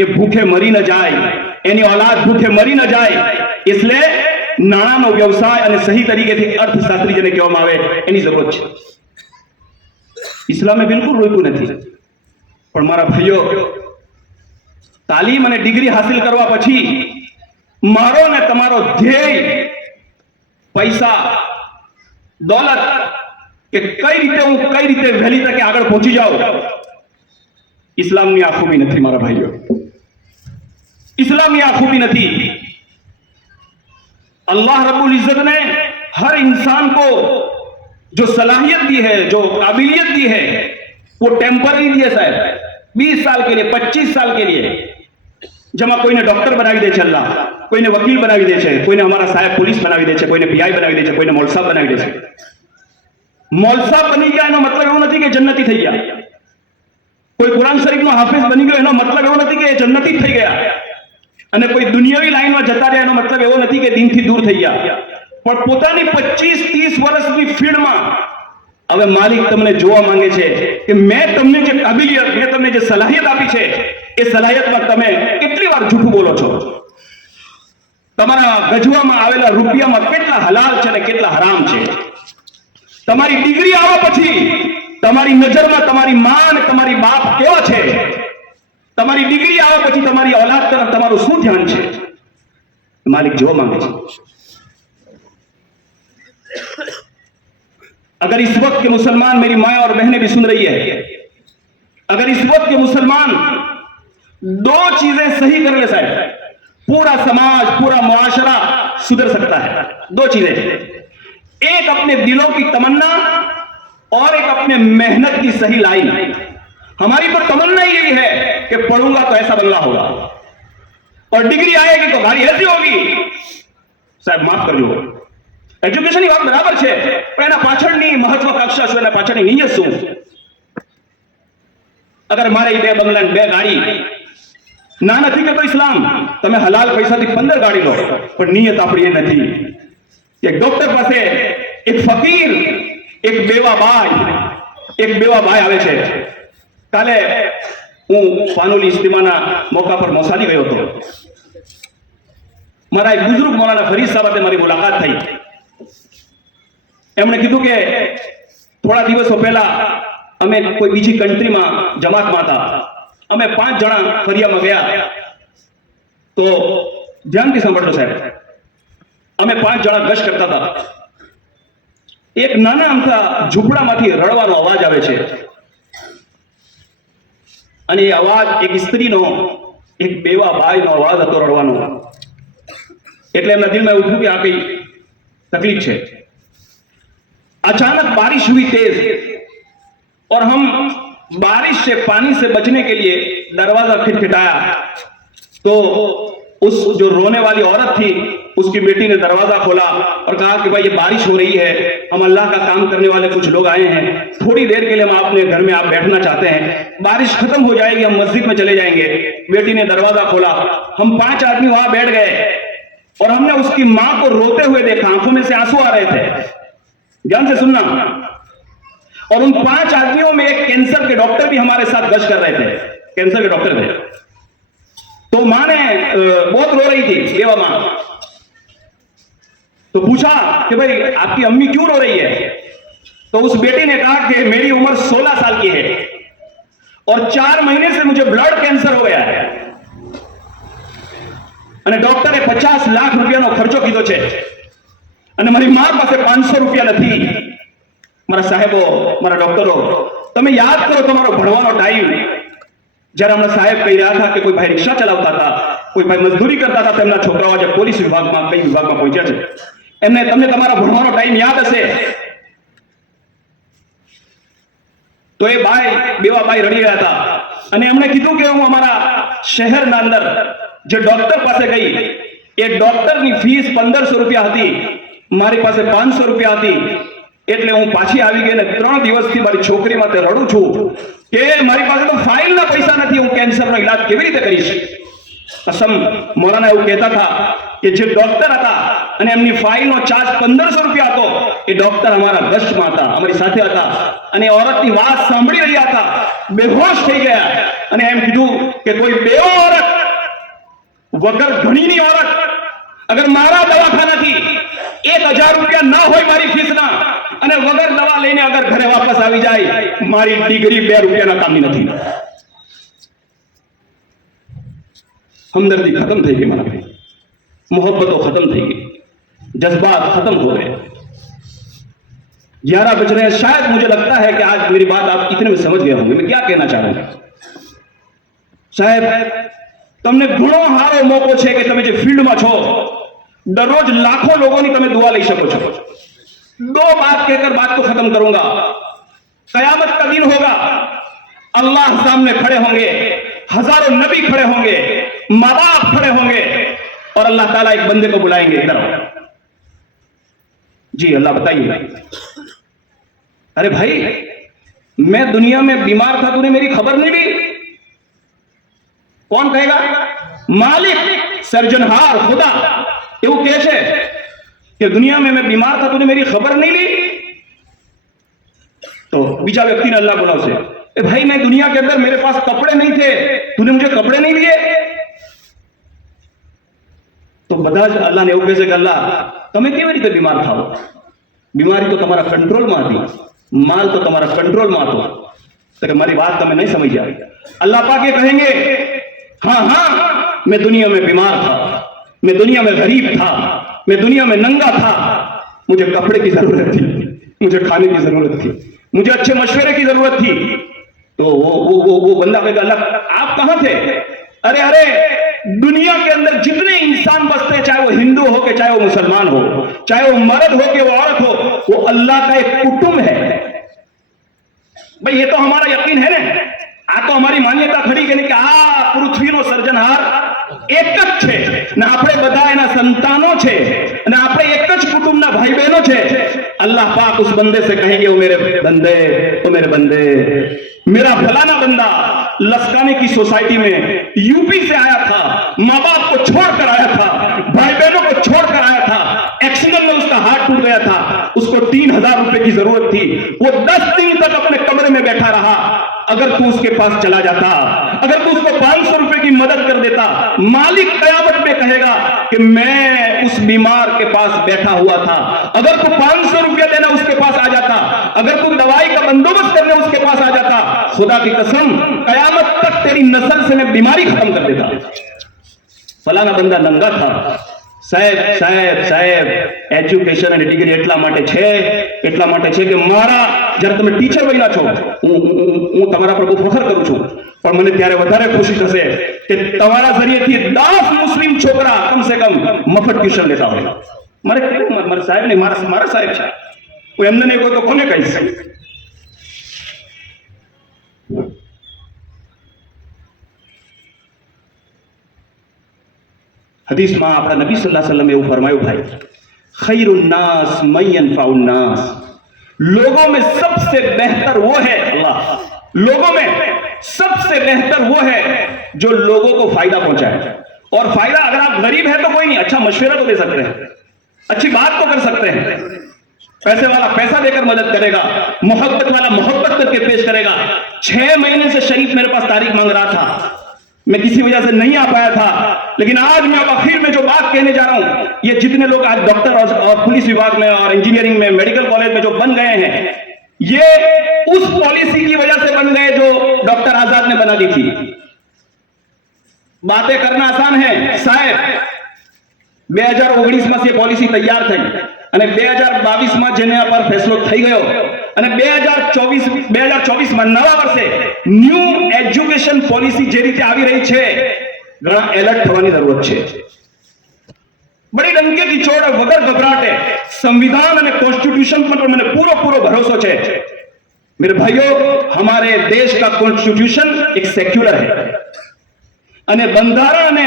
એ ભૂખે મરી ન જાય, એની औलाद ભૂખે મરી ન જાય. એટલે નાણાંનો વ્યવસાય અને સહી તરીકેથી અર્થશાસ્ત્રી જેને કહેવામાં આવે એની જરૂર છે. ઇસ્લામે બિલકુલ રોક્યું નથી. પણ મારા ભાઈઓ, તાલીમ અને ડિગ્રી હાસિલ કરવા પછી મારો ને તમારો ધ્યેય પૈસા, દોલત કે કઈ રીતે વહેલી તકે આગળ પહોંચી જાઓ, इस्लामની આ ખૂબી નથી મારા ભાઈઓ. इस्लामની આ खूबी नहीं. अल्लाह रब्बुल इज्जत ने हर इंसान को जो सलाहियत दी है, जो काबिलियत दी है, वो टेम्पररी दी है साहब. 20 साल के लिए, 25 साल के लिए. जमा कोई ने डॉक्टर बनावी दे छे अल्लाह, कोई ने वकील बनावी दे छे, कोई ने हमारा साहेब पुलिस बनावी दे छे, कोई ने पीआई बनावी दे छे, कोई ने मौलसाब बनावी दे छे. मौलसाब बनी गया एनो मतलब एवो नहीं कि जन्नती થઈ ગયા. कोई कुरान शरीफ નો हाफिज बनी गयो एनो मतलब एवो नहीं कि जन्नती થઈ ગયા. અને કોઈ દુનિયાવી લાઈનમાં જતા રહ્યા એનો મતલબ એવો નથી કે દીનથી દૂર થઈ ગયા. પણ પોતાની 25-30 વર્ષની ફીલ્ડમાં હવે માલિક તમને જોવા માંગે છે કે મેં તમને જે કાબિલિયત, મેં તમને જે સલાહિયત આપી છે એ સલાહિયતમાં તમે કેટલી વાર જૂઠું બોલો છો. તમારા ગજવામાં આવેલા રૂપિયામાં કેટલા હલાલ છે અને કેટલા હરામ છે. તમારી ડિગ્રી આવ્યા પછી તમારી નજરમાં તમારી માં અને તમારી બાપ કેવા છે. તમારી ડિગ્રી આવ્યા પછી તમારી औलाद તરફ તમારું શું ધ્યાન છે માલિક જોવા માંગે છે. अगर इस वक्त के मुसलमान, मेरी माँ और बहनें भी सुन रही है, अगर इस वक्त के मुसलमान दो चीजें सही कर ले साहब, पूरा समाज, पूरा मुआशरा सुधर सकता है। दो चीजें, एक अपने दिलों की तमन्ना और एक अपने मेहनत की सही लाइन। हमारी तो तमन्ना ही यही है कि पढ़ूंगा तो ऐसा बंगला होगा और डिग्री आएगी तो गाड़ी ऐसी होगी। साहब माफ करજો, એજ્યુકેશનની વાત બરાબર છે, પણ એના પાછળની મહત્વાકાંક્ષા શું, એના પાછળની નિયત શું? અગર મારે બે બંગલા બે ગાડી, ના નથી કહેતો ઇસ્લામ, તમે હલાલ પૈસાથી 15 ગાડી લો, પણ નિયત આપણી એ નથી। એક ડોક્ટર પાસે એક ફકીર, એક બેવા ભાઈ આવે છે। કાલે હું પાનોલી ઇજ્તિમાના મોકા પર મોસાલી ગયો હતો। મારા એક બુઝુર્ગ મૌલાના ફરીદ સાહેબ સાથે મારી મુલાકાત થઈ। એમણે કીધું કે થોડા દિવસો પહેલા અમે કોઈ બીજી કન્ટ્રીમાં જમાતમાં હતા, અમે 5 જણા ફરિયામાં ગયા। તો ધ્યાનથી સાંભળજો સાહેબ, અમે 5 જણા ગશ કરતા હતા। એક નાના અમથા ઝૂંપડામાંથી રડવાનો અવાજ આવે છે અને એ અવાજ એક સ્ત્રીનો, એક બેવા ભાઈનો અવાજ હતો રડવાનો। એટલે એમના દિલમાં એવું થયું કે આ કઈ તકલીફ છે। अचानक बारिश हुई तेज और हम बारिश से, पानी से बचने के लिए दरवाजा खटखटाया तो उस जो रोने वाली औरत थी, उसकी बेटी ने दरवाजा खोला और कहा कि भाई ये बारिश हो रही है, हम अल्लाह का काम करने वाले कुछ लोग आए हैं, थोड़ी देर के लिए हम अपने घर में आप बैठना चाहते हैं, बारिश खत्म हो जाएगी, हम मस्जिद में चले जाएंगे। बेटी ने दरवाजा खोला, हम 5 आदमी वहां बैठ गए और हमने उसकी मां को रोते हुए देखा, आंखों में से आंसू आ रहे थे। ध्यान से सुनना। और उन 5 आदमियों में एक कैंसर के डॉक्टर भी हमारे साथ गश्त कर रहे थे, कैंसर के डॉक्टर थे। तो मां ने बहुत रो रही थी, बेवा मां। तो पूछा कि भाई आपकी अम्मी क्यों रो रही है? तो उस बेटी ने कहा कि मेरी उम्र 16 साल की है और 4 महीने से मुझे ब्लड कैंसर हो गया है અને ડોક્ટરે 50 લાખ રૂપિયાનો ખર્ચો કીધો છે અને મારી મા પાસે 500 રૂપિયા નથી। મારા સાહેબો, મારા ડોક્ટરો, તમે યાદ કરો તમારો ભણવાનો ટાઈમ, જ્યારે હમણાં સાહેબ કહી રહ્યા હતા કે કોઈ ભાઈ રિક્ષા ચલાવતા હતા, કોઈ ભાઈ મજદૂરી કરતા હતા, તેમના છોકરાઓ આજે પોલીસ વિભાગમાં, કઈ વિભાગમાં પહોંચ્યા છે। એમને તમને તમારા ભણવાનો ટાઈમ યાદ હશે। તો એ ભાઈ, બેવા ભાઈ રડી રહ્યા હતા અને એમણે કીધું કે હું અમારા શહેરના અંદર જે ડોક્ટર પાસે ગઈ, એ ડોક્ટરની ફીસ 1500 રૂપિયા હતી, મારી પાસે 500 રૂપિયા હતી, એટલે હું પાછી આવી ગઈ ને 3 દિવસથી મારી છોકરી માટે રડું છું કે મારી પાસે તો ફાઇલના પૈસા નથી, હું કેન્સરનો ઈલાજ કેવી રીતે કરીશ? કસમ, મૌલાના એવું કહેતા હતા કે જે ડોક્ટર હતા અને એમની ફાઇલનો ચાર્જ 1500 રૂપિયા હતો, એ ડોક્ટર અમારા ગસ્ટમાં હતા, અમારી સાથે હતા અને औरतની વાત સાંભળી રહ્યા હતા, બેહોશ થઈ ગયા અને એમ કીધું કે કોઈ બેવો औरत વગર ધણીની औरत અગર મારા દવાખાનાથી 1000 રૂપિયા ના હોય મારી ફીસના અને વગર દવા લઈને અગર ઘરે વાપસ આવી જાય, મારી ડિગ્રી 2 રૂપિયાના કામની નથી। हमदर्दी खत्म થઈ ગઈ મારા ભાઈ, मोहब्बतों खत्म થઈ गई, जज्बात खत्म हो गए। 11 बज रहे हैं, शायद मुझे लगता है कि आज मेरी बात आप इतने में समझ गए होंगे मैं क्या कहना चाह रहा हूं। साहब, તમને ઘણો સારો મોકો છે કે તમે જે ફિલ્ડમાં છો, દરરોજ લાખો લોકોની તમે દુઆ લઈ શકો છો। 2 बात कहकर बात को खत्म करूंगा। कयामत का दिन होगा, अल्लाह सामने खड़े होंगे, हजारों नबी खड़े होंगे, माँ बाप खड़े होंगे और अल्लाह ताला एक बंदे को बुलाएंगे, इधर आओ। जी अल्लाह बताइए। अरे भाई, मैं दुनिया में बीमार था, तूने मेरी खबर नहीं ली। कौन कहेगा? मालिक, सर्जनहार, खुदा એવું કહે છે કે दुनिया में मैं बीमार था, तूने मेरी खबर नहीं ली। तो बीजा व्यक्ति ने अल्लाह बुलावશે, ए भाई मैं दुनिया के अंदर मेरे पास कपड़े नहीं थे, तूने मुझे कपड़े नहीं दिए। तो બધા જ અલ્લાહને એવું કહે છે કે અલ્લાહ તમે કેવી રીતે બીમાર થાઓ? બીમારી તો તમારા કંટ્રોલમાં હતી, માલ તો તમારા કંટ્રોલમાં હતો। તો કે મારી વાત તમે નહીં સમજ્યા। अल्लाह पाक ये कहेंगे, हाँ हाँ मैं दुनिया में बीमार था, मैं दुनिया में गरीब था, मैं दुनिया में नंगा था, मुझे कपड़े की जरूरत थी, मुझे खाने की जरूरत थी, मुझे अच्छे मशवरे की जरूरत थी। तो वो बंदा कहेगा अल्लाह आप कहां थे? अरे अरे, दुनिया के अंदर जितने इंसान बसते हैं, चाहे वो हिंदू हो के चाहे वो मुसलमान हो, चाहे वो मर्द हो के वो औरत हो, वो अल्लाह का एक कुटुंब है। भाई ये तो हमारा यकीन है ना, आ तो हमारी मान्यता खड़ी કે કે આ પૃથ્વીનો સર્જનહાર એક જ છે ને આપણે બધા એના સંતાનો છે અને આપણે એક જ કુટુંબના ભાઈ બહેનો છે। अल्लाह पाक उस बंदे से कहेंगे ओ मेरे बंदे, मेरा फलाना बंदा लस्काने की सोसाइटी में यूपी से आया था, माँ बाप को छोड़कर आया था, भाई बहनों को छोड़कर आया था, एक्सीडेंट में उसका हाथ टूट गया था, उसको 3000 रुपए की जरूरत थी, वो 10 दिन तक अपने कमरे में बैठा रहा। अगर तू उसके पास चला जाता, अगर तू उसको 500 रुपए की मदद कर देता, मालिक कयामत में कहेगा कि मैं उस बीमार के पास बैठा हुआ था। अगर तू 500 रुपया देना उसके पास आ जाता, अगर तू दवाई का बंदोबस्त करने उसके पास आ जाता, खुदा की कसम कयामत तक तेरी नस्ल से मैं बीमारी खत्म कर देता। फलाना बंदा नंगा था। સાહેબ એજ્યુકેશન અને ડિગ્રી એટલા માટે છે કે મારા જ્યારે તમે ટીચર બન્યા છો, હું તમારા પર બહુ ફખર કરું છું, પણ મને ત્યારે વધારે ખુશી થશે કે તમારા જરિયેથી 10 મુસ્લિમ છોકરા કમસે કમ મફત ટ્યુશન લેતા હોય। મારે કેવું, મારા સાહેબ નહીં, મારા સાહેબ છે, હું એમને નહીં કહું તો કોને કહીશ? हदीस में अपना नबी सल्लल्लाहु अलैहि वसल्लम એવું ફરમાયું ભાઈ, खैरुन नास मन यनफाउन नास, लोगों में सबसे बेहतर वो है, अल्लाह, लोगों में सबसे बेहतर वो है जो लोगों को फायदा पहुंचाए। और फायदा, अगर आप गरीब हैं तो कोई नहीं, अच्छा मशवरा तो दे सकते हैं, अच्छी बात तो कर सकते हैं, पैसे वाला पैसा देकर मदद करेगा, मोहब्बत वाला मोहब्बत करके पेश करेगा। 6 महीने से शरीफ मेरे पास तारीख मांग रहा था, मैं किसी वजह से नहीं आ पाया था, लेकिन आज मैं अब आखिर में जो बात कहने जा रहा हूं, ये जितने लोग आज डॉक्टर और पुलिस विभाग में और इंजीनियरिंग में, मेडिकल कॉलेज में जो बन गए हैं, ये उस पॉलिसी की वजह से बन गए जो डॉक्टर आजाद ने बना दी थी। बातें करना आसान है साहब, 2019 में से पॉलिसी तैयार थी અને 2022 માં જેના પર ફેસલો થઈ ગયો અને 2024 માં નવા વર્ષે ન્યૂ એજ્યુકેશન પોલિસી જે રીતે આવી રહી છે, ઘણા એલર્ટ થવાની જરૂરત છે। બડી ડંકે की चोट વગર ગભરાટે संविधान અને कॉन्स्टिट्यूशन पर મને પૂરો ભરોસો છે। मेरे भाइयों, हमारे देश का कॉन्स्टिट्यूशन एक सेक्युलर है અને બંધારણ અને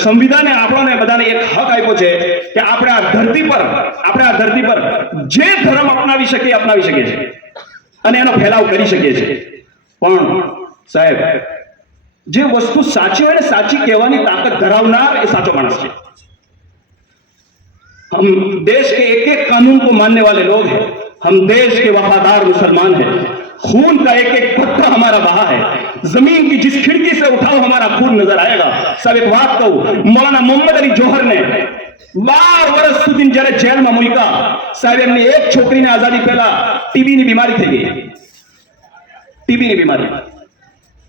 સંવિધાને આપણને બધાને એક હક આપ્યો છે કે આપણે આ ધરતી પર જે ધર્મ અપનાવી શકીએ છીએ અને એનો ફેલાવ કરી શકીએ છીએ। પણ સાહેબ, જે વસ્તુ સાચી હોય ને, સાચી કહેવાની તાકાત ધરાવનાર એ સાચો માણસ છે। हम देश के एक कानून को मानने वाले लोग हैं, हम देश के वफादार मुसलमान हैं, खून का एक कतरा हमारा बहा है, जमीन की जिस खिड़की से उठाओ हमारा खून नजर आएगा। सब एक बात कहूं, मौलाना मोहम्मद अली जोहर ने 12 વર્ષ સુધી જ્યારે જેલમાં મૂક્યા, સાહેબ એમની એક છોકરીને આઝાદી પહેલા ટીબીની બીમારી થઈ ગઈ, ટીબીની બીમારી।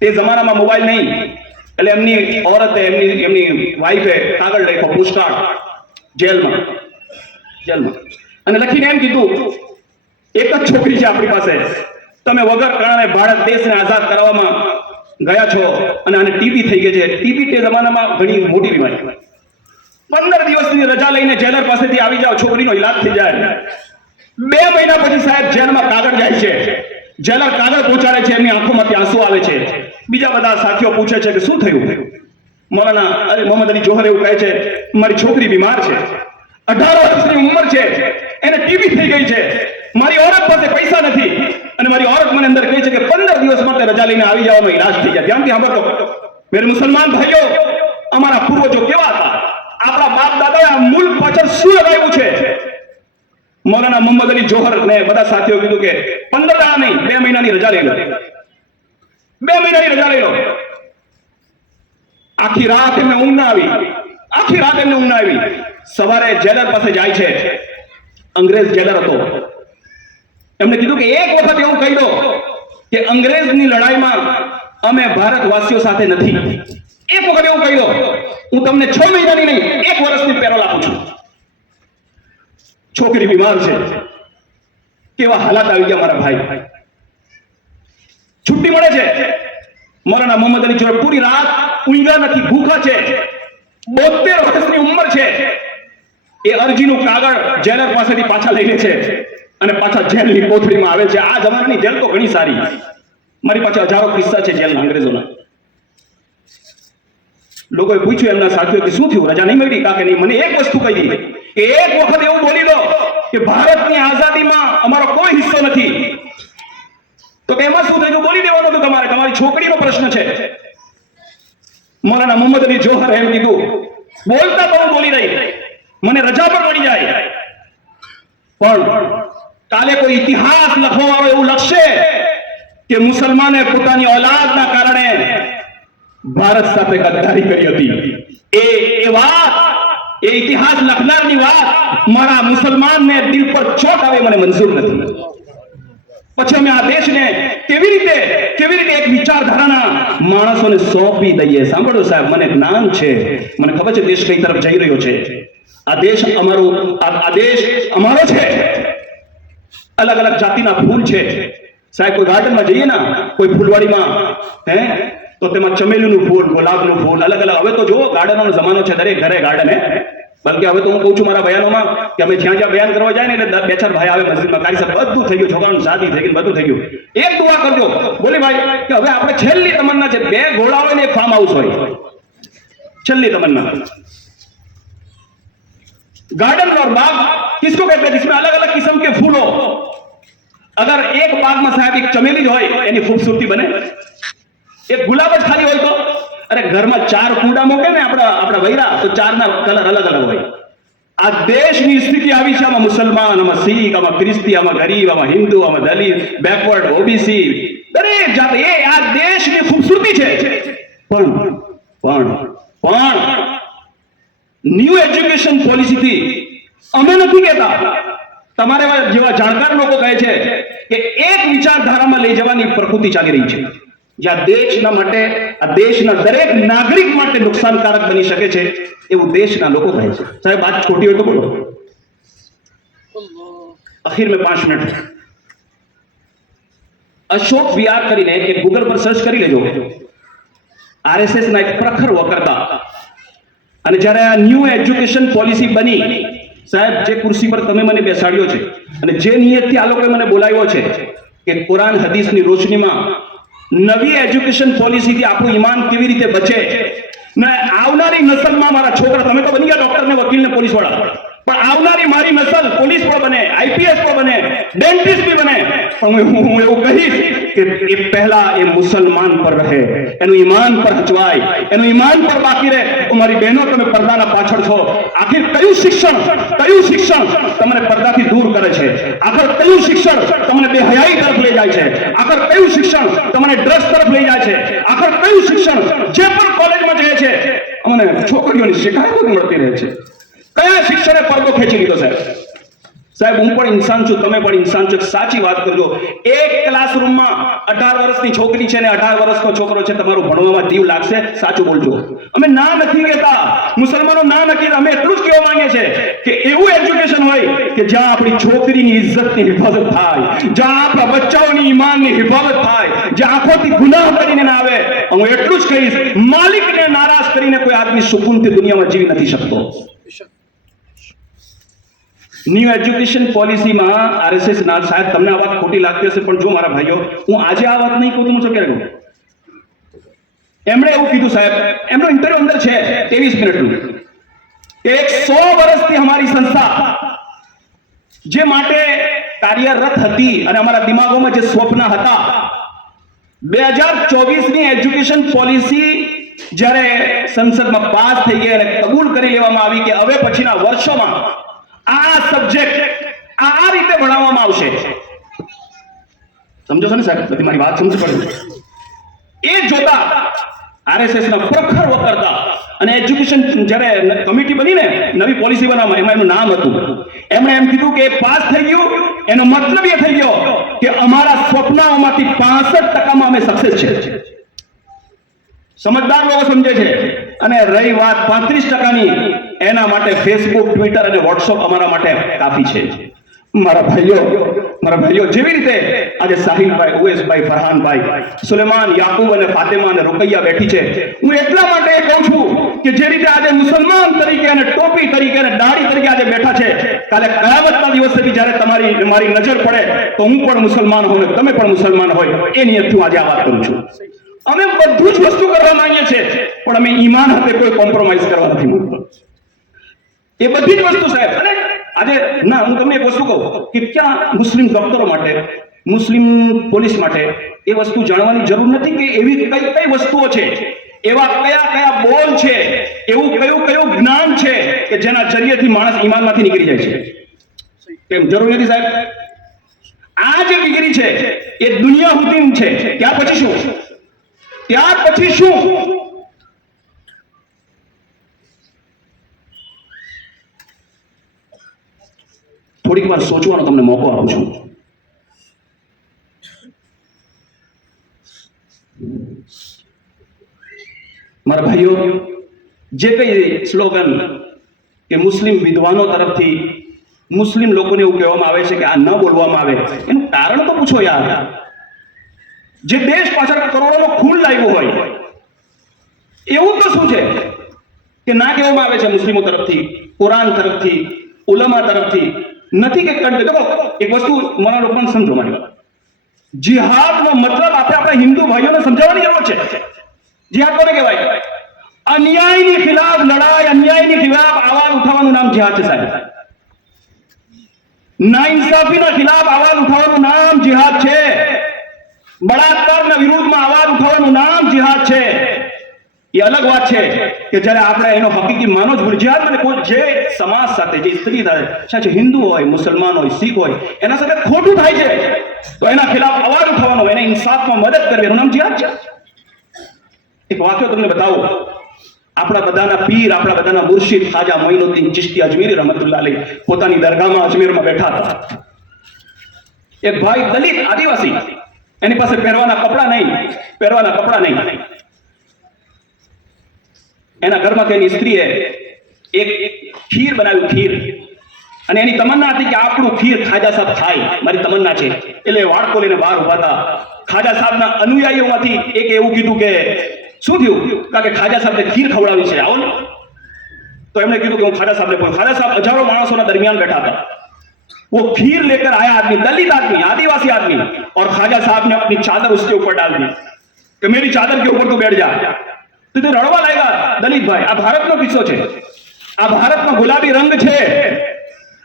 તે જમાનામાં મોબાઈલ નહીં, એટલે એમની औरते એમની વાઈફે કાગળ લખ્યો, પુષ્કાળ જેલમાં અને લખીને એમ કીધું, એક જ છોકરી છે આપણી પાસે, તમે વગર કારણે ભારત દેશને આઝાદ કરવામાં ગયા છો અને આને ટીબી થઈ ગઈ છે। ટીબી તે જમાનામાં ઘણી મોટી બીમારી, 15 દિવસની રજા લઈને જેલર પાસેથી આવી જાઓ, છોકરીનો ઈલાજ થઈ જાય। 2 મહિના પછી સાહેબ જેલમાં કાગળ જાય છે, જેલર કાગળ પહોંચાડે છે, એમની આંખોમાંથી આંસુ આવે છે। બીજા બધા સાથીઓ પૂછે છે કે શું થયું? મૌલાના મોહમ્મદ અલી જોહર એવું કહે છે, મારી છોકરી બીમાર છે, 18 વર્ષની ઉંમર છે, એને ટીબી થઈ ગઈ છે, મારી औरत પાસે પૈસા નથી અને મારી औरत મને અંદર કહે છે કે 15 દિવસ માટે રજા લઈને આવી જાવ, ઈલાજ થઈ જાય। ધ્યાનથી સાંભળો મેરે મુસલમાન ભાઈઓ, અમારા પૂર્વજો કેવા હતા, આપણા બાપ દાદાએ આ મુલ્ક પાછળ શું લગાવ્યું છે? મૌલાના મોહમ્મદ અલી જોહર ને બધા સાથીઓ કીધું કે 15 દાડા નહીં, 2 મહિનાની રજા લઈ લો, 2 મહિનાની રજા લઈ લો। આખી રાત એમને ઊંઘ ના આવી, સવારે જેલર પાસે જાય છે, અંગ્રેજ જેલર હતો, એમને કીધું કે એક વખત એવું કહી દો કે અંગ્રેજની લડાઈમાં અમે ભારતવાસીઓ સાથે નથી, એક વખત એવું કહી દો, હું તમને 6 મહિનાની નહીં 1 વર્ષની પેરોલ આપું છું। છોકરી બીમાર છે, કેવા હાલાત આવી ગયા મારા ભાઈ. છુટ્ટી મળે છે, મૌલાના મોહમ્મદ અલી જોડે પૂરી રાત ઊંઘ્યા નથી, ભૂખા છે, 72 વર્ષની ઉંમર છે. એ અરજીનું કાગળ જેલર પાસેથી પાછા લઈ લે છે અને પાછા જેલની કોથળીમાં આવે છે. આ જમાનાની જેલ તો ઘણી સારી, મારી પાસે હજારો કિસ્સા છે જેલના, અંગ્રેજોના. લોકોએ પૂછ્યું એમના સાથીઓ કે શું થયું, રજા નહીં મળી કાકે નહીં? મને એક વસ્તુ કહી દીધી કે એક વખત એવું બોલી દો કે ભારતની આઝાદીમાં અમારો કોઈ હિસ્સો નથી, તો કે એમાં શું થઈ ગયું? બોલી દેવાનું તો તમારે, તમારી છોકરીનો પ્રશ્ન છે. મૌલાના મોહમ્મદ અલી જોહર એમ કીધું, બોલતા તો હું બોલી રહી, મને રજા પણ મળી જાય, પણ કાલે કોઈ ઇતિહાસ લખવા આવે એવું લખશે કે મુસલમાને પોતાની ઔલાદના કારણે ભારત સાથે ગદ્દારી કરી હતી. એ વાત, એ ઇતિહાસ લખનારની વાત મારા મુસલમાનને દિલ પર ચોટ આવે મને મંજૂર નથી. પછી અમે આ દેશને કેવી રીતે એક વિચારધારાના માણસોને સોંપી દઈએ? સાંભળો સાહેબ, મને જ્ઞાન છે, મને ખબર છે દેશ કઈ તરફ જઈ રહ્યો છે. આ દેશ અમારો છે. અલગ અલગ જાતિના ફૂલ છે સાહેબ. કોઈ ગાર્ડનમાં જઈએ ને, કોઈ ફૂલવાડીમાં તો તેમાં ચમેલીનું ફૂલ, ગુલાબનું ફૂલ, અલગ અલગ. હવે તો જુઓ, ગાર્ડનનો જમાનો છે, દરેક ઘરે ગાર્ડન. બલકે હવે તો હું કહું છું મારા બયાનોમાં કે અમે જ્યાં બયાન કરવા જાય ને એટલે 2-4 ભાઈ આવે મસ્જિદમાં, કારી સાહેબ બધું થઈ ગયું, છોકરાનું શાદી થઈ ગઈ, બધું થઈ ગયું. એક દુઆ કરજો બોલી ભાઈ કે હવે આપણે છેલ્લી તમન્ના છે, 2 ઘોડા હોય ને એક ફાર્મ હાઉસ હોય, છેલ્લી तमन्ना. गार्डन और बाग किसको कहते हैं? जिसमें अलग अलग किस्म के फूल हो. अगर एक बाग में साहब एक चमेली जो है यानी खूबसूरती बने, एक गुलाब જ ખાલી હોય તો, અરે ઘરમાં 4 કુંડા મૂકે ને આપણા વૈરા, તો 4 ના કલર અલગ અલગ હોય. આ દેશની સ્થિતિ આવી છે. આમાં મુસલમાન, આમાં શીખ, આમાં ખ્રિસ્તી, આમાં ગરીબ, આમાં હિન્દુ, આમાં દલિત, બેકવર્ડ, ઓબીસી, દરેક જાત. એ આ દેશની ખૂબસૂરતી છે. પણ ન્યૂ એજ્યુકેશન પોલિસીથી અમે નથી કહેતા, તમારે જેવા જાણકાર લોકો કહે છે કે એક વિચારધારામાં લઈ જવાની પ્રકૃતિ ચાલી રહી છે, જ્યાં દેશના માટે, આ દેશના દરેક નાગરિક માટે નુકસાનકારક બની શકે છે એવું દેશના લોકો કહે છે. સાહેબ વાત છોટી હોય તો બોલો. આખિર में 5 मिनट. અશોક વિહાર કરીને એક ગૂગલ પર સર્ચ કરી લેજો. આરએસએસ ના એક પ્રખર વક્તા, અને જ્યારે આ ન્યૂ એજ્યુકેશન પોલિસી બની સાહેબ, જે ખુરશી પર તમે મને બેસાડ્યો છે અને જે નિયતથી આ લોકોએ મને બોલાવ્યો છે કે કુરાન હદીસની રોશનીમાં નવી એજ્યુકેશન પોલિસીથી આપણું ઈમાન કેવી રીતે બચે ને આવનારી નસલમાં મારા છોકરા, તમે તો બની ગયા ડોક્ટર ને વકીલ ને પોલીસ વાળા, પણ આવનારી મારી નસલ પોલીસ પણ બને, આઈપીએસ પણ બને, ડેન્ટિસ્ટ भी બને. પણ હું એવું કહીશ કે એ પહેલા એ મુસલમાન પર રહે, એનું ઈમાન પર હચવાય, એનું ઈમાન પર બાકી રહે. મારી બહેનો, તમે પડદાના પાછળ છો. આખિર કયું શિક્ષણ તમને પડદાથી દૂર કરે છે? આખર કયું શિક્ષણ તમને બેહયાઈ તરફ લઈ જાય છે? આખર કયું શિક્ષણ તમને ડ્રગ્સ તરફ લઈ જાય છે? આખર કયું શિક્ષણ જે પણ કોલેજમાં જાય છે અમને છોકરીઓની શિકાયતો મળતી રહે છે? કયા શિક્ષણે પડદો ખેંચી લીધો સાહેબ? હું પણ ઇન્સાન છું, તમે પણ ઇન્સાન છો. સાચી વાત કરજો. એક ક્લાસરૂમમાં 18 વર્ષની છોકરી છે ને 18 વર્ષનો છોકરો છે, તમારું ભણવામાં જીવ લાગશે? સાચું બોલજો. અમે ના નથી કહેતા, મુસલમાનો ના નથી, અમે એટલું જ કહેવા માંગીએ છીએ કે એવું એજ્યુકેશન હોય કે જ્યાં આપણી છોકરીની ઇજ્જતની હિફાજત થાય, જ્યાં આપણા બચ્ચાઓની ઈમાનની હિફાજત થાય, જ્યાં આંખોથી ગુનાહ કરીને ના આવે. હું એટલું જ કહીશ, માલિકને નારાજ કરીને કોઈ આદમી સુકૂનથી દુનિયામાં જીવી નથી શકતો. ન્યૂ એજ્યુકેશન પોલિસીમાં આરએસએસ ના, સાહેબ તમને આ વાત ખોટી લાગતી હશે, પણ જો મારા ભાઈઓ, હું આજે આ વાત નહીં કહું તો હું શું ક્યારે કહું? એમણે એવું કીધું સાહેબ, એમનો ઇન્ટરવ્યુ અંદર છે 23 મિનિટનું, કે 100 વર્ષથી અમારી સંસ્થા જે માટે કાર્યરત હતી અને અમારા દિમાગોમાં જે સ્વપ્ન હતા, 2024ની એજ્યુકેશન પોલિસી જ્યારે સંસદમાં પાસ થઈ ગઈ અને કબૂલ કરી લેવામાં આવી કે હવે પછીના વર્ષોમાં આ સબ્જેક્ટ આ રીતે ભણાવવામાં આવશે. સમજો છો ને સાહેબ? બધી મારી વાત સમજ પડે. એ જોતા આરએસએસ ના પ્રખર વક્તા અને એજ્યુકેશન જ્યારે કમિટી બની ને નવી પોલિસી બનાવવા, એમાં એનું નામ હતું. એમણે એમ કીધું કે પાસ થઈ ગયું, એનો મતલબ એ થઈ ગયો કે અમારા સ્વપ્નાઓમાંથી 65% અમે સક્સેસ છે. સમજદાર લોકો સમજે છે. અને રહી વાત 35%ની, એના માટે ફેસબુક, ટ્વિટર અને વોટ્સઅપ અમારા માટે કાફી છે. મારા ભાઈઓ જેવી રીતે આજે સાહિલભાઈ, ઉવેશભાઈ, ફરહાનભાઈ, સુલેમાન, યાકુબ અને ફાતિમા અને રૂકૈયા બેઠી છે, હું એટલા માટે કહું છું કે જે રીતે આજે મુસલમાન તરીકે અને ટોપી તરીકે અને દાઢી તરીકે આજે બેઠા છે, કાલે કયામતના દિવસે બી જ્યારે મારી નજર પડે તો હું પણ મુસલમાન હોઉં ને તમે પણ મુસલમાન હોય, એ નિયતથી આજે આ વાત કરું છું. અમે બધું જ વસ્તુ કરવા માંગીએ છીએ, પણ અમે ઈમાન સાથે કોઈ કોમ્પ્રોમાઇઝ કરવા નથી માંગતા. એ બધી જ વસ્તુ સાહેબ. અને આજે ના, હું તમને એક વસ્તુ કહું કે ક્યાં મુસ્લિમ ડોક્ટરો માટે, મુસ્લિમ પોલીસ માટે એ વસ્તુ જાણવાની જરૂર નથી કે એવી કઈ વસ્તુઓ છે, એવા કયા બોલ છે, એવું કયું જ્ઞાન છે કે જેના જરિયેથી માણસ ઈમાનમાંથી નીકળી જાય છે. કેમ જરૂર નથી સાહેબ? આ જે ડિગ્રી છે એ દુનિયા હુદીન છે. ત્યાર પછી શું? થોડીક વાર સોચવાનો તમને મોકો આપું છું. મારા ભાઈઓ, જે કઈ સ્લોગન કે મુસ્લિમ વિદ્વાનો તરફથી મુસ્લિમ લોકોને એવું કહેવામાં આવે છે કે આ ન બોલવામાં આવે, એનું કારણ તો પૂછો યાર. જે દેશ પાછળ કરોડોનો ખૂન લાગ્યો હોય એવું તો શું છે કે ના કહેવામાં આવે છે મુસ્લિમો તરફથી, કુરાન તરફથી, ઉલમા તરફથી? નથી કે દેખો, એક વસ્તુ મારા લોકોને સમજો. મારી વાત, જિહાદનો મતલબ આપણે હિન્દુ ભાઈઓને સમજાવવાની જરૂર છે. જિહાદ કોને કહેવાય? અન્યાયની ખિલાફ લડાઈ, અન્યાયની ખિલાફ આવાજ ઉઠાવવાનું નામ જિહાદ છે સાહેબ. નાઇન્સાફીના ખિલાફ આવાજ ઉઠાવવાનું નામ જિહાદ છે. બળાત્કારના વિરુદ્ધમાં આવાજ ઉઠાવવાનું નામ જિહાદ છે. એ અલગ વાત છે કે જ્યારે આપણે એનો હકીકી માનો જ ભૂલી. જિહાદ એટલે કોઈ જે સમાજ સાથે, જે સ્ત્રી સાથે, હિન્દુ હોય, મુસલમાન હોય, શીખ હોય, એના સાથે ખોટું થાય છે તો એના ખિલાફ અવાજ ઉઠાવવાનો, એને ઇન્સાફમાં મદદ કરવી, એનું નામ જિહાદ છે. એક વાક્ય તમને બતાવો. આપણા બધાના પીર, આપણા બધાના મુર્શિદ ખાજા મોઈનુદ્દીન ચિશ્તી અજમેરી રહમતુલ્લાહ અલૈહ પોતાની દરગાહમાં અજમેરમાં બેઠા હતા. એક ભાઈ દલિત આદિવાસી, એની પાસે પહેરવાના કપડા નહીં. એના ઘરમાં તેની સ્ત્રીએ એક ખીર બનાવ્યું, ખીર. અને એની તમન્ના હતી કે આપણું ખીર ખાજા સાહેબ ખાય, મારી તમન્ના છે. એટલે વાડકો લઈને બહાર ઉભા હતા. ખાજા સાહેબના અનુયાયીઓમાંથી એક એવું કીધું કે શું થયું? કારણ કે ખાજા સાહેબને ખીર ખવડાવી છે, આવો ને. તો એમણે કીધું કે હું ખાજા સાહેબને બોલું. ખાજા સાહેબ હજારો માણસોના દરમિયાન बैठा था. वो खीर लेकर आया आदमी, दलित आदमी, आदिवासी आदमी, और खाजा साहब ने अपनी चादर उसके ऊपर डाल दी कि मेरी चादर के ऊपर तू बैठ जा. तो रड़वा लाएगा दलित भाई. આ ભારતનો કિસ્સો છે. આ ભારતનો ગુલાબી રંગ છે.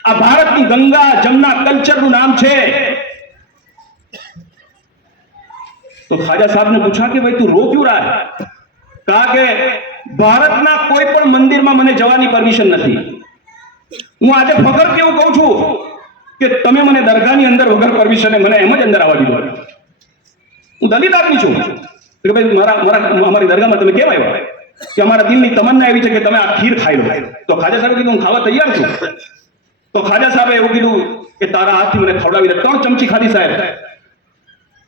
આ ભારતની ગંગા જમના કલ્ચરનું નામ છે. तो ख्वाजा साहब ने पूछा कि भाई तू रो क्यों रहा है? कहा कि भारतना कोई पण मंदिરમાં મને જવાની પરમિશન નથી. હું આજે ફખર કેવું કહું છું કે તમે મને દરગાહની અંદર વગર પરમિશને મને એમ જ અંદર આવવા દીધો. હું દલિત આદમી છું કે ભાઈ અમારી દરગાહમાં તમે કેમ આવ્યા? કે અમારા દિલની તમન્ના એવી છે કે તમે આ ખીર ખાઈ લો. તો ખાજા સાહેબે કીધું હું ખાવા તૈયાર છું. તો ખાજા સાહેબે એવું કીધું કે તારા હાથથી મને ખવડાવી દે. 3 ચમચી ખાધી साहब.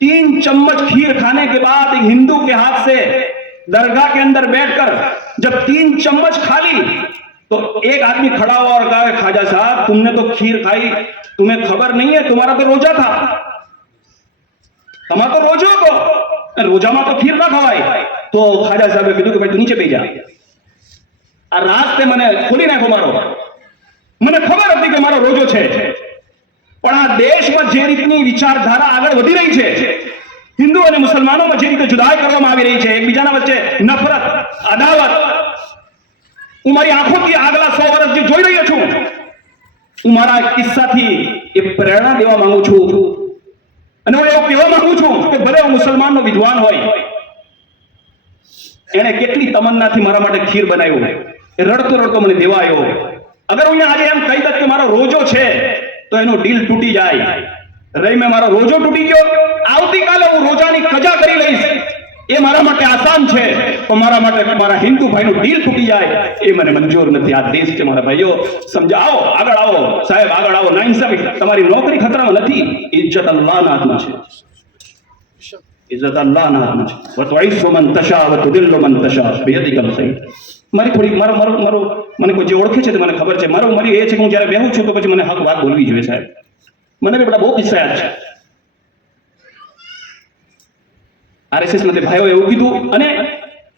3 चम्मच खीर खाने के बाद एक हिंदू के हाथ से दरगाह के अंदर बैठकर जब 3 चम्मच खा ली तो एक आदमी खड़ा हुआ और कहा ख्वाजा साहब तुमने तो खीर खाई, तुम्हें खबर नहीं है तुम्हारा तो रोजा था. તમારો તો રોજો હતો, રોજામાં તો ખીર ના ખવાય. તો ખાજા સાહેબે કીધું કે ભાઈ તું નીચે બેસી જા. આ રાસ્તે મને ખોલી નાખો મારો. મને ખબર હતી કે મારો રોજો છે, પણ આ દેશમાં જે રીતની વિચારધારા આગળ વધી રહી છે, હિન્દુ અને મુસલમાનોમાં જે રીતે જુદાઈ કરવામાં આવી રહી છે, એકબીજાના વચ્ચે નફરત, અદાવત, હું મારી આંખોથી આગલા 100 વર્ષ જે જોઈ રહ્યો છું, હું મારા કિસ્સાથી એ પ્રેરણા દેવા માંગુ છું. અને હું એવું કહેવા માંગુ છું કે ભલે હું મુસલમાનનો વિદ્વાન હોય, એને કેટલી તમન્નાથી મારા માટે ખીર બનાવ્યું, એ રડતો રડતો મને દેવા આવ્યો. અગર હું આજે એમ કહી દઉં કે મારો રોજો છે તો એનું દિલ તૂટી જાય. રહી મેં મારો રોજો તૂટી ગયો, આવતીકાલે હું રોજાની કજા કરી લઈશ, એ મારા માટે આસાન છે. તો મારા માટે મારા હિન્દુ ભાઈનું દિલ તૂટી જાય એ મને મંજૂર નથી. આ દેશ છે મારા ભાઈઓ, સમજાવો. આગળ આવો સાહેબ, આગળ આવો. નાઇન્સાફી, તમારી નોકરી ખતરામાં નથી. ઇજ્જત અલ્લાહના હાથમાં છે. ઇજ્જત અલ્લાહના હાથમાં છે. વતુઇઝ્ઝુ મન તશા વતુદિલ્લુ મન તશા બિયદિકલ ખૈર. મારી થોડી મારો મને કોઈ જે ઓળખે છે તો મને ખબર છે. મારી એ છે કે હું જ્યારે બેહું છું તો પછી મને હક વાત બોલવી જોઈએ સાહેબ. મને બી બધા બહુ કિસ્સા યાદ છે. આરએસએસ માં ભાઈઓ એવું કીધું, અને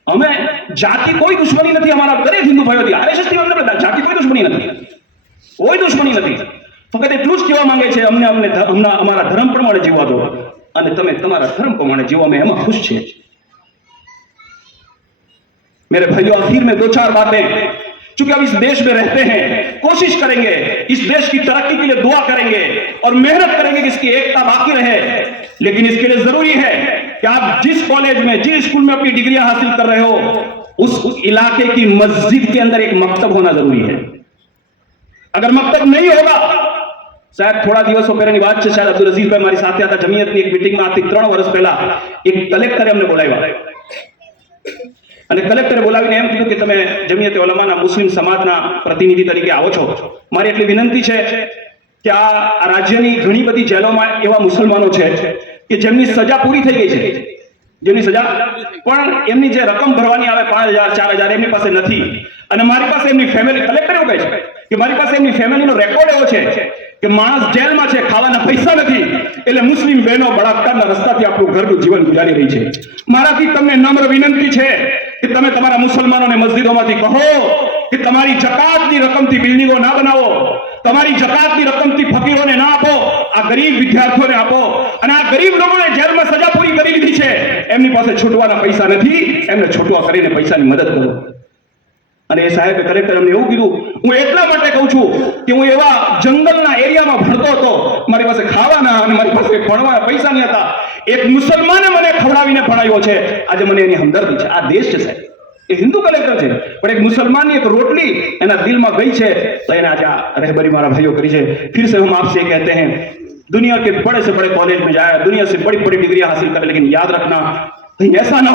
અમે જાતિ કોઈ દુશ્મની નથી, અમારા દરેક હિન્દુ ભાઈઓથી આરએસએસ થી અમને જાતિ કોઈ દુશ્મની નથી, કોઈ દુશ્મની નથી. ફક્ત એટલું જ કહેવા માંગે છે અમને અમારા ધર્મ પ્રમાણે જીવવા દો, અને તમે તમારા ધર્મ પ્રમાણે જીવો, અમે એમાં ખુશ છીએ. मेरे भाइयों, आखिर में 2-4 बातें, चूंकि अब इस देश में रहते हैं, कोशिश करेंगे इस देश की तरक्की के लिए दुआ करेंगे और मेहनत करेंगे कि इसकी एकता बाकी रहे. लेकिन इसके लिए जरूरी है कि आप जिस कॉलेज में, जिस स्कूल में अपनी डिग्रियां हासिल कर रहे हो, उस इलाके की मस्जिद के अंदर एक मकतब होना जरूरी है. अगर मकतब नहीं होगा, शायद थोड़ा दिवसों पहले बात है, शायद अब्दुल अजीज भाई हमारी साथ था जमीयतની એક મીટિંગમાં આજથી 3 વર્ષ પહેલા એક કલેક્ટરે અમને બોલાવ્યા, અને કલેક્ટરે બોલાવીને એમ કીધું કે તમે જમીયતે ઉલમાના મુસ્લિમ સમાજના પ્રતિનિધિ તરીકે આવો છો, મારી એટલી વિનંતી છે કે આ રાજ્યની ઘણી બધી જેલોમાં એવા મુસલમાનો છે કે જેમની સજા પૂરી થઈ ગઈ છે, જેમની સજા પણ એમની જે રકમ ભરવાની આવે 5,000-4,000 એમની પાસે નથી, અને મારી પાસે એમની ફેમિલી, કલેક્ટર એવું કહે છે કે મારી પાસે એમની ફેમિલીનો રેકોર્ડ એવો છે કે માણસ જેલમાં છે, ખાવાના પૈસા નથી, એટલે મુસ્લિમ બહેનો બળાત્કારના રસ્તાથી આપણું ઘરનું જીવન ગુજારી રહી છે. મારાથી તમને નમ્ર વિનંતી છે કે તમે તમારા મુસલમાનોને મસ્જિદોમાંથી કહો કે તમારી જકાતની રકમથી બિલ્ડિંગો ના બનાવો, તમારી જકાતની રકમથી ફકીરોને ના આપો, આ ગરીબ વિદ્યાર્થીઓને આપો, અને આ ગરીબ લોકોને જેલમાં સજા પૂરી કરી લીધી છે, એમની પાસે છૂટવાના પૈસા નથી, એમને છૂટવા કરીને પૈસાની મદદ કરો. અને એ સાહેબે કલેક્ટર અમને એવું કીધું, હું એટલા માટે કહું છું કે હું એવા જંગલના એરિયામાં ભણતો હતો, મારી પાસે ખાવાના અને મારી પાસે ભણવાના પૈસા નહીં હતા, એક મુસલમાને મને ખવડાવીને ભણાવ્યો છે, આજે મને એની હમદર્દી છે. આ દેશ છે સાહેબ, એ હિન્દુ કલેક્ટર છે, પણ એક मुसलमान एक रोटली एना दिल में गई है तो एना आज रहबरी मारा भाइयों करी है. फिर से हम आपसे कहते हैं, दुनिया के बड़े से बड़े कॉलेज में जाए, दुनिया से बड़ी बड़ी डिग्रियां हासिल करे, लेकिन याद रखना कहीं ऐसा ना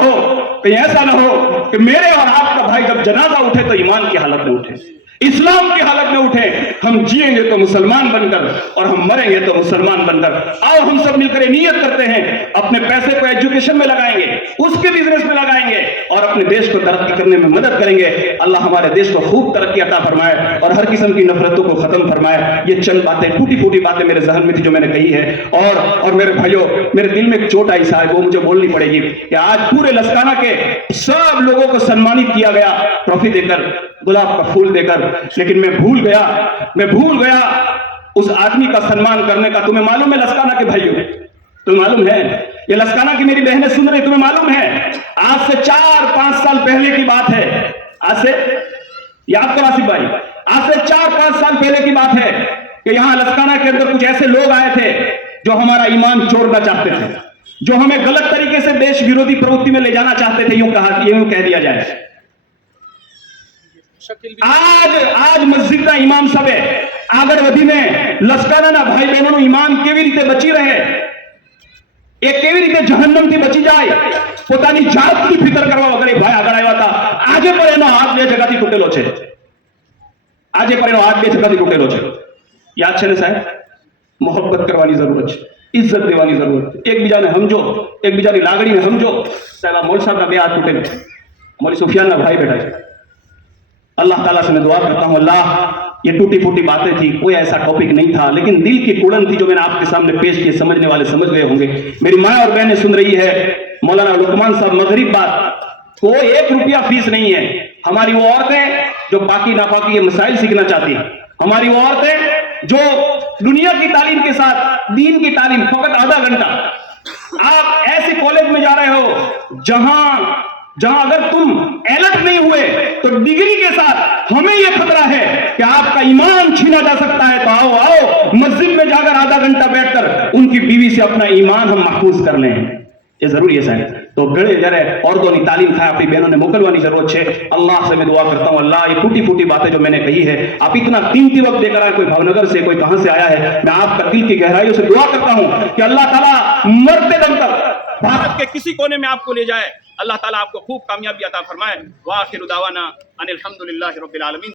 हो कि मेरे और आपका भाई जब जनाजा उठे तो ईमान की हालत में उठे, इस्लाम की हालत में उठे. हम जिएंगे तो मुसलमान बनकर और हम मरेंगे तो मुसलमान बनकर. आओ हम सब मिलकर नियत करते हैं, अपने पैसे को एजुकेशन में लगाएंगे, उसके बिजनेस में लगाएंगे और अपने देश को तरक्की करने में मदद करेंगे. अल्लाह हमारे देश को खूब तरक्की अता फरमाए और हर किस्म की नफरतों को खत्म फरमाए. ये चंद बातें, टूटी फूटी बातें मेरे जहन में थी जो मैंने कही है. और मेरे भाइयों, मेरे दिल में एक चोट आई साहब, वो मुझे बोलनी पड़ेगी कि आज पूरे लस्काना के सब लोगों को सम्मानित किया गया ट्रॉफी देकर, गुलाब का फूल देकर, लेकिन मैं भूल गया उस आदमी का सम्मान करने का. तुम्हें मालूम है लस्काना के भाइयों, तुम्हें मालूम है, ये लस्काना की मेरी बहनें सुन रही, तुम्हें मालूम है आज से 4-5 साल पहले की बात है, आज से याद करो आसिफ भाई, आज से 4-5 साल पहले की बात है कि यहां लस्काना के अंदर कुछ ऐसे लोग आए थे जो हमारा ईमान चोरना चाहते थे, जो हमें गलत तरीके से देश विरोधी प्रवृत्ति में ले जाना चाहते थे, यूं कह दिया जाए. आज મસ્જિદના ઇમામ સાહેબે આગળ વધીને લશ્કરના ભાઈ બહેનોનું ઈમાન કેવી રીતે બચી રહે, એ કેવી રીતે જહન્નમથી બચી જાય, પોતાની જાતની ફિકર કરવા વગર એ ભાઈ આગળ આવ્યા હતા. આજે પણ એનો હાથ 2 જગ્યાથી તૂટેલો છે, યાદ છે ને સાહેબ? મોહબ્બત કરવાની જરૂરત છે, इज्जत देवानी जरूरत है, એકબીજાને સમજો, એકબીજાની લાગણીને સમજો. સાહેબ આ મોલ સાહેબના 2 હાથ તૂટેલા, મોલી સુફિયાનના ભાઈ બેઠા છે. अल्लाह ताला से मैं दुआ करता हूँ, अल्लाह ये टूटी फूटी बातें थी, कोई ऐसा टॉपिक नहीं था, लेकिन दिल की कुड़न थी जो मैंने आपके सामने पेश की. समझने वाले समझ गए होंगे. मेरी माँ और बहनें सुन रही है, मौलाना लुकमान साहब मगरिब बात, कोई 1 रुपया फीस नहीं है. हमारी वो औरतें जो बाकी नापाकी ये मसाइल सीखना चाहती, हमारी वो औरतें जो दुनिया की तालीम के साथ दीन की तालीम, फकत आधा घंटा. आप ऐसे कॉलेज में जा रहे हो जहां अगर तुम अलर्ट नहीं हुए तो डिग्री के साथ हमें यह खतरा है कि आपका ईमान छीना जा सकता है. तो आओ मस्जिद में जाकर आधा घंटा बैठकर उनकी बीवी से अपना ईमान हम महफूज कर लें, ये जरूरी है साहब. तो घड़े जरे औरतों की तालीम था, अपनी बहनों ने मोकलवानी जरूरत है. अल्लाह से मैं दुआ करता हूँ, अल्लाह ये टूटी फूटी बातें जो मैंने कही है, आप इतना कीमती वक्त देकर आए, कोई भावनगर से, कोई कहां से आया है, मैं आपका दिल की गहराइयों से दुआ करता हूँ कि अल्लाह ताला मरते दम तक भारत के किसी कोने में आपको ले जाए. अल्लाह ताला आपको खूब कामयाबी अता फरमाए. व आखिरु दावाना अनिल हम्दुलिल्लाहि रब्बिल आलमीन.